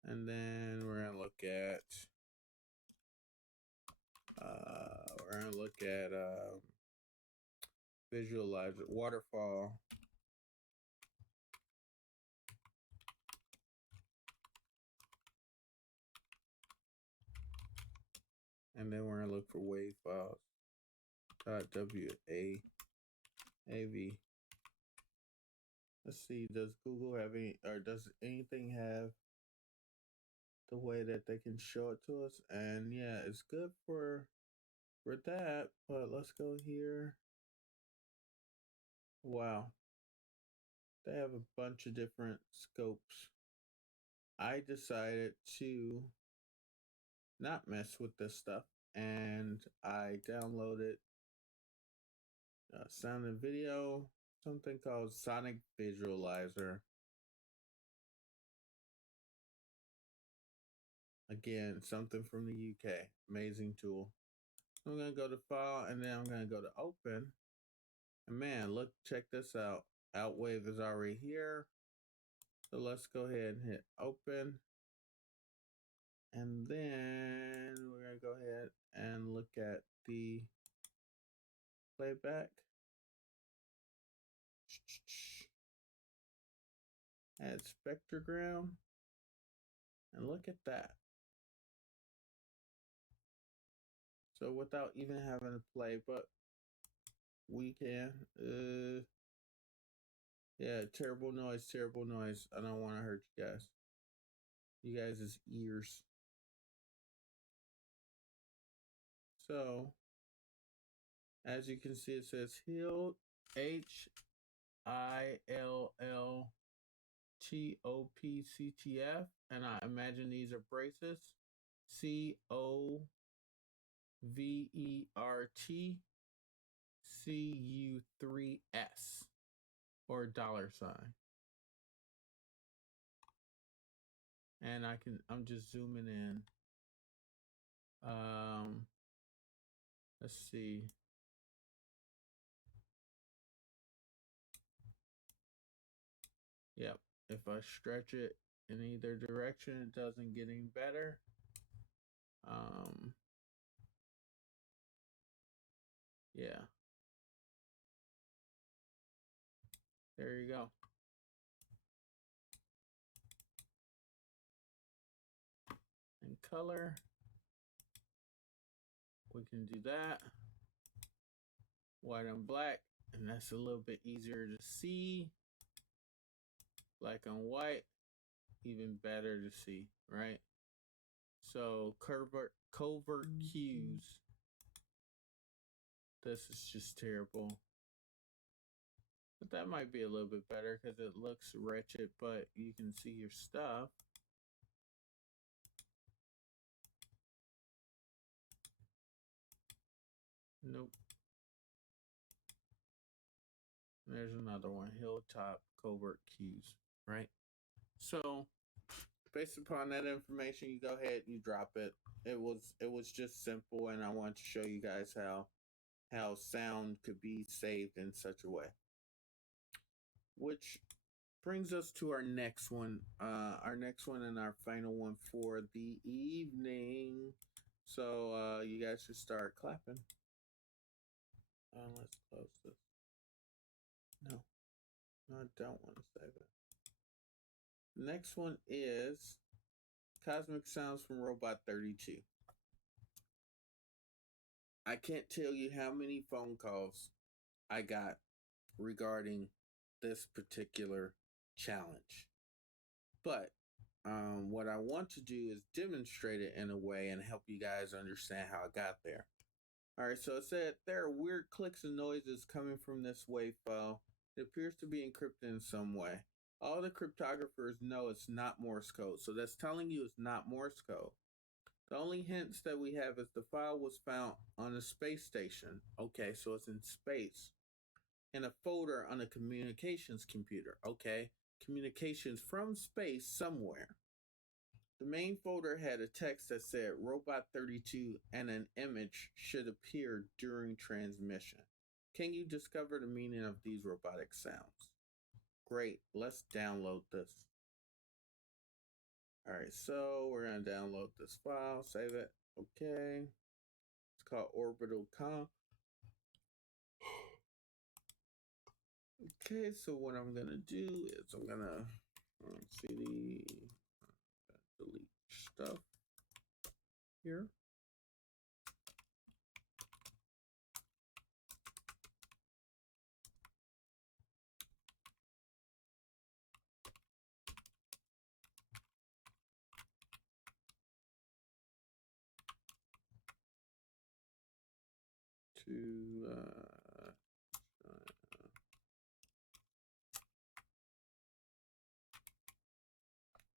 And then we're gonna look at visualizer waterfall. And then we're gonna look for wave files. .wav. Let's see, does Google have any, or does anything have the way that they can show it to us? And yeah, it's good for that, but let's go here. Wow. They have a bunch of different scopes. I decided to not mess with this stuff, and I downloaded sound and video, something called Sonic Visualizer. Again, something from the UK. Amazing tool. I'm going to go to File, and then I'm going to go to Open. And man, look, check this out. Outwave is already here. So let's go ahead and hit Open. And then we're going to go ahead and look at the playback. Add spectrogram. And look at that. So without even having to play, but we can. Yeah, terrible noise, terrible noise. I don't want to hurt you guys. You guys' ears. So, as you can see, it says Hilltop, CTF, and I imagine these are braces. COVERTCU3S or $. And I'm just zooming in. Let's see. Yep. If I stretch it in either direction, it doesn't get any better. Yeah. There you go. And color. We can do that. White on black. And that's a little bit easier to see. Black on white. Even better to see, right? So covert cues. This is just terrible. But that might be a little bit better because it looks wretched, but you can see your stuff. Nope. There's another one, Hilltop covert cues, right? So based upon that information, you go ahead, you drop it. It was just simple, and I wanted to show you guys how sound could be saved in such a way. Which brings us to our next one and our final one for the evening. So you guys should start clapping. Let's close this. No, I don't want to save it. Next one is Cosmic Sounds from Robot 32. I can't tell you how many phone calls I got regarding this particular challenge. But what I want to do is demonstrate it in a way and help you guys understand how I got there. All right, so it said there are weird clicks and noises coming from this WAV file. It appears to be encrypted in some way. All the cryptographers know it's not Morse code, so that's telling you it's not Morse code. The only hints that we have is the file was found on a space station. Okay, so it's in space. In a folder on a communications computer. Okay, communications from space somewhere. The main folder had a text that said Robot 32 and an image should appear during transmission. Can you discover the meaning of these robotic sounds? Great, let's download this. All right, so we're gonna download this file, save it. Okay, it's called Orbital Com. Okay, so what I'm gonna do is I'm gonna cd delete stuff here. To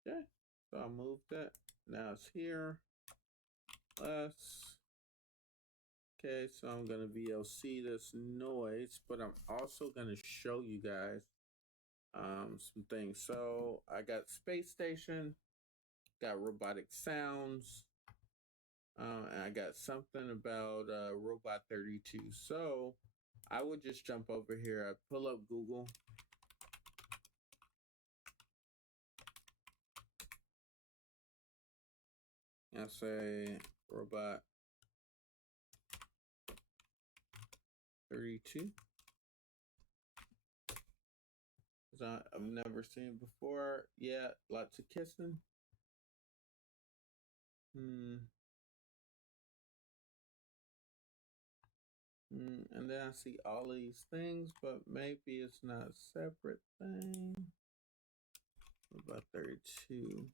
okay, so I'll move that. Now it's here. Okay, so I'm gonna VLC this noise, but I'm also gonna show you guys some things. So I got space station, got robotic sounds, and I got something about Robot 32. So I would just jump over here. I pull up Google. I say Robot 32. I've never seen it before. Yeah, lots of kissing. And then I see all these things, but maybe it's not a separate thing. About 32.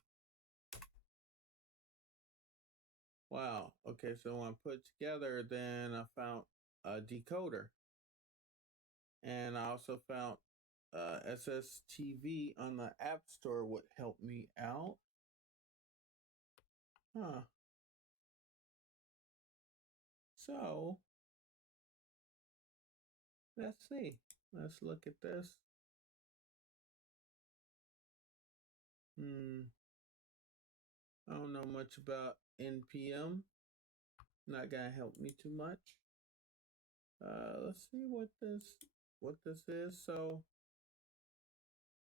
Wow. Okay, so when I put it together, then I found a decoder. And I also found SSTV on the App Store would help me out. Huh. So, let's see. Let's look at this. I don't know much about NPM. Not gonna help me too much. Let's see what this is. So,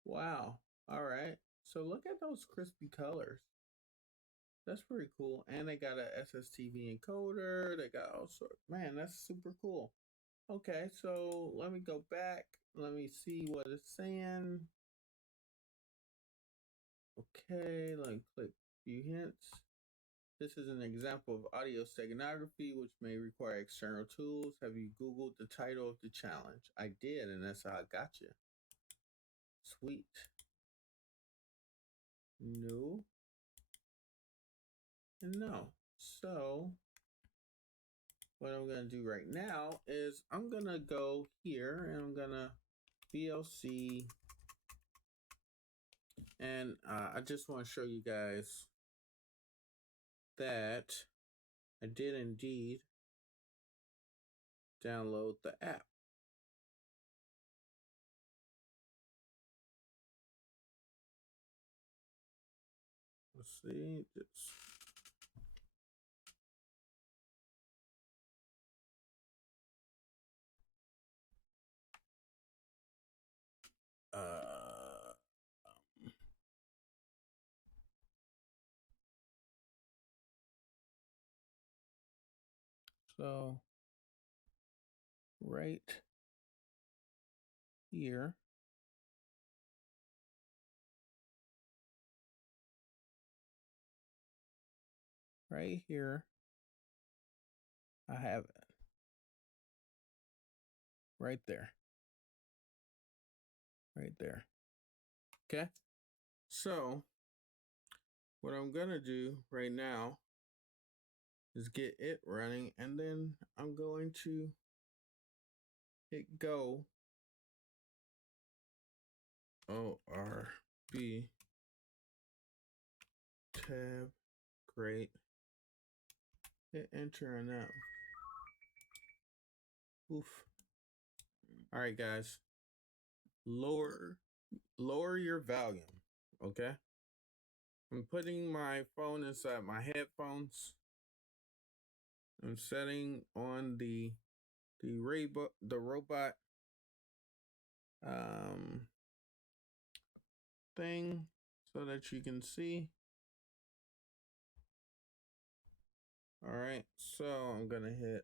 wow. All right. So look at those crispy colors. That's pretty cool. And they got a SSTV encoder. They got all sorts. Man, that's super cool. Okay, so let me go back. Let me see what it's saying. Okay, let me click view hints. This is an example of audio steganography, which may require external tools. Have you Googled the title of the challenge? I did, and that's how I got you. Sweet. No. And no. So, what I'm going to do right now is I'm going to go here and I'm going to VLC. And I just want to show you guys that I did indeed download the app. Let's see this. So right here, I have it. Right there. right there. Okay. So what I'm going to do right now is get it running, and then I'm going to hit go. ORB tab. Great. Hit enter on that. Oof. All right, guys. Lower your volume. Okay. I'm putting my phone inside my headphones. I'm setting on the robot thing so that you can see. All right, so I'm gonna hit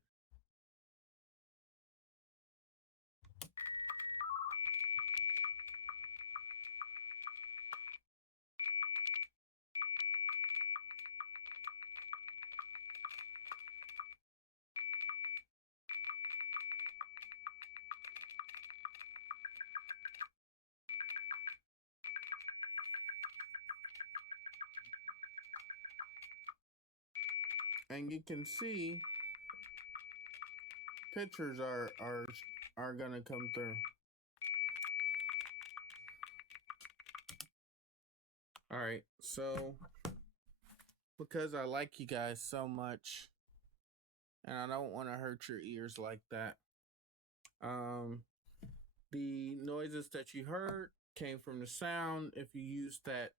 and you can see pictures are gonna come through. All right, so because I like you guys so much and I don't want to hurt your ears like that, the noises that you heard came from the sound. If you use that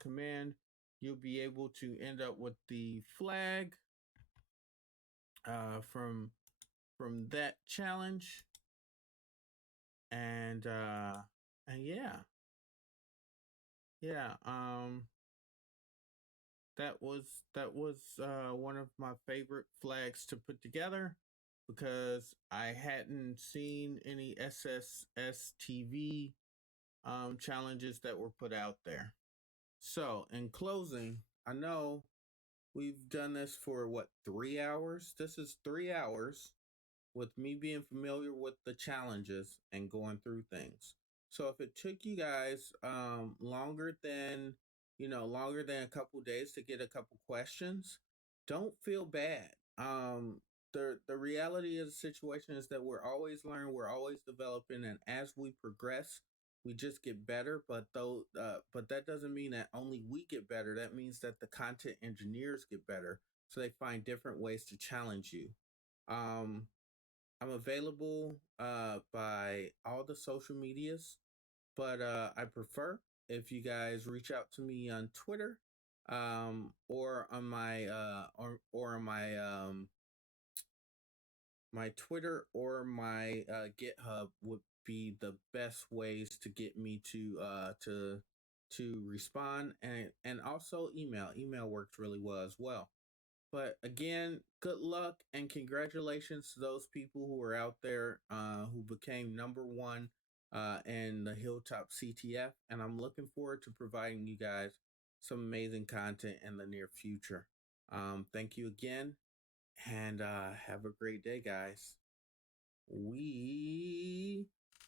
command, you'll be able to end up with the flag from that challenge, and yeah, that was one of my favorite flags to put together because I hadn't seen any SSS TV challenges that were put out there. So, in closing, I know we've done this for what, 3 hours? This is 3 hours with me being familiar with the challenges and going through things. So if it took you guys longer than a couple days to get a couple questions, don't feel bad. The reality of the situation is that we're always learning, we're always developing, and as we progress, we just get better. But that doesn't mean that only we get better. That means that the content engineers get better, so they find different ways to challenge you. I'm available by all the social medias, but I prefer if you guys reach out to me on Twitter or on my or on my Twitter or my GitHub would be the best ways to get me to respond, and also email. Email works really well as well. But again, good luck and congratulations to those people who are out there who became #1 in the Hilltop CTF. And I'm looking forward to providing you guys some amazing content in the near future. Thank you again, and have a great day, guys. We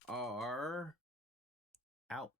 are out.